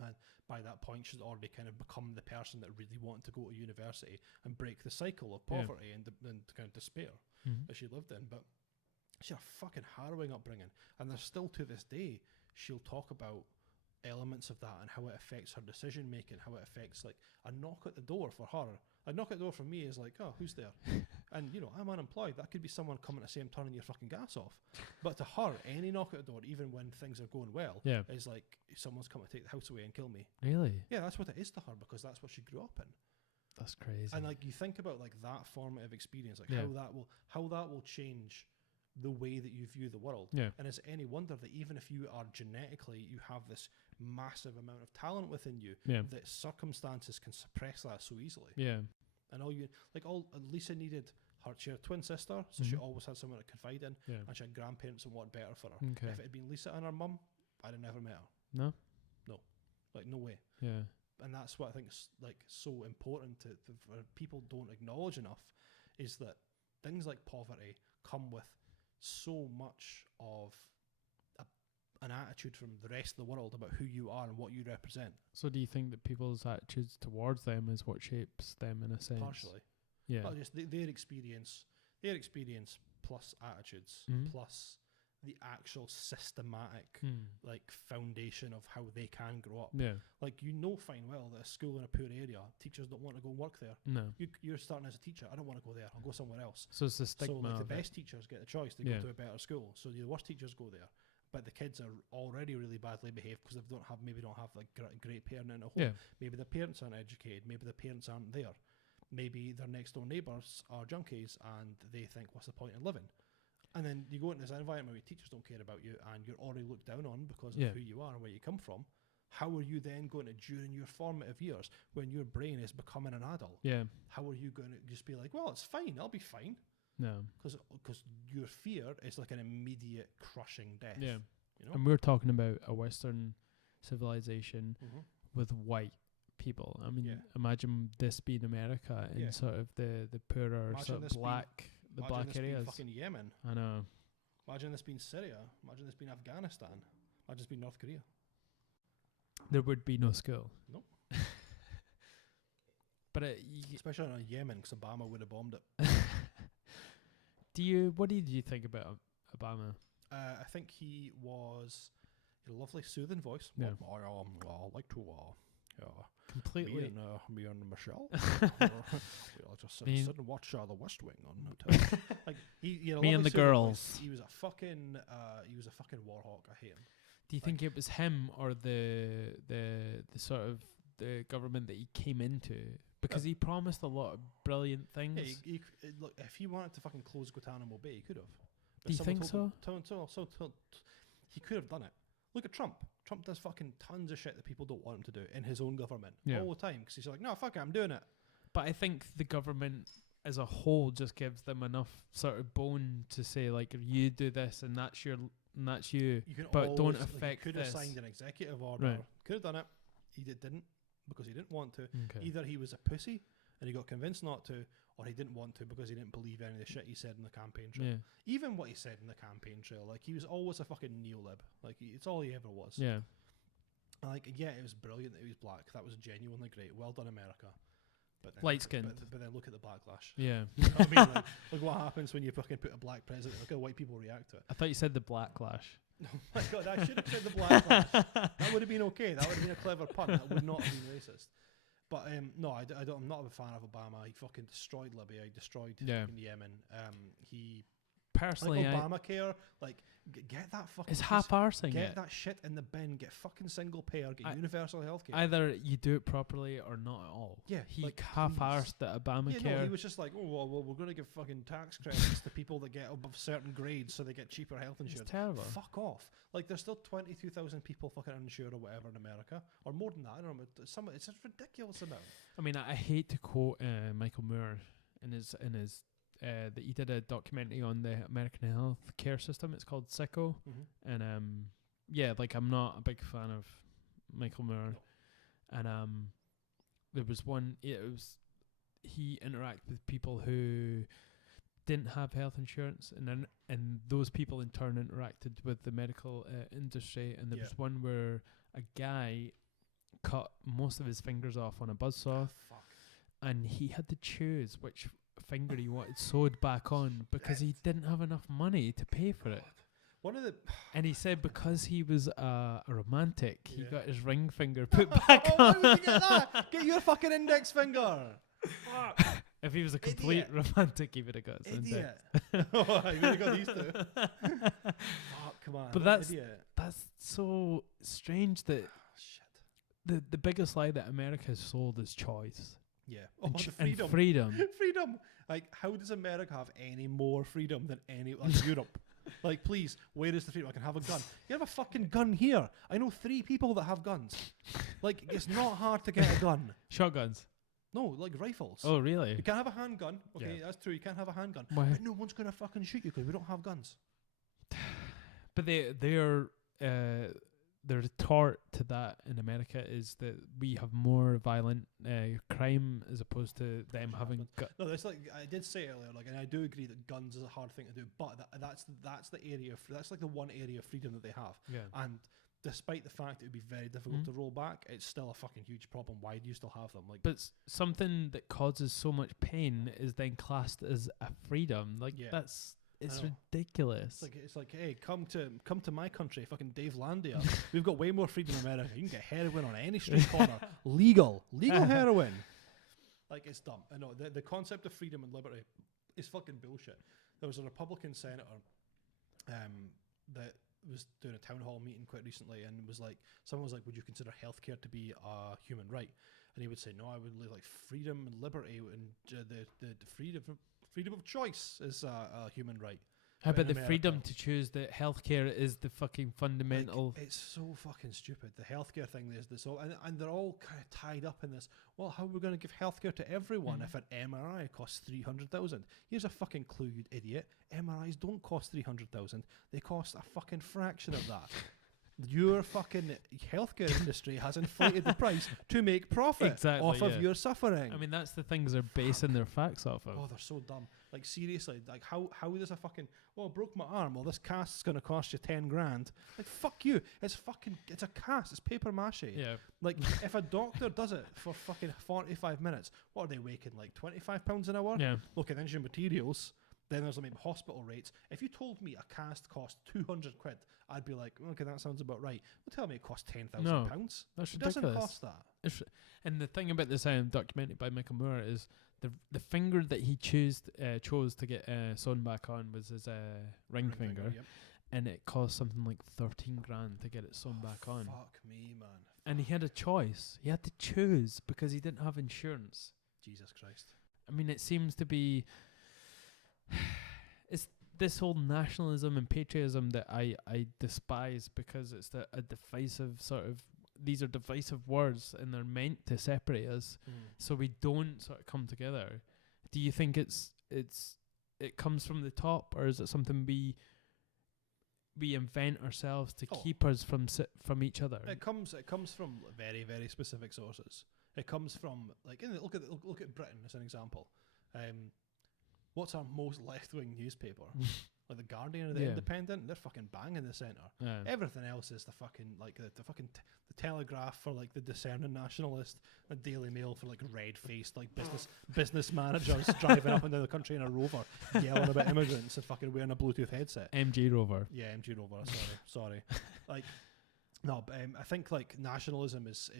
Yeah. And by that point, she's already kind of become the person that really wanted to go to university and break the cycle of Yeah. poverty and kind of despair Mhm. that she lived in. But she had a fucking harrowing upbringing, and there's still to this day she'll talk about elements of that and how it affects her decision making, how it affects like a knock at the door for her. A knock at the door for me is like, oh, who's there? And you know, I'm unemployed. That could be someone coming to say I'm turning your fucking gas off. But to her, any knock at the door, even when things are going well, Yeah. is like someone's coming to take the house away and kill me. Really? Yeah, that's what it is to her because that's what she grew up in. That's crazy. And like you think about like that formative experience, like Yeah. how that will change the way that you view the world. Yeah. And it's any wonder that even if you are genetically, you have this massive amount of talent within you, Yeah. that circumstances can suppress that so easily. Yeah. And Lisa needed she had a twin sister, so she Mhm. always had someone to confide in, Yeah. and she had grandparents and wanted better for her. Okay. If it had been Lisa and her mum, I'd have never met her. No? Like, no way. Yeah. And that's what I think is like so important for people don't acknowledge enough, is that things like poverty come with so much of an attitude from the rest of the world about who you are and what you represent. So do you think that people's attitudes towards them is what shapes them in a sense? Partially. Yeah. Not just their experience plus attitudes, Mhm. plus the actual systematic Hmm. like foundation of how they can grow up. Yeah. Like, you know fine well that a school in a poor area, teachers don't want to go and work there. No. You're starting as a teacher, I don't want to go there, I'll go somewhere else. So it's the stigma So like the of it. best teachers get the choice to Yeah. go to a better school. So the worst teachers go there. But the kids are already really badly behaved because they don't have like great parenting at home. Yeah. Maybe their parents aren't educated. Maybe their parents aren't there. Maybe their next door neighbours are junkies and they think, what's the point in living? And then you go into this environment where teachers don't care about you and you're already looked down on because of Yeah. who you are and where you come from. How are you then going to, during your formative years, when your brain is becoming an adult, Yeah. how are you going to just be like, well, it's fine, I'll be fine? No. Because your fear is like an immediate crushing death. Yeah. You know? And we're talking about a Western civilization Mm-hmm. with white people. I mean, Yeah. imagine this being America in Yeah. sort of the poorer Imagine sort of this being- the black this being areas. fucking Yemen. I know. Imagine this being Syria. Imagine this being Afghanistan. Imagine this being North Korea. There would be no school. Nope. But Especially in Yemen, because Obama would have bombed it. what did you think about Obama? I think he had a lovely, soothing voice. Yeah. I'd like to, Completely. me and Michelle. We'll just sit, Me- sit and watch The West Wing on television. Like he had a Me and lovely the soothing girls. voice. He was a fucking war hawk. I hate him. Do you think it was him or the sort of the government that he came into? Because he promised a lot of brilliant things. Yeah, look, if he wanted to fucking close Guantanamo Bay, he could have. Do you think so? He could have done it. Look at Trump. Trump does fucking tons of shit that people don't want him to do in his own government Yeah. all the time because he's like, no, fuck it, I'm doing it. But I think the government as a whole just gives them enough sort of bone to say, like, you do this and that's you. You can But don't always, affect he could have this. signed an executive order. Right. Could have done it. He didn't because he didn't want to. Okay. Either he was a pussy and he got convinced not to, or he didn't want to because he didn't believe any of the shit he said in the campaign trail. Yeah. Even what he said in the campaign trail, like, he was always a fucking neolib. Like, it's all he ever was. Yeah. Like, yeah, it was brilliant that he was black. That was genuinely great. Well done, America. But then Light-skinned. But then look at the backlash. Yeah. You know what I mean? Like what happens when you fucking put a black president? Look how white people react to it. I thought you said the blacklash. Oh my god, I should have said the backlash. That would have been okay. That would have been a clever pun. That would not have been racist. But no, I'm not a fan of Obama. He fucking destroyed Libya. He destroyed fucking Yemen. He Personally, like Obamacare, get that fucking. it's half-arsing Get it. that shit in the bin. Get fucking single payer. Get universal healthcare. Either you do it properly or not at all. Yeah, he like, half-arsed the Obamacare. Yeah, no, he was just like, oh well, we're going to give fucking tax credits to people that get above certain grades, so they get cheaper health insurance. It's terrible. Fuck off. Like, there's still 22,000 people fucking uninsured or whatever in America, or more than that. I don't know. It's a ridiculous amount. I mean, I hate to quote Michael Moore in his that he did a documentary on the American health care system. It's called Sicko, and yeah, like I'm not a big fan of Michael Moore, and there was one. It was he interacted with people who didn't have health insurance, and then those people in turn interacted with the medical industry. And there was one where a guy cut most of his fingers off on a buzzsaw, and he had to choose which finger he wanted sewed back on because he didn't have enough money to pay for it. One of the and he said because he was a romantic, he got his ring finger put back on. Why would you get that? Get your fucking index finger. If he was a complete romantic, he would have got his index. Oh, he would have got these two. Fuck, come on. But that's so strange that the biggest lie that America has sold is choice. Yeah. And, and freedom. Freedom. Like, how does America have any more freedom than like Europe? Like, please, where is the freedom? I can have a gun. You have a fucking gun here. I know 3 people that have guns. Like, it's not hard to get a gun. Shotguns. No, like rifles. Oh, really? You can't have a handgun. Okay, that's true. You can't have a handgun. Why? But no one's going to fucking shoot you because we don't have guns. But their retort to that in America is that we have more violent crime as opposed to them having. No, that's like I did say earlier. Like, and I do agree that guns is a hard thing to do. But that's the area. That's like the one area of freedom that they have. Yeah. And despite the fact it would be very difficult to roll back, it's still a fucking huge problem. Why do you still have them? Like, but something that causes so much pain is then classed as a freedom. Like it's ridiculous. It's like, hey, come to my country, fucking Dave Landia. We've got way more freedom in America. You can get heroin on any street corner, legal heroin. Like, it's dumb. I know the concept of freedom and liberty is fucking bullshit. There was a Republican senator that was doing a town hall meeting quite recently, and was like, someone was like, would you consider healthcare to be a human right? And he would say, no, I would like freedom and liberty and the freedom of choice is a human right. How about the freedom to choose that healthcare is the fucking fundamental? Like, it's so fucking stupid. The healthcare thing is this, and they're all kind of tied up in this. Well, how are we going to give healthcare to everyone if an MRI costs 300,000? Here's a fucking clue, you idiot. MRIs don't cost 300,000. They cost a fucking fraction of that. Your fucking healthcare industry has inflated the price to make profit off of your suffering. I mean, that's the things they're basing their facts off of. Oh, they're so dumb. Like, seriously, like how does a fucking, I broke my arm, well, this cast is going to cost you 10 grand. Like, fuck you. It's a cast. It's paper mache. Yeah. Like, if a doctor does it for fucking 45 minutes, what are they making, like £25 an hour? Yeah. Okay, then your materials. Then there's maybe hospital rates. If you told me a cast cost 200 quid, I'd be like, okay, that sounds about right. Well, tell me it costs £10,000. No, that's ridiculous. It doesn't cost that. And the thing about this documentary by Michael Moore is the finger that he chose to get sewn back on was his ring finger, and it cost something like 13 grand to get it sewn back on. Fuck me, man. And he had a choice. He had to choose because he didn't have insurance. Jesus Christ. I mean, it seems to be... It's this whole nationalism and patriotism that I despise, because it's a divisive sort of... These are divisive words, and they're meant to separate us, so we don't sort of come together. Do you think it comes from the top, or is it something we invent ourselves to keep us from each other? It comes from very, very specific sources. It comes from, like, look at Britain as an example. What's our most left-wing newspaper? like the Guardian or the Independent, they're fucking bang in the centre. Everything else is the fucking like the fucking the Telegraph for like the discerning nationalist, the Daily Mail for like red-faced like business managers driving up and down the country in a Rover, yelling about immigrants and fucking wearing a Bluetooth headset. MG Rover. Yeah, MG Rover. Sorry. Like, no, but I think like nationalism is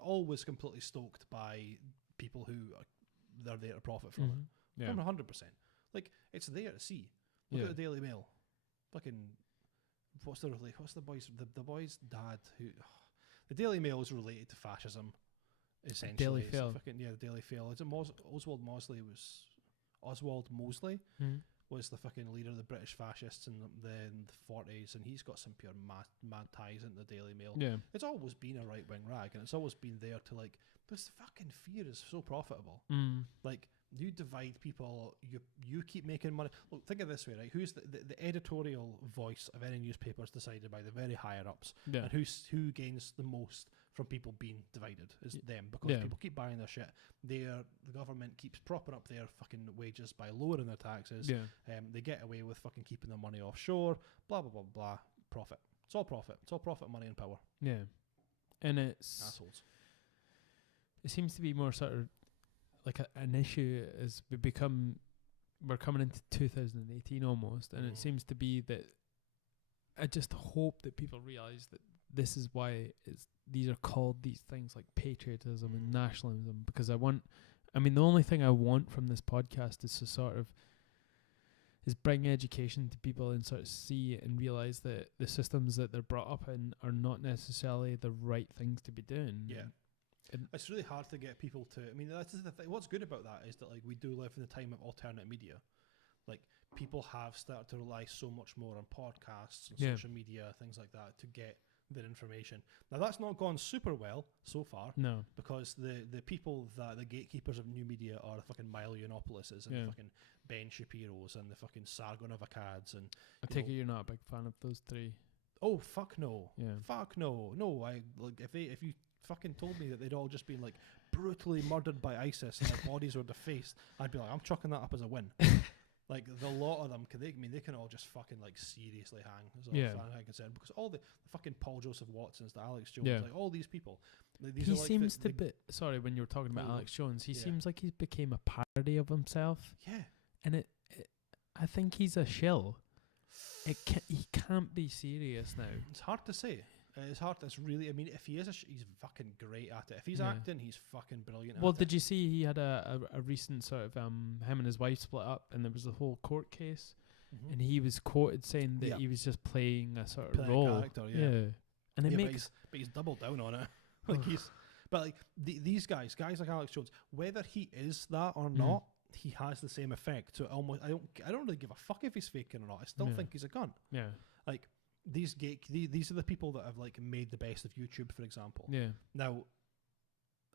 always completely stoked by people who they're there to profit from it. Yeah. 100%. Like, it's there to see. Look at the Daily Mail. Fucking, what's the boy's dad who? The Daily Mail is related to fascism, essentially. Daily Mail. The Daily Mail. Is it Oswald Mosley was the fucking leader of the British fascists in the 40s, and he's got some pure mad ties into the Daily Mail. Yeah. It's always been a right wing rag, and it's always been there to like. This fucking fear is so profitable. Like, you divide people, you keep making money. Look, think of it this way, right? Who's the editorial voice of any newspaper is decided by the very higher ups, and who gains the most from people being divided is them, because people keep buying their shit. The government keeps propping up their fucking wages by lowering their taxes. They get away with fucking keeping their money offshore. Blah blah blah blah. Profit. It's all profit. It's all profit, money, and power. Yeah, and it's assholes. It seems to be more sort of like an issue as we're coming into 2018 almost, and it seems to be that I just hope that people realise that this is why these are called these things like patriotism and nationalism, because the only thing I want from this podcast is to bring education to people and sort of see and realise that the systems that they're brought up in are not necessarily the right things to be doing. Yeah. And it's really hard to get people to. I mean, that's the thing. What's good about that is that like we do live in the time of alternate media. Like, people have started to rely so much more on podcasts and social media, things like that, to get their information. Now, that's not gone super well so far. No, because the people the gatekeepers of new media are the fucking Milo Yiannopoulos and the fucking Ben Shapiro's and the fucking Sargon of Akkads, and I take it you're not a big fan of those three. Oh fuck no! Yeah, fuck no! No, I like if you fucking told me that they'd all just been like brutally murdered by ISIS and their bodies were defaced, I'd be like, I'm chucking that up as a win. Like, the lot of them, they can all just fucking like seriously hang, as far as I'm concerned, because all the fucking Paul Joseph Watsons, the Alex Jones, like all these people, these he are like seems to be. Sorry, when you were talking about Alex Jones, he seems like he became a parody of himself. Yeah, and I think he's a shill. He can't be serious now. It's hard to say. It's hard. It's really. I mean, if he is, he's fucking great at it. If he's acting, he's fucking brilliant. Well, did you see he had a recent sort of him and his wife split up, and there was a whole court case, and he was quoted saying that he was just playing a sort of role, character, and it makes. But he's doubled down on it. These guys like Alex Jones, whether he is that or not, he has the same effect. So almost, I don't really give a fuck if he's faking or not. I still think he's a gun. Yeah, like. These are the people that have like made the best of YouTube, for example. Yeah. Now,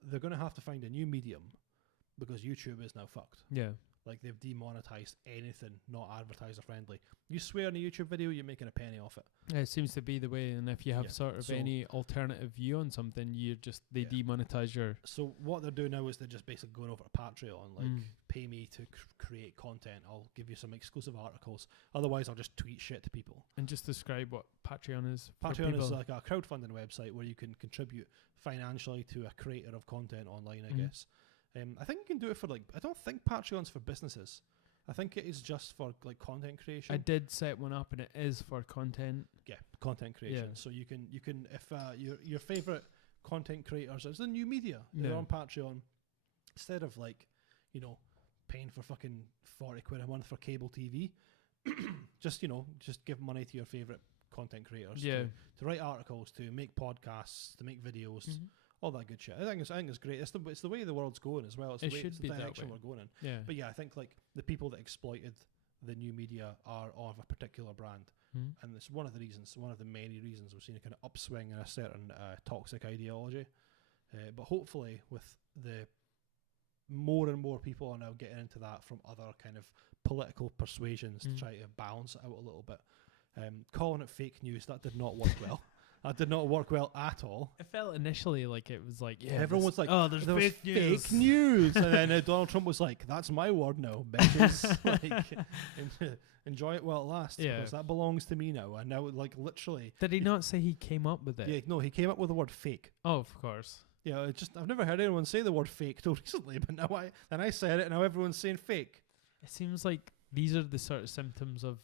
they're going to have to find a new medium because YouTube is now fucked. Yeah. Like, they've demonetized anything not advertiser friendly. You swear in a YouTube video, you're making a penny off it. Yeah, it seems to be the way. And if you have sort of any alternative view on something, they demonetize your. So what they're doing now is they're just basically going over to Patreon, like pay me to create content. I'll give you some exclusive articles. Otherwise, I'll just tweet shit to people. And just describe what Patreon is. Patreon is like a crowdfunding website where you can contribute financially to a creator of content online, I guess. I think you can do it for like. I don't think Patreon's for businesses. I think it is just for like content creation. I did set one up, and it is for content. Yeah, content creation. So you can if your favorite content creators is the new media, they're on Patreon, instead of like, paying for fucking 40 quid a month for cable TV, just give money to your favorite content creators. To write articles, to make podcasts, to make videos. All that good shit. I think it's great. It's the way the world's going as well. It's the direction we're going in. Yeah. But yeah, I think like the people that exploited the new media are of a particular brand, and it's one of the many reasons we're seeing a kind of upswing in a certain toxic ideology. But hopefully, with the more and more people are now getting into that from other kind of political persuasions to try to balance it out a little bit. Calling it fake news, that did not work well. That did not work well at all. It felt initially like it was like, yeah, Everyone was like, oh, there's fake news. And then Donald Trump was like, that's my word now, bitches. Enjoy it while it lasts. Yeah. Because that belongs to me now. And now, like, literally. Did he not say he came up with it? Yeah, no, he came up with the word fake. Oh, of course. Yeah, I've never heard anyone say the word fake till recently, but now I said it, and now everyone's saying fake. It seems like these are the sort of symptoms of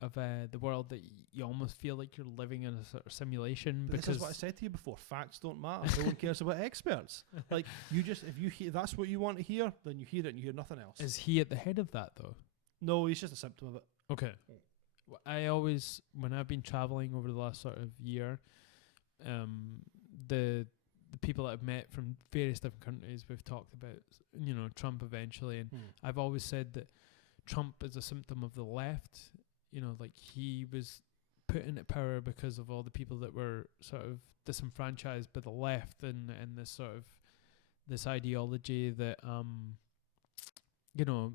the world that you almost feel like you're living in a sort of simulation. But because this is what I said to you before. Facts don't matter. No one cares about experts. Like, if you hear that's what you want to hear, then you hear it and you hear nothing else. Is he at the head of that though? No, he's just a symptom of it. Okay. I always, when I've been traveling over the last sort of year, the people that I've met from various different countries, we've talked about, Trump eventually, and I've always said that Trump is a symptom of the left. Like he was put into power because of all the people that were sort of disenfranchised by the left and this sort of this ideology that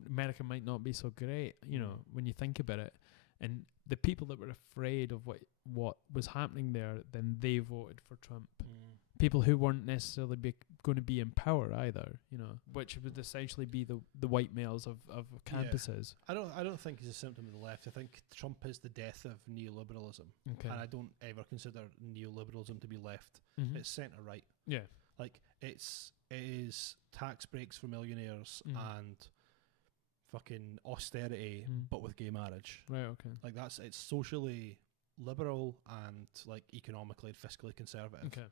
America might not be so great, when you think about it. And the people that were afraid of what was happening there, then they voted for Trump. People who weren't necessarily going to be in power either, which would essentially be the white males of campuses. Yeah. I don't think he's a symptom of the left. I think Trump is the death of neoliberalism. Okay. And I don't ever consider neoliberalism to be left. Mm-hmm. It's centre right. Yeah. Like it is tax breaks for millionaires and fucking austerity, but with gay marriage. Right. Okay. Like it's socially liberal and like economically and fiscally conservative. Okay.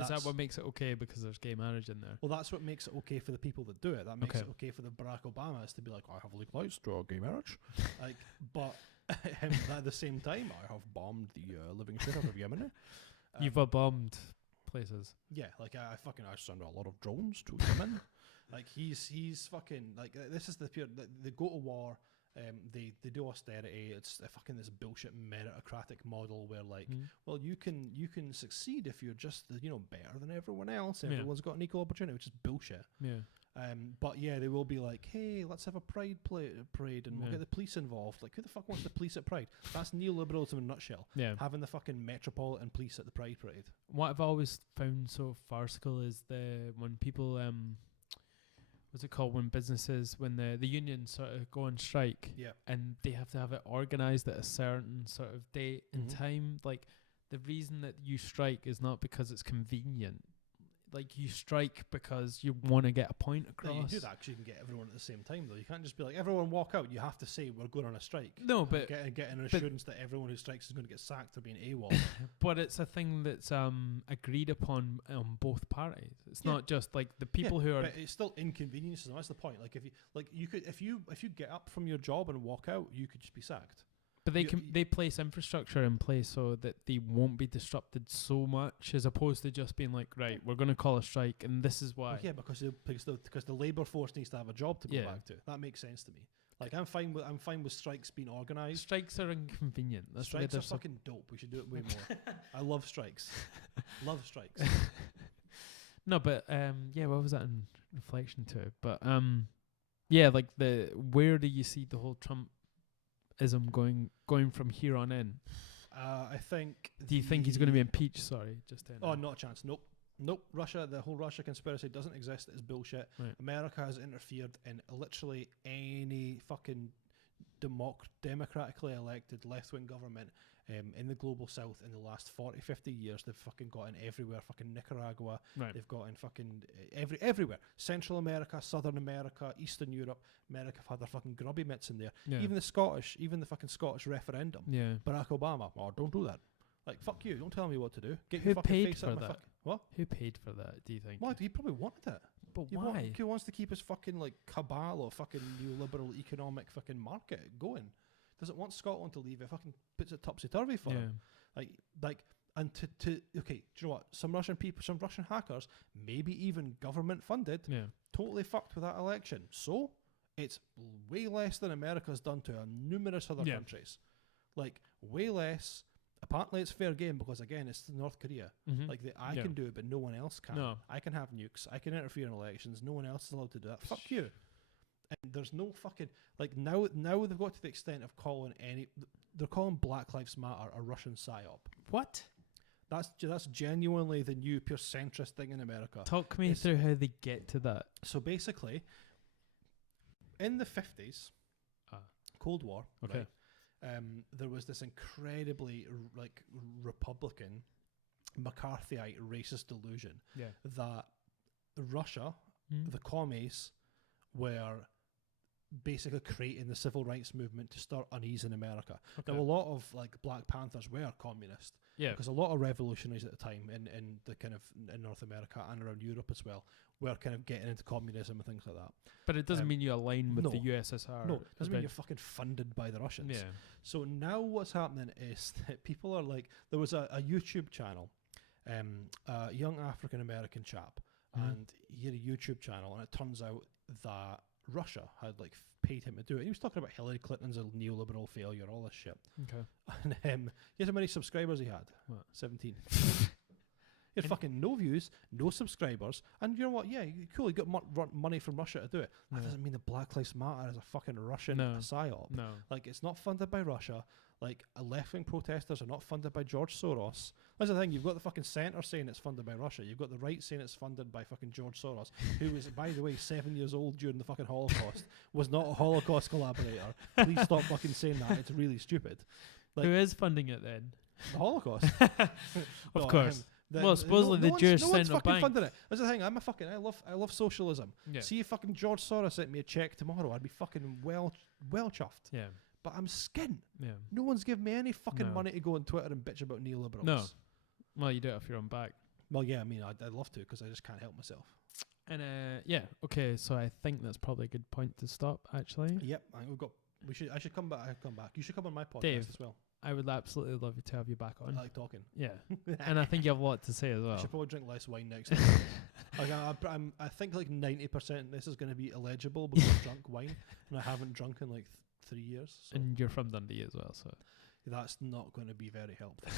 Is that what makes it okay because there's gay marriage in there? Well, that's what makes it okay for the people that do it. That makes it okay for the Barack Obamas to be like, I have legalized gay marriage. But at the same time, I have bombed the living shit out of Yemen. You've bombed places. Yeah, like I send a lot of drones to Yemen. Like he's fucking like this is the pure. They go to war. They do austerity. It's fucking this bullshit meritocratic model where well, you can succeed if you're just better than everyone else. Everyone's got an equal opportunity, which is bullshit. Yeah. But yeah, they will be like, hey, let's have a pride parade and we'll get the police involved. Like, who the fuck wants the police at Pride? That's neoliberalism in a nutshell. Yeah. Having the fucking metropolitan police at the Pride parade. What I've always found so farcical is when people what's it called, when businesses, when the unions sort of go on strike, and they have to have it organised at a certain sort of date and time. Like, the reason that you strike is not because it's convenient. Like, you strike because you want to get a point across. No, you do that because you can get everyone at the same time, though. You can't just be like, everyone walk out. You have to say, we're going on a strike. No, but get an assurance that everyone who strikes is going to get sacked for being AWOL. But it's a thing that's agreed upon on both parties. It's not just like the people who are. But it's still inconveniences. That's the point. Like, if you get up from your job and walk out, you could just be sacked. But they place infrastructure in place so that they won't be disrupted so much, as opposed to just being like, right, we're going to call a strike, and this is why. Well, yeah, because the labour force needs to have a job to go back to. That makes sense to me. Like, I'm fine with strikes being organised. Strikes are inconvenient. Strikes are fucking dope. We should do it way more. I love strikes. Love strikes. No, but what was that in reflection to? But like where do you see the whole Trump-ism going from here on in? I think. Do you think he's going to be impeached? Sorry, just to oh, not a chance. Nope. Russia, the whole Russia conspiracy doesn't exist. It's bullshit. Right. America has interfered in literally any fucking democratically elected left-wing government in the global south in the last 40, 50 years. They've fucking got in everywhere. Fucking Nicaragua. Right. They've got in fucking everywhere. Central America, Southern America, Eastern Europe. America have had their fucking grubby mitts in there. Yeah. Even the fucking Scottish referendum. Yeah. Barack Obama. Oh, don't do that. Like, fuck you. Don't tell me what to do. Get Who your fucking paid face for out of my that? what? Who paid for that, do you think? What? He probably wanted it. But why? He wants to keep his fucking like cabal of fucking neoliberal economic fucking market going. Doesn't want Scotland to leave it. Fucking puts it topsy-turvy for him. And okay, do you know what? Some Russian people, some Russian hackers, maybe even government funded, totally fucked with that election. So it's way less than America's done to numerous other countries. Like, way less. Apparently it's fair game because, again, it's North Korea. Mm-hmm. Like, I can do it, but no one else can. No. I can have nukes. I can interfere in elections. No one else is allowed to do that. Fuck you. And there's no fucking... Like, now they've got to the extent of calling they're calling Black Lives Matter a Russian psyop. What? That's genuinely the new pure centrist thing in America. Talk me through how they get to that. So basically, in the 50s, Cold War, Okay. right, there was this incredibly Republican, McCarthyite racist delusion that Russia, the commies, were basically creating the civil rights movement to start unease in America. Okay. Now, a lot of Black Panthers were communist. Yeah. Because a lot of revolutionaries at the time in the kind of in North America and around Europe as well were kind of getting into communism and things like that. But it doesn't mean you align with no. the USSR. No, it doesn't mean you're fucking funded by the Russians. Yeah. So now what's happening is that people are there was a YouTube channel, a young African American chap, and he had a YouTube channel, and it turns out that Russia had paid him to do it. He was talking about Hillary Clinton's a neoliberal failure, all this shit. Okay. And guess how many subscribers he had? What? 17. He had fucking no views, no subscribers, and you know what? Yeah, cool. He got money from Russia to do it. That doesn't mean that Black Lives Matter is a fucking Russian psyop. No. It's not funded by Russia. Left-wing protesters are not funded by George Soros. That's the thing. You've got the fucking centre saying it's funded by Russia. You've got the right saying it's funded by fucking George Soros, who was, by the way, 7 years old during the fucking Holocaust, was not a Holocaust collaborator. Please stop fucking saying that. It's really stupid. Who is funding it then? The Holocaust. Of course. Well, supposedly the Jewish Central Bank. Funded it. That's the thing. I love socialism. Yeah. See if fucking George Soros sent me a check tomorrow, I'd be fucking well chuffed. Yeah. But I'm skint. Yeah. No one's giving me any fucking money to go on Twitter and bitch about neoliberals. No. Well, you do it off your own back. Well, yeah, I mean, I'd love to because I just can't help myself. And yeah, okay. So I think that's probably a good point to stop. Actually. Yep. I should come back. Come back. You should come on my podcast Dave, as well. I would absolutely love to have you back on. I like talking. Yeah. And I think you have a lot to say as well. I should probably drink less wine next time. I think 90% this is going to be illegible because I've drunk wine and I haven't drunk in 3 years. So And you're from Dundee as well, so that's not going to be very helpful.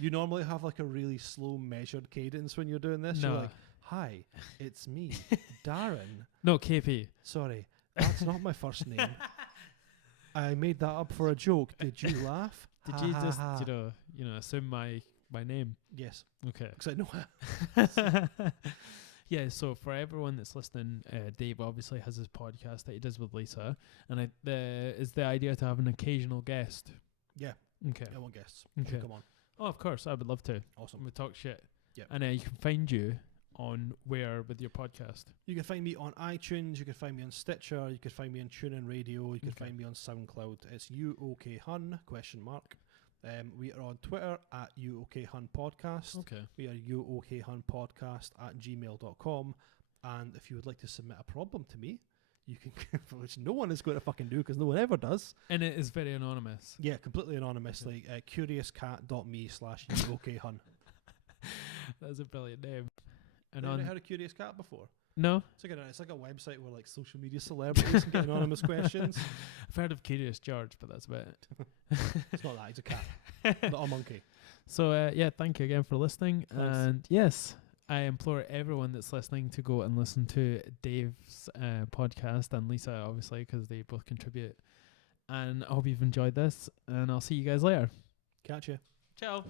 You normally have a really slow, measured cadence when you're doing this. No. You're like, "Hi, it's me, Darren." No, KP. Sorry, that's not my first name. I made that up for a joke. Did you laugh? Did you just assume my name? Yes. Okay. Because I know. Yeah, so for everyone that's listening, Dave obviously has his podcast that he does with Lisa, and is the idea to have an occasional guest. Yeah. Okay. I want guests. Okay. Come on. Oh, of course, I would love to. Awesome. We talk shit. Yeah. And you can find you on where with your podcast? You can find me on iTunes, you can find me on Stitcher, you can find me on TuneIn Radio, you can find me on SoundCloud. It's UOKHun, ? We are on Twitter at UOKHun Podcast. Okay. We are UOKHun Podcast at gmail.com. And if you would like to submit a problem to me, you can, which no one is going to fucking do because no one ever does. And it is very anonymous. Yeah, completely anonymous, curiouscat.me/UOKHun. That's a brilliant name. And Have you heard of Curious Cat before? No? It's like a website where social media celebrities can get anonymous questions. I've heard of Curious George, but that's about it. It's not that, he's a cat. Not a monkey. So, thank you again for listening. Thanks. And yes, I implore everyone that's listening to go and listen to Dave's podcast and Lisa, obviously, because they both contribute. And I hope you've enjoyed this, and I'll see you guys later. Catch you. Ciao.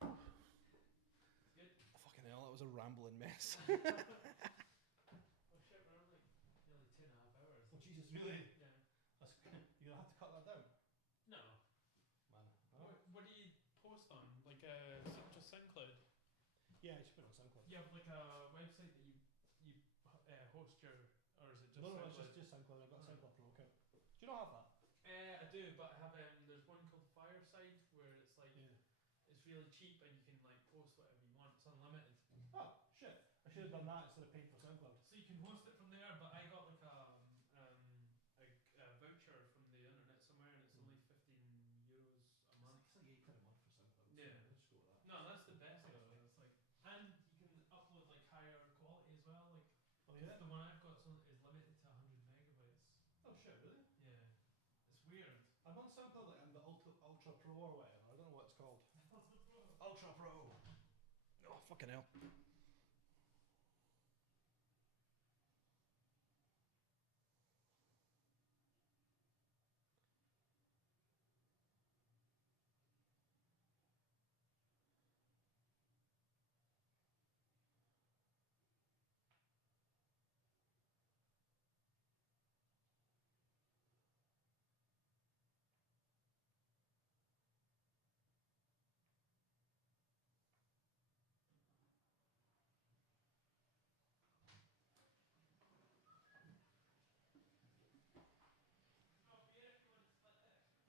Fucking hell, that was a rambling mess. Oh shit, we're on nearly 2.5 hours. Oh, Jesus, really? Yeah. You're going to have to cut that down? No. Man. What do you post on? Like just SoundCloud? Yeah, I should put it on SoundCloud. You have like a website that you host your, or is it just No, SoundCloud? it's just SoundCloud. I've got a SoundCloud Pro account. Do you not have that? I do, but I have there's one called Fireside where it's like it's really cheap and you can like post whatever you want. It's unlimited. Oh, shit. I should have done that instead of paying for SoundCloud. So you can host it from there, but I got like a voucher from the internet somewhere, and it's only €15 a month. It's like £8 a month for SoundCloud. Yeah. So just go with that. No, that's the best though. It's like, and you can upload like higher quality as well. Like, Oh, yeah? the one I've got is limited to 100 megabytes. Oh, shit, really? Yeah, it's weird. I'm on SoundCloud, I'm the Ultra Pro or whatever. I don't know what it's called. Ultra Pro. Oh, fucking hell.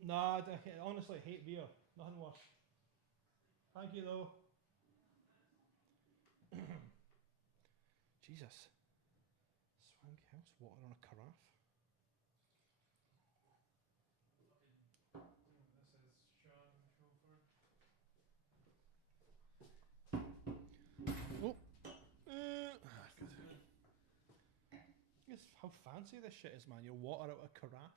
Nah, honestly, hate beer. Nothing worse. Thank you though. Jesus. Swanky house, water on a carafe. Oh. Good. Guess how fancy this shit is, man. Your water out of a carafe.